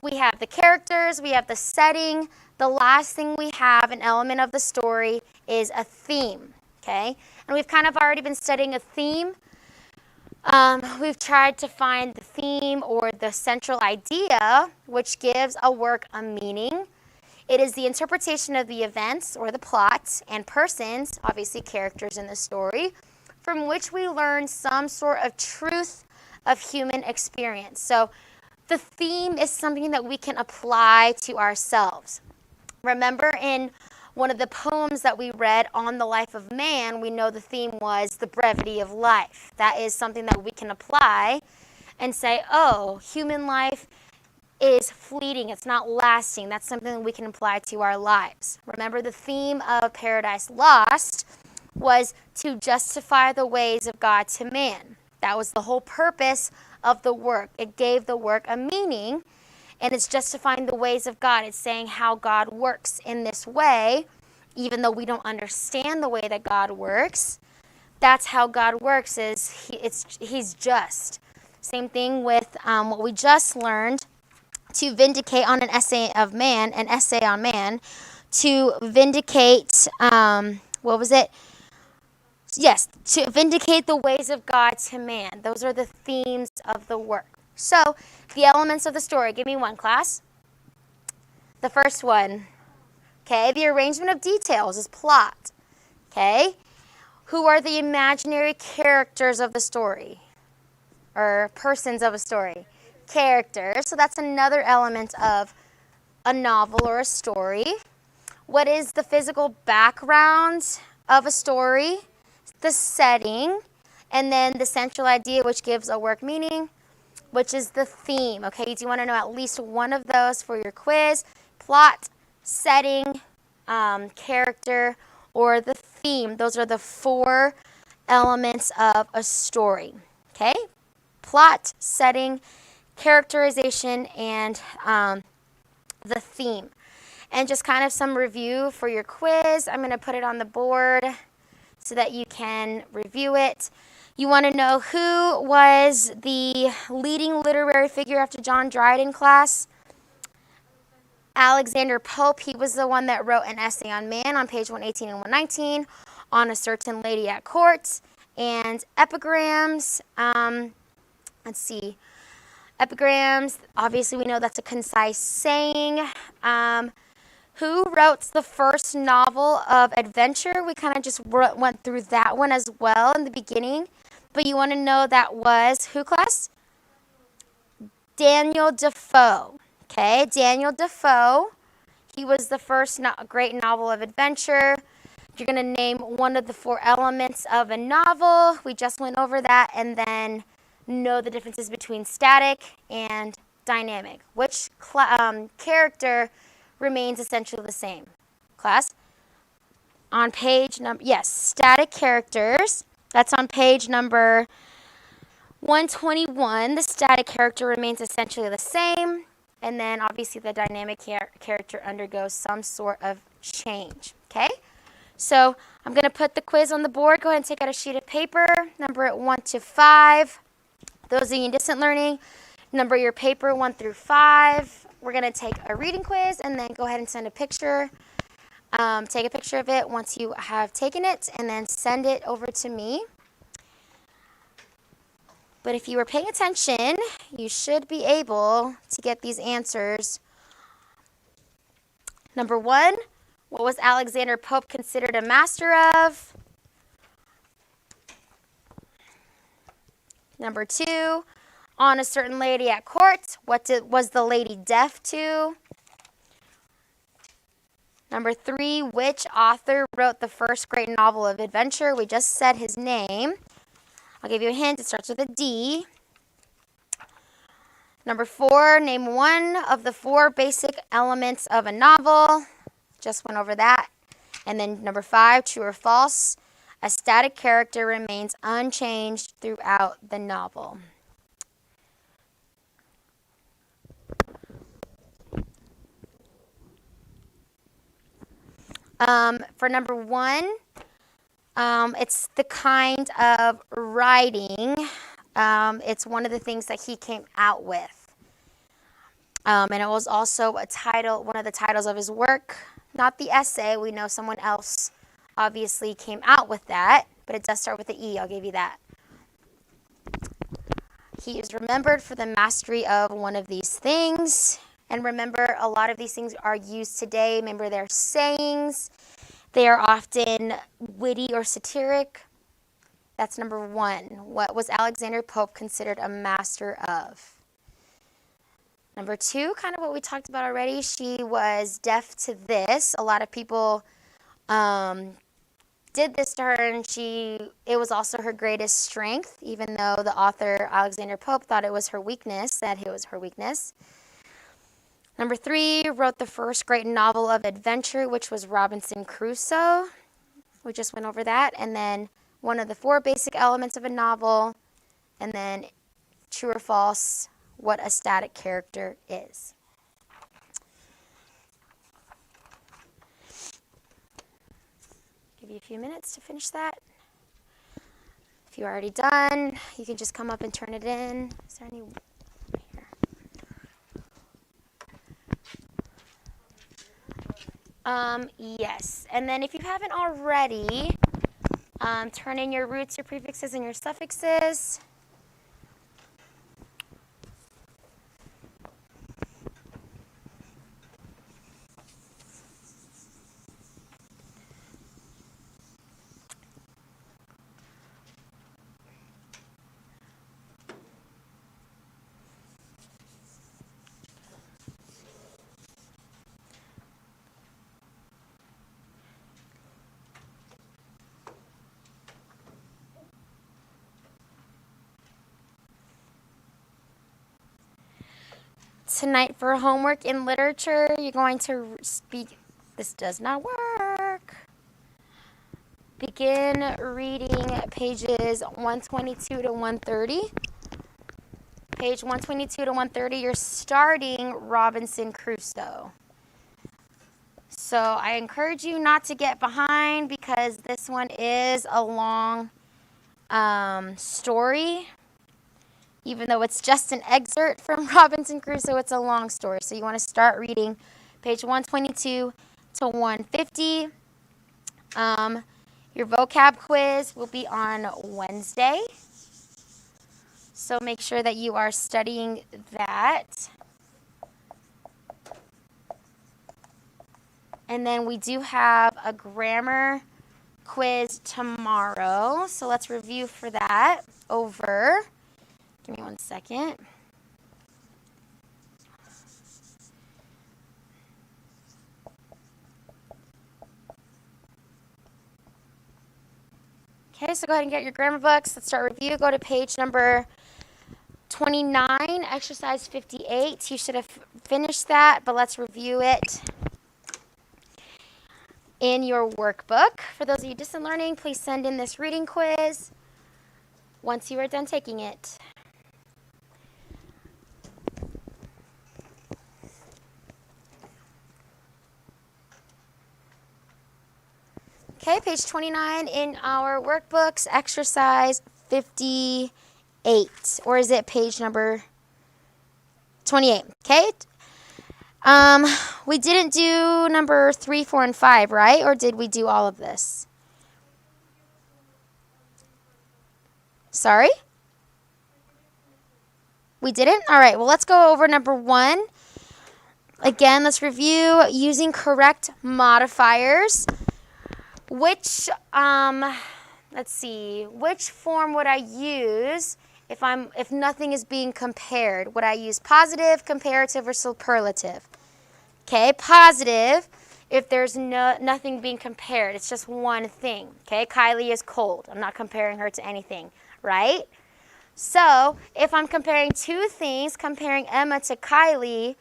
we have the characters, we have the setting. The last thing we have, an element of the story, is a theme. Okay, and we've kind of already been studying a theme. We've tried to find the theme or the central idea, which gives a work a meaning. It is the interpretation of the events or the plot and persons, obviously characters in the story, from which we learn some sort of truth of human experience. So the theme is something that we can apply to ourselves. Remember in one of the poems that we read on the life of man, we know the theme was the brevity of life. That is something that we can apply and say, oh, human life is fleeting. It's not lasting. That's something that we can apply to our lives. Remember, the theme of Paradise Lost was to justify the ways of God to man. That was the whole purpose of the work. It gave the work a meaning, and it's justifying the ways of God. It's saying how God works in this way, even though we don't understand the way that God works. That's how God works, is He's just. Same thing with what we just learned, to vindicate on an essay on man, to vindicate, what was it? Yes, to vindicate the ways of God to man. Those are the themes of the work. So, the elements of the story. Give me one, class. The first one. Okay, the arrangement of details is plot. Okay, who are the imaginary characters of the story? Or persons of a story? Characters. So that's another element of a novel or a story. What is the physical background of a story? The setting. And then the central idea, which gives a work meaning, which is the theme. Okay, do you want to know at least one of those for your quiz? Plot, setting, character, or the theme. Those are the four elements of a story. Okay, plot, setting, characterization, and the theme. And just kind of some review for your quiz. I'm going to put it on the board so that you can review it. You want to know who was the leading literary figure after John Dryden, class? Alexander Pope. He was the one that wrote An Essay on Man on page 118 and 119, On a Certain Lady at Court, and epigrams. Let's see. Epigrams, obviously we know that's a concise saying. Who wrote the first novel of adventure? We kind of just went through that one as well in the beginning. But you want to know that was who, class? Daniel Defoe. Okay, Daniel Defoe. He was the first great novel of adventure. You're going to name one of the 4 elements of a novel. We just went over that. And then know the differences between static and dynamic. Which character remains essentially the same? Class? On page number, yes, static characters. That's on page number 121. The static character remains essentially the same. And then obviously the dynamic character undergoes some sort of change. Okay? So I'm going to put the quiz on the board. Go ahead and take out a sheet of paper. Number it 1 to 5. Those of you in distant learning, number your paper 1 through 5. We're going to take a reading quiz and then go ahead and send a picture. Take a picture of it once you have taken it and then send it over to me. But if you were paying attention, you should be able to get these answers. Number 1, what was Alexander Pope considered a master of? Number 2, On a Certain Lady at Court, what was the lady deaf to? Number 3, which author wrote the first great novel of adventure? We just said his name. I'll give you a hint. It starts with a D. Number 4, name one of the 4 basic elements of a novel. Just went over that. And then number 5, true or false? A static character remains unchanged throughout the novel. For number 1, it's the kind of writing. It's one of the things that he came out with. And it was also a title, one of the titles of his work. Not the essay. We know someone else obviously came out with that, but it does start with the E. I'll give you that. He is remembered for the mastery of one of these things. And remember, a lot of these things are used today. Remember, they're sayings. They are often witty or satiric. That's number 1. What was Alexander Pope considered a master of? Number 2, kind of what we talked about already. She was deaf to this. A lot of people did this to her, and it was also her greatest strength, even though the author, Alexander Pope, thought it was her weakness, that it was her weakness. Number 3, wrote the first great novel of adventure, which was Robinson Crusoe. We just went over that. And then one of the 4 basic elements of a novel. And then true or false, what a static character is. Give you a few minutes to finish that. If you're already done, you can just come up and turn it in. Is there any... Yes, and then if you haven't already, turn in your roots, your prefixes, and your suffixes. Tonight for homework in literature, you're going to speak. This does not work. Begin reading pages 122 to 130. Page 122 to 130, you're starting Robinson Crusoe. So I encourage you not to get behind because this one is a long story. Even though it's just an excerpt from Robinson Crusoe, it's a long story. So you want to start reading page 122 to 150. Your vocab quiz will be on Wednesday. So make sure that you are studying that. And then we do have a grammar quiz tomorrow. So let's review for that over. Give me 1 second. Okay, so go ahead and get your grammar books. Let's start review. Go to page number 29, exercise 58. You should have finished that, but let's review it in your workbook. For those of you distant learning, please send in this reading quiz once you are done taking it. Okay, page 29 in our workbooks, exercise 58. Or is it page number 28? Okay. We didn't do number 3, 4, and 5, right? Or did we do all of this? Sorry? We didn't? All right, well, let's go over number 1. Again, let's review using correct modifiers. Which, let's see, which form would I use if nothing is being compared? Would I use positive, comparative, or superlative? Okay, positive, if there's nothing being compared, it's just one thing. Okay, Kylie is cold. I'm not comparing her to anything, right? So, if I'm comparing two things, comparing Emma to Kylie,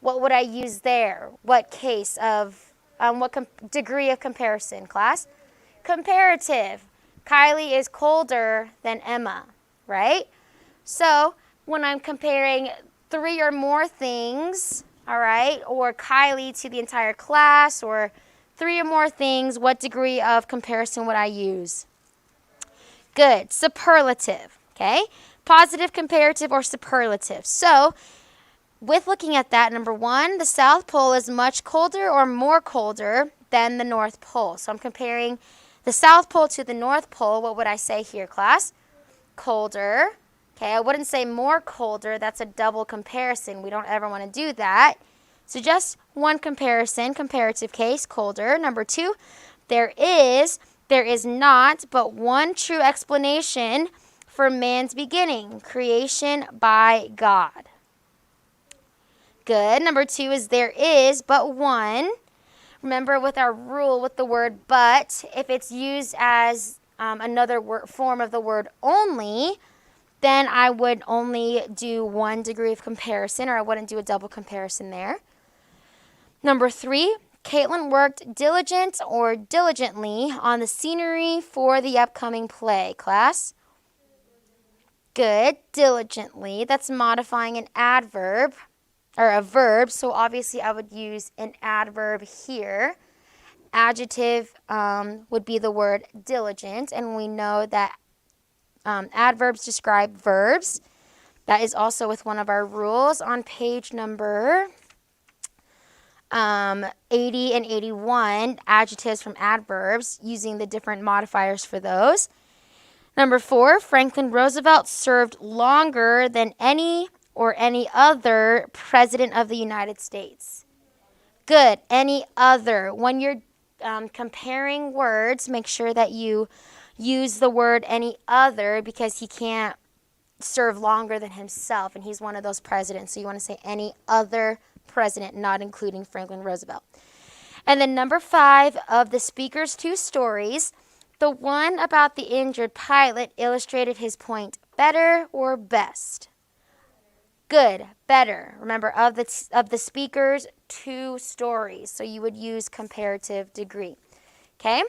what would I use there? What case of what degree of comparison, class? Comparative. Kylie is colder than Emma, right? So when I'm comparing 3 or more things, all right, or Kylie to the entire class, or 3 or more things, what degree of comparison would I use? Good. Superlative, okay? Positive, comparative, or superlative. So with looking at that, number 1, the South Pole is much colder or more colder than the North Pole. So I'm comparing the South Pole to the North Pole. What would I say here, class? Colder. Okay, I wouldn't say more colder. That's a double comparison. We don't ever want to do that. So just one comparison, comparative case, colder. Number 2, there is not but one true explanation for man's beginning, creation by God. Good. Number 2 is there is but one. Remember with our rule with the word but, if it's used as another form of the word only, then I would only do 1 degree of comparison, or I wouldn't do a double comparison there. Number 3, Caitlin worked diligent or diligently on the scenery for the upcoming play. Class? Good. Diligently. That's modifying an adverb. Or a verb, so obviously I would use an adverb here. Adjective would be the word diligent, and we know that adverbs describe verbs. That is also with one of our rules on page number 80 and 81, adjectives from adverbs, using the different modifiers for those. Number 4, Franklin Roosevelt served longer than any other president of the United States. Good. Any other. When you're comparing words, make sure that you use the word any other, because he can't serve longer than himself, and he's one of those presidents. So you want to say any other president, not including Franklin Roosevelt. And then number 5, of the speaker's 2 stories, the one about the injured pilot illustrated his point better or best? Good, better. Remember, of the speaker's 2 stories. So you would use comparative degree. Okay?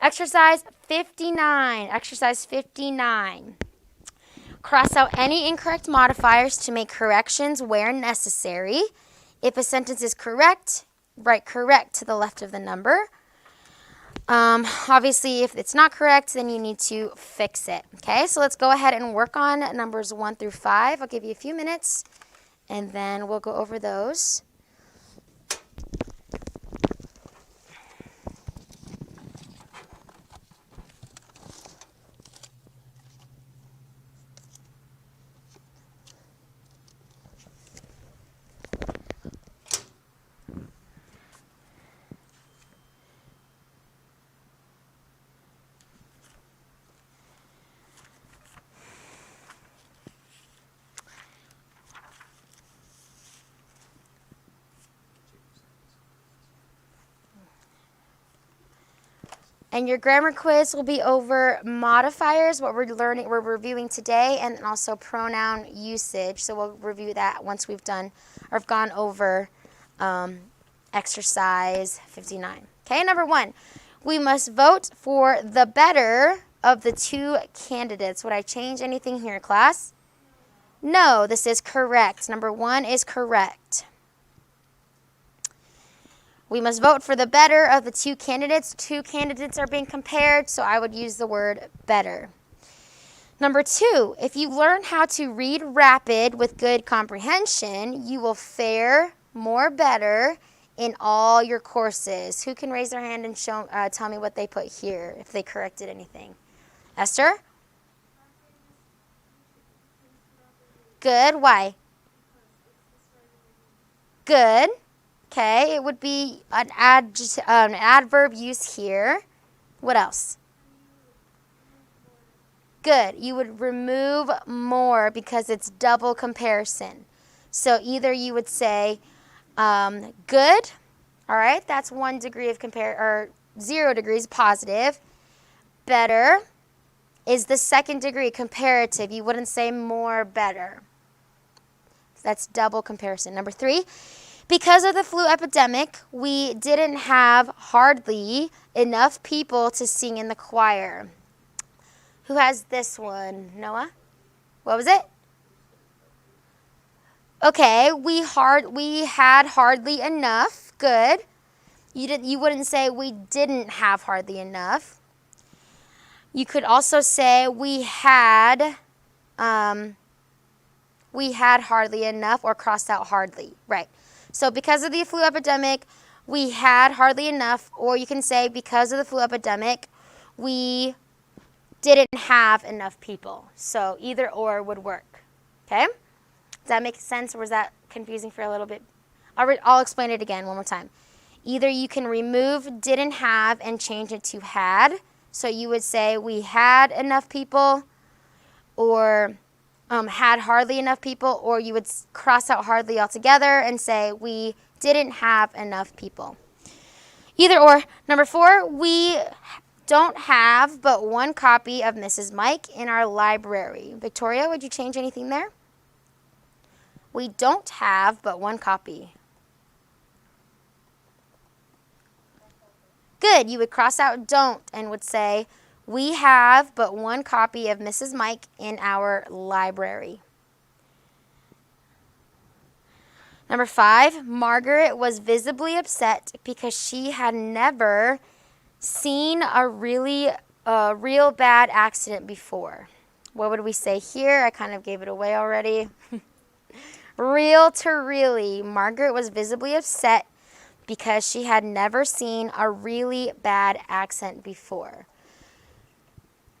Exercise 59. Exercise 59. Cross out any incorrect modifiers to make corrections where necessary. If a sentence is correct, write correct to the left of the number. Obviously, if it's not correct, then you need to fix it. Okay, so let's go ahead and work on numbers 1 through 5. I'll give you a few minutes, and then we'll go over those. And your grammar quiz will be over modifiers, what we're reviewing today, and also pronoun usage. So we'll review that once we've done or have gone over exercise 59. Okay, number 1, we must vote for the better of the 2 candidates. Would I change anything here, class? No, this is correct. Number 1 is correct. We must vote for the better of the 2 candidates. 2 candidates are being compared, so I would use the word better. Number 2, if you learn how to read rapid with good comprehension, you will fare more better in all your courses. Who can raise their hand and tell me what they put here, if they corrected anything? Esther? Good. Why? Good. Okay, it would be an adverb use here. What else? Good. You would remove more because it's double comparison. So either you would say good. All right, that's 1 degree of or 0 degrees positive. Better is the 2nd degree comparative. You wouldn't say more better. That's double comparison. Number 3. Because of the flu epidemic, we didn't have hardly enough people to sing in the choir. Who has this one? Noah? What was it? Okay, we had hardly enough. Good. You wouldn't say we didn't have hardly enough. You could also say we had hardly enough, or crossed out hardly. Right. So because of the flu epidemic, we had hardly enough, or you can say because of the flu epidemic, we didn't have enough people. So either or would work. Okay? Does that make sense, or was that confusing for a little bit? I'll explain it again one more time. Either you can remove didn't have and change it to had. So you would say we had enough people, or had hardly enough people, or you would cross out hardly altogether and say we didn't have enough people. Either or. Number 4, we don't have but 1 copy of Mrs. Mike in our library. Victoria, would you change anything there? We don't have but 1 copy. Good. You would cross out don't and would say we have but 1 copy of Mrs. Mike in our library. Number 5, Margaret was visibly upset because she had never seen a real bad accident before. What would we say here? I kind of gave it away already. Real to really. Margaret was visibly upset because she had never seen a really bad accent before.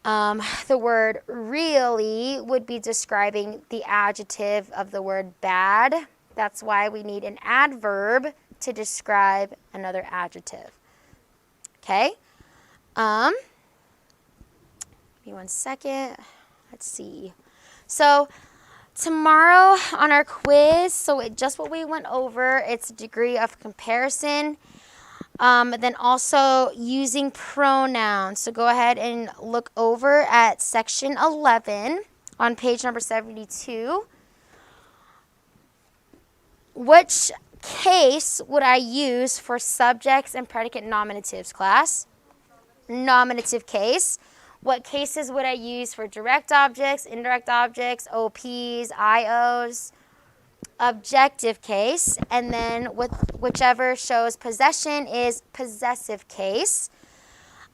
The word really would be describing the adjective of the word bad. That's why we need an adverb to describe another adjective. Okay? Give me 1 second. Let's see. So tomorrow on our quiz, just what we went over, it's a degree of comparison. Then also using pronouns. So go ahead and look over at section 11 on page number 72. Which case would I use for subjects and predicate nominatives, class? Nominative case. What cases would I use for direct objects, indirect objects, OPs, IOs? Objective case, and then with whichever shows possession is possessive case.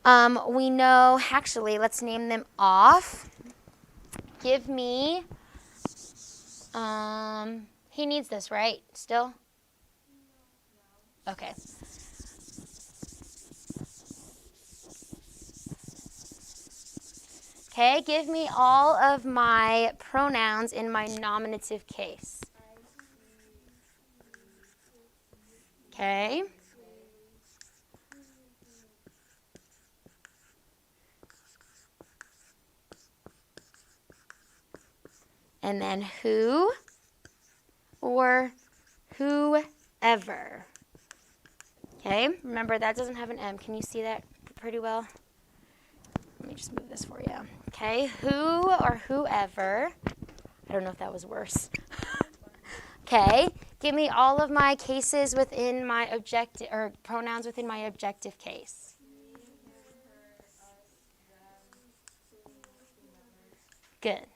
We know, actually, let's name them off. Give me, he needs this, right? Still? Okay. Okay, give me all of my pronouns in my nominative case. Okay. And then who or whoever. Okay, remember that doesn't have an M. Can you see that pretty well? Let me just move this for you. Okay, who or whoever. I don't know if that was worse. Okay, give me all of my cases within my objective, or pronouns within my objective case. Good.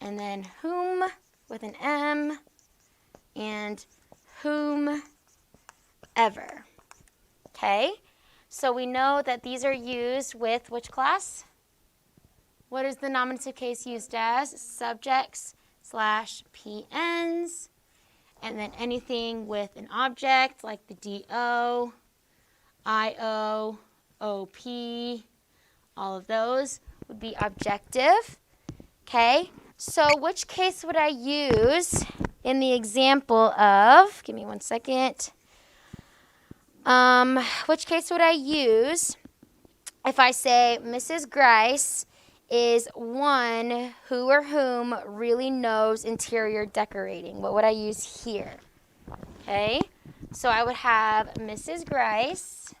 And then whom with an M and whomever. Okay, so we know that these are used with which class? What is the nominative case used as? Subjects / PNs. And then anything with an object like the DO, IO, OP, all of those would be objective. Okay, so which case would I use in the example of, give me one second. Which case would I use if I say Mrs. Grice is one who or whom really knows interior decorating? What would I use here? Okay, so I would have Mrs. Grice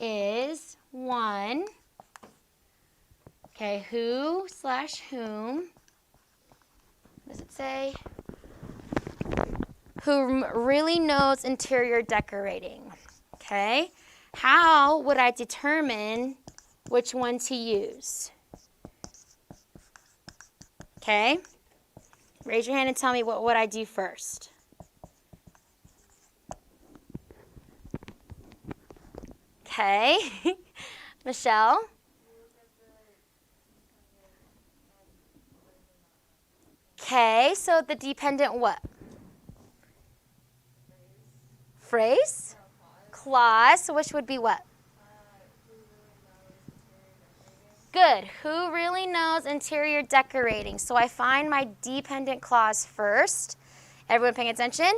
is one, okay, who / whom, what does it say? Who really knows interior decorating, okay? How would I determine which one to use? Okay, raise your hand and tell me what would I do first. Okay, Michelle? Okay, so the dependent what? Phrase? Clause, which would be what? Good. Who really knows interior decorating? So I find my dependent clause first. Everyone paying attention?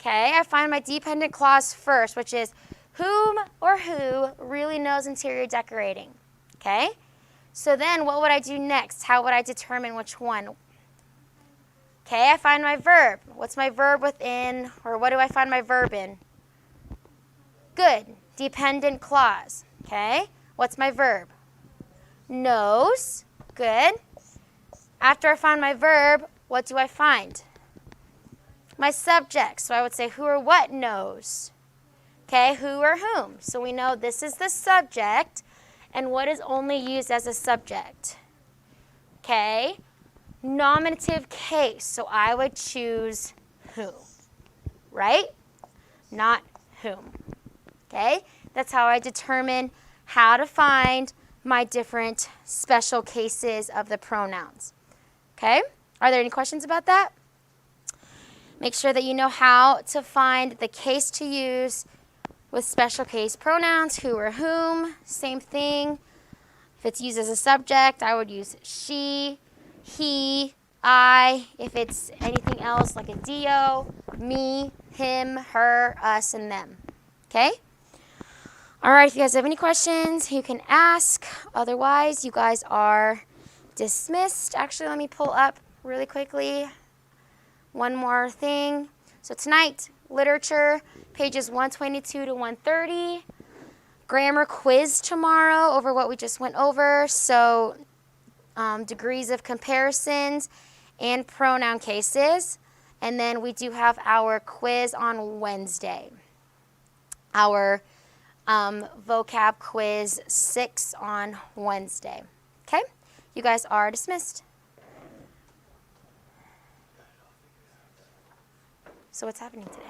Okay, I find my dependent clause first, which is whom or who really knows interior decorating. Okay? So then what would I do next? How would I determine which one? Okay, I find my verb. What's my verb within, or what do I find my verb in? Good. Dependent clause. Okay, what's my verb? Knows. Good. After I find my verb, what do I find? My subject. So I would say who or what knows. Okay, who or whom. So we know this is the subject, and what is only used as a subject? Okay, nominative case. So I would choose who, right? Not whom. Okay, that's how I determine how to find my different special cases of the pronouns. Okay, are there any questions about that? Make sure that you know how to find the case to use with special case pronouns, who or whom, same thing. If it's used as a subject, I would use she, he, I. If it's anything else like a do, me, him, her, us, and them. Okay? All right, if you guys have any questions, you can ask. Otherwise, you guys are dismissed. Actually, let me pull up really quickly one more thing. So tonight, literature, pages 122 to 130. Grammar quiz tomorrow over what we just went over. So degrees of comparisons and pronoun cases. And then we do have our quiz on Wednesday. Our vocab quiz 6 on Wednesday. Okay? You guys are dismissed. So what's happening today?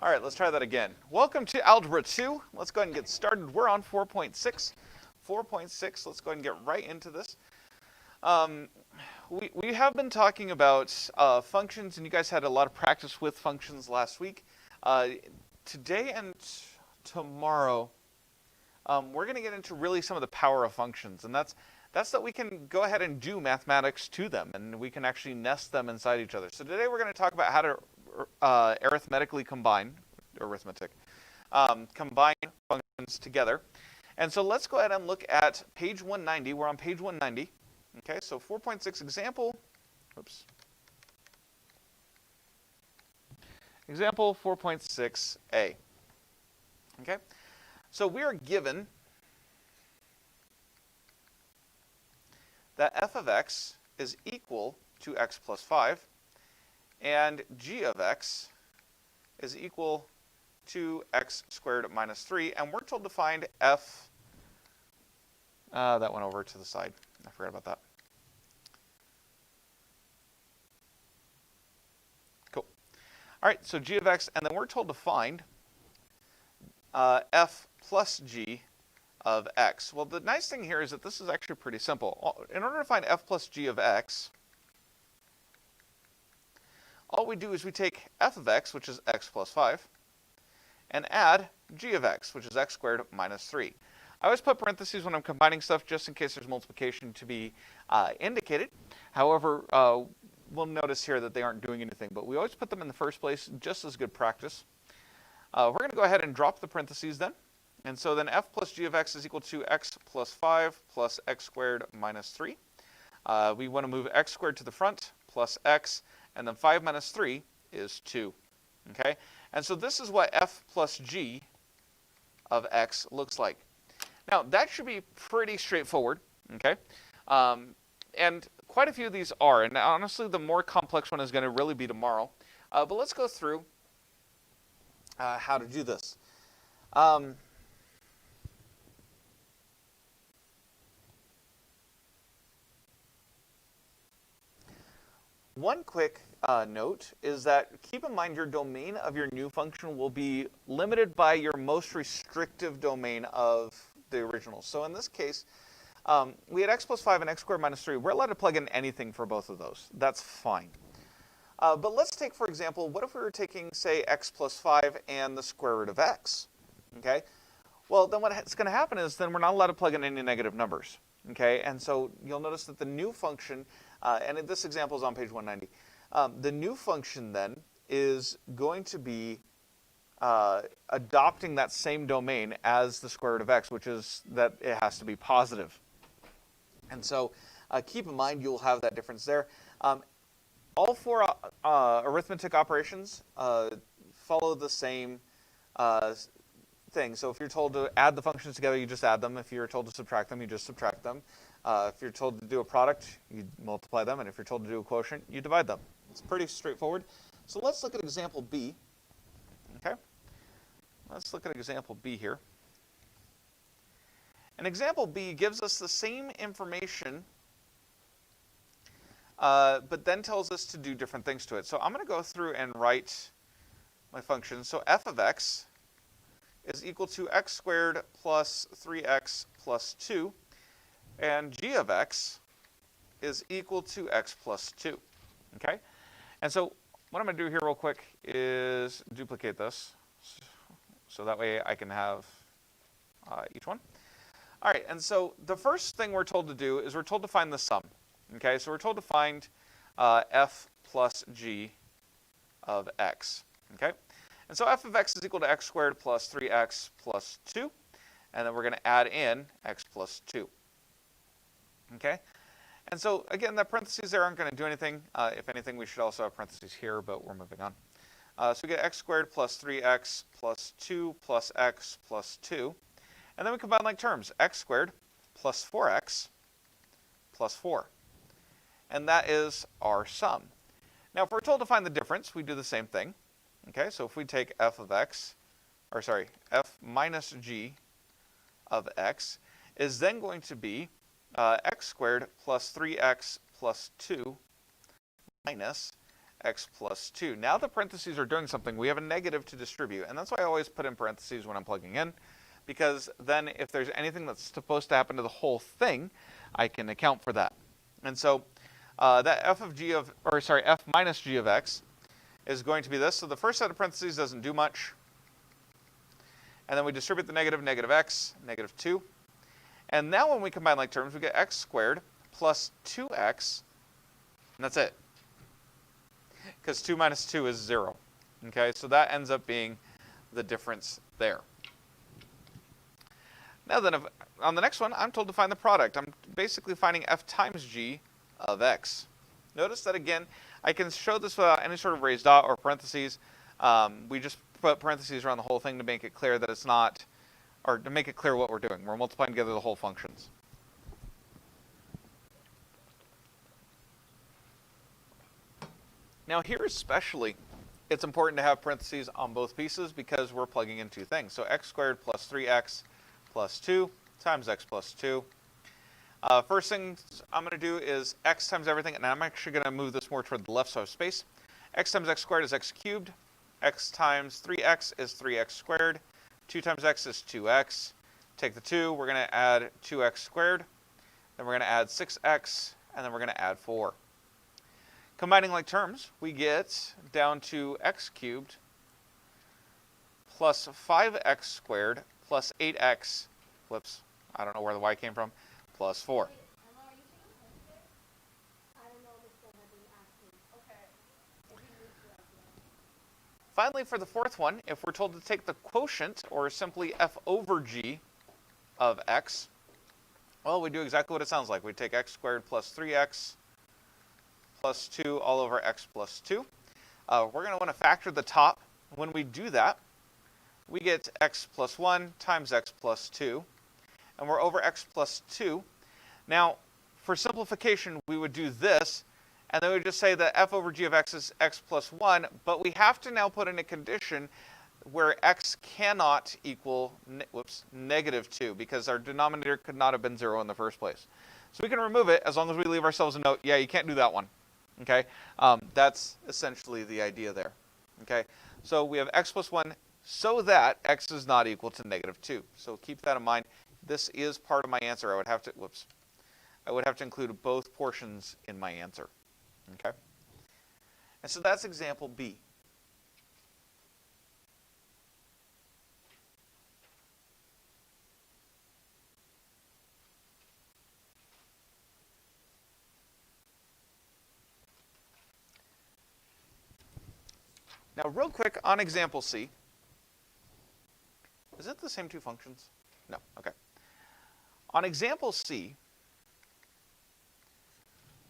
All right, let's try that again. Welcome to Algebra 2. Let's go ahead and get started. We're on 4.6. 4.6, let's go ahead and get right into this. We have been talking about functions, and you guys had a lot of practice with functions last week. Today and tomorrow, we're going to get into really some of the power of functions, and that's that we can go ahead and do mathematics to them, and we can actually nest them inside each other. So today we're going to talk about how to arithmetically combine functions together. And so let's go ahead and look at page 190. We're on page 190. Okay, so 4.6 example. Oops. Example 4.6a. Okay, so we are given that f of x is equal to x plus 5, and g of x is equal to x squared minus 3, and we're told to find f, that went over to the side. I forgot about that. Cool. All right, so g of x, and then we're told to find f plus g of x. Well, the nice thing here is that this is actually pretty simple. In order to find f plus g of x, all we do is we take f of x, which is x plus 5, and add g of x, which is x squared minus 3. I always put parentheses when I'm combining stuff just in case there's multiplication to be indicated. However, we'll notice here that they aren't doing anything, but we always put them in the first place just as good practice. We're going to go ahead and drop the parentheses then. And so then f plus g of x is equal to x plus 5 plus x squared minus 3. We want to move x squared to the front plus x, and then 5 minus 3 is 2. Okay? And so this is what f plus g of x looks like. Now, that should be pretty straightforward. Okay? And quite a few of these are. And honestly, the more complex one is going to really be tomorrow. But let's go through how to do this. One quick note is that keep in mind your domain of your new function will be limited by your most restrictive domain of the original. So in this case, we had x plus 5 and x squared minus 3. We're allowed to plug in anything for both of those. That's fine. But let's take, for example, what if we were taking, say, x plus 5 and the square root of x? Okay? Well, then what's going to happen is then we're not allowed to plug in any negative numbers. Okay? And so you'll notice that the new function, and this example is on page 190, the new function then is going to be adopting that same domain as the square root of x, which is that it has to be positive. And so keep in mind you'll have that difference there. All four arithmetic operations follow the same thing. So if you're told to add the functions together, you just add them. If you're told to subtract them, you just subtract them. If you're told to do a product, you multiply them. And if you're told to do a quotient, you divide them. It's pretty straightforward. So let's look at example B. Okay? Let's look at example B here. And example B gives us the same information, but then tells us to do different things to it. So I'm going to go through and write my function. So f of x is equal to x squared plus 3x plus 2, and g of x is equal to x plus 2. Okay? And so what I'm going to do here real quick is duplicate this, so that way I can have each one. All right, and so the first thing we're told to do is we're told to find the sum. Okay, so we're told to find f plus g of x. Okay, and so f of x is equal to x squared plus 3x plus 2, and then we're going to add in x plus 2. Okay, and so again, the parentheses there aren't going to do anything. If anything, we should also have parentheses here, but we're moving on. So we get x squared plus 3x plus 2 plus x plus 2. And then we combine like terms, x squared plus 4x plus 4. And that is our sum. Now, if we're told to find the difference, we do the same thing. Okay, so if we take f of x, or sorry, f minus g of x is then going to be x squared plus 3x plus 2 minus x plus 2. Now the parentheses are doing something. We have a negative to distribute, and that's why I always put in parentheses when I'm plugging in, because then if there's anything that's supposed to happen to the whole thing, I can account for that. And so that f minus g of x is going to be this. So the first set of parentheses doesn't do much. And then we distribute the negative, negative x, negative 2. And now when we combine like terms, we get x squared plus 2x, and that's it. Because 2 minus 2 is 0. Okay, so that ends up being the difference there. Now then, on the next one, I'm told to find the product. I'm basically finding f times g of x. Notice that again, I can show this without any sort of raised dot or parentheses. We just put parentheses around the whole thing to make it clear that it's not, or to make it clear what we're doing. We're multiplying together the whole functions. Now here especially, it's important to have parentheses on both pieces because we're plugging in two things. So x squared plus 3x plus 2 times x plus 2. First thing I'm going to do is x times everything, and I'm actually going to move this more toward the left, so I have space. X times x squared is x cubed. X times 3x is 3x squared. 2 times x is 2x. Take the 2, we're going to add 2x squared. Then we're going to add 6x, and then we're going to add 4. Combining like terms, we get down to x cubed plus 5x squared plus 8x, whoops, I don't know where the y came from, plus 4. Finally, for the fourth one, if we're told to take the quotient, or simply f over g of x, well, we do exactly what it sounds like. We take x squared plus 3x plus 2 all over x plus 2. We're going to want to factor the top. When we do that, we get x plus 1 times x plus 2, and we're over x plus 2. Now, for simplification, we would do this, and then we would just say that f over g of x is x plus 1, but we have to now put in a condition where x cannot equal negative 2, because our denominator could not have been 0 in the first place. So we can remove it as long as we leave ourselves a note, yeah, you can't do that one. Okay, that's essentially the idea there. Okay, so we have x plus 1 so that x is not equal to negative 2. So keep that in mind. This is part of my answer. I would have to include both portions in my answer. Okay, and so that's example B. Now, real quick on example C. Is it the same two functions? No, okay. On example C,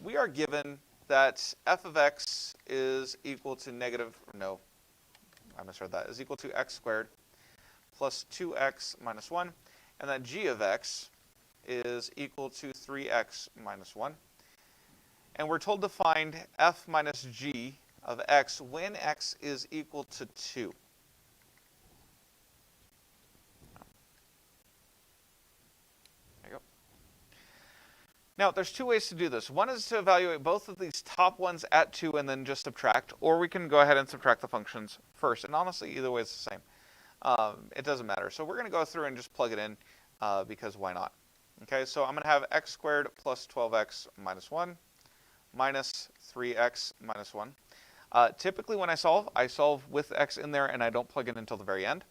we are given that f of x is equal to is equal to x squared plus 2x minus 1, and that g of x is equal to 3x minus 1. And we're told to find f minus g of x when x is equal to 2. There you go. Now, there's two ways to do this. One is to evaluate both of these top ones at 2 and then just subtract, or we can go ahead and subtract the functions first. And honestly, either way is the same. It doesn't matter. So we're going to go through and just plug it in because why not? Okay, so I'm going to have x squared plus 12x minus 1 minus 3x minus 1. Typically when I solve with x in there and I don't plug it in until the very end.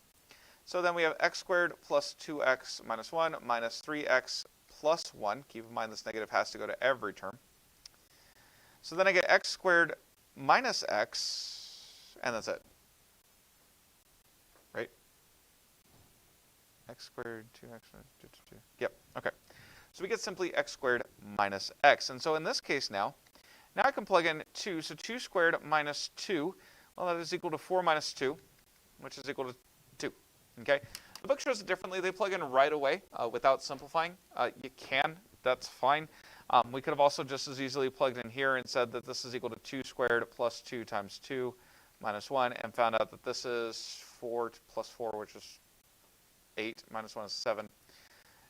So then we have x squared plus 2x minus 1 minus 3x plus 1. Keep in mind this negative has to go to every term. So then I get x squared minus x, and that's it. Right? X squared, 2x, 2. Yep, okay. So we get simply x squared minus x. And so in this case now I can plug in 2. So 2 squared minus 2, well, that is equal to 4 minus 2, which is equal to 2. Okay? The book shows it differently. They plug in right away without simplifying. You can. That's fine. We could have also just as easily plugged in here and said that this is equal to 2 squared plus 2 times 2 minus 1, and found out that this is 4 plus 4, which is 8, minus 1 is 7.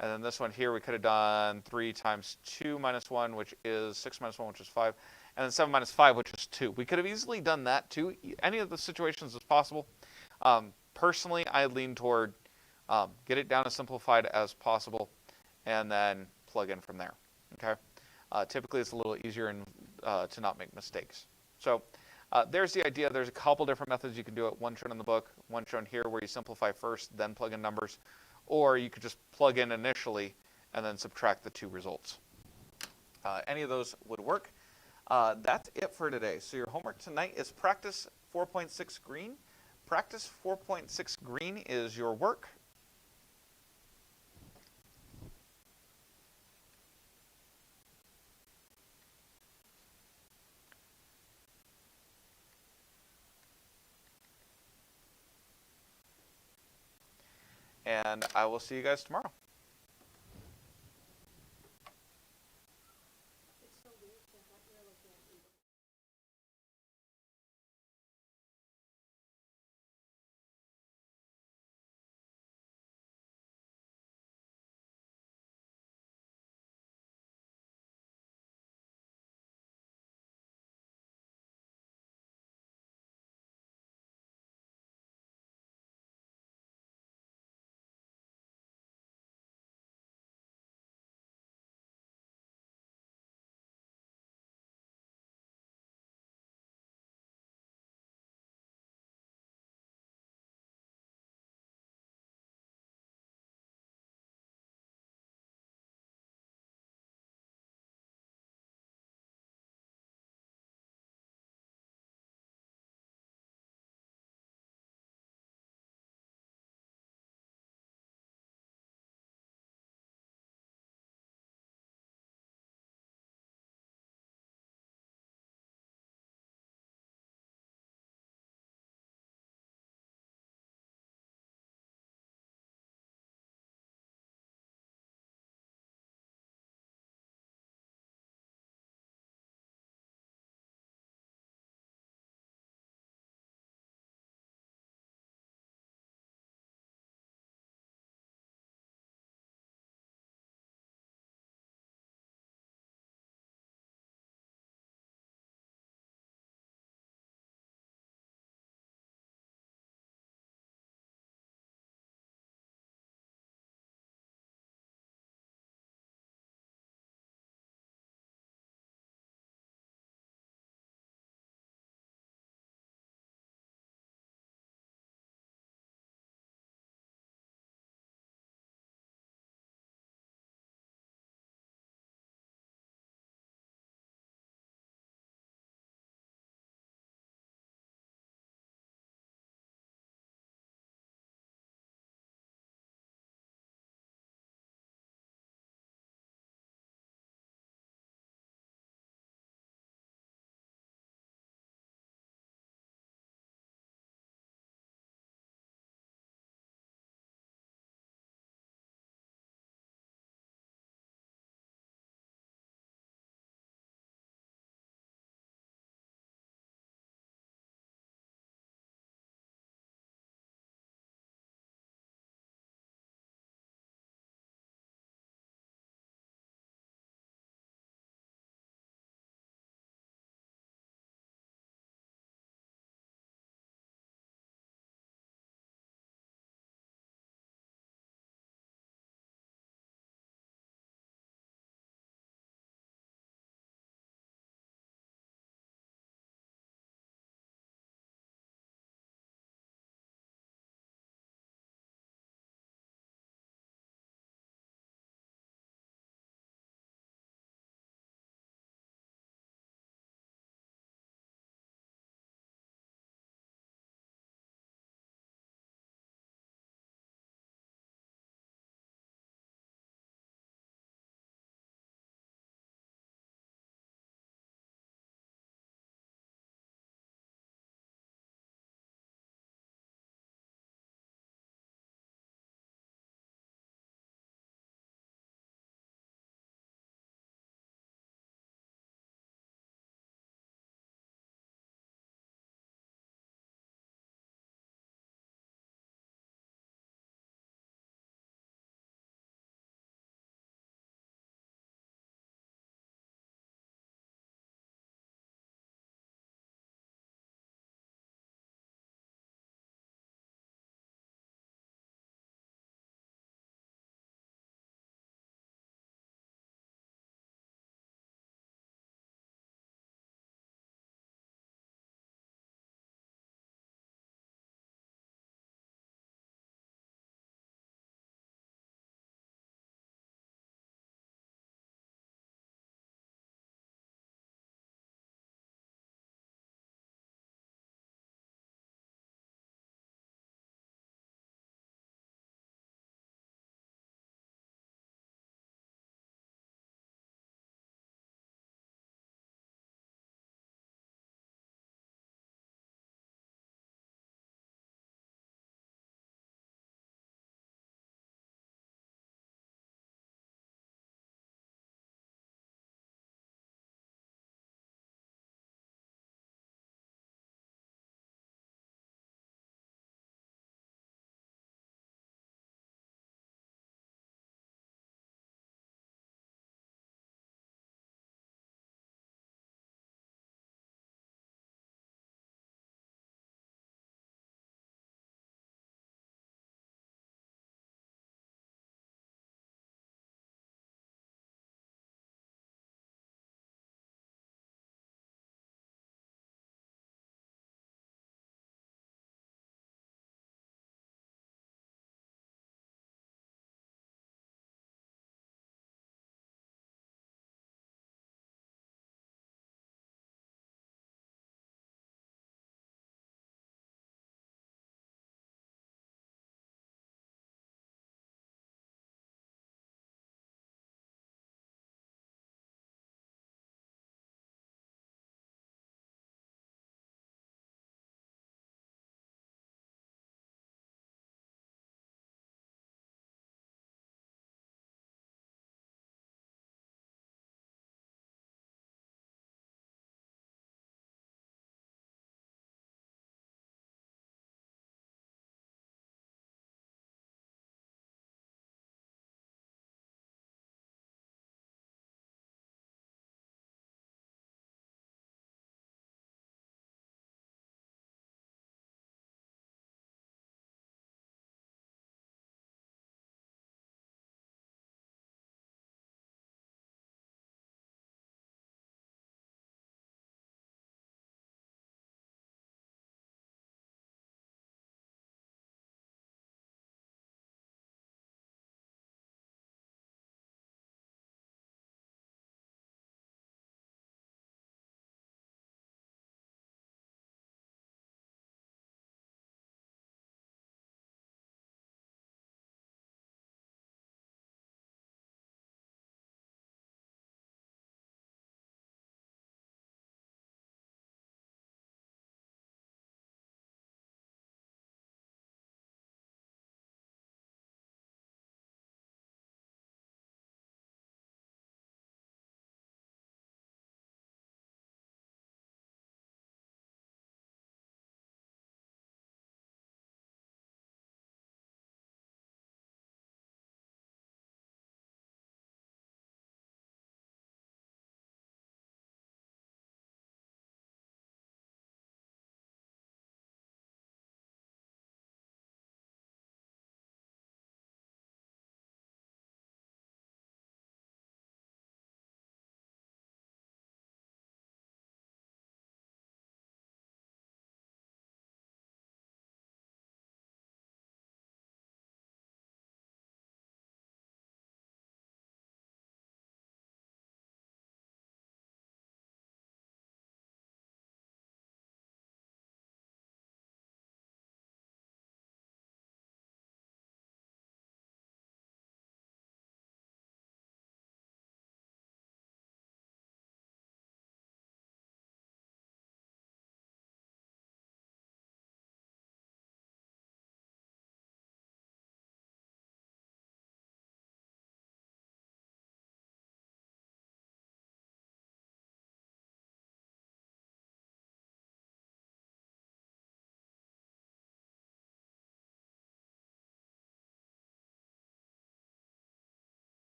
And then this one here, we could have done 3 times 2 minus 1, which is 6 minus 1, which is 5. and then 7 minus 5, which is 2. We could have easily done that too. Any of the situations is possible. Personally, I lean toward get it down as simplified as possible, and then plug in from there. Okay. Typically, it's a little easier to not make mistakes. So there's the idea. There's a couple different methods you can do it. One shown in the book, one shown here, where you simplify first, then plug in numbers, or you could just plug in initially and then subtract the 2 results. Any of those would work. That's it for today. So your homework tonight is practice 4.6 green. Practice 4.6 green is your work. And I will see you guys tomorrow.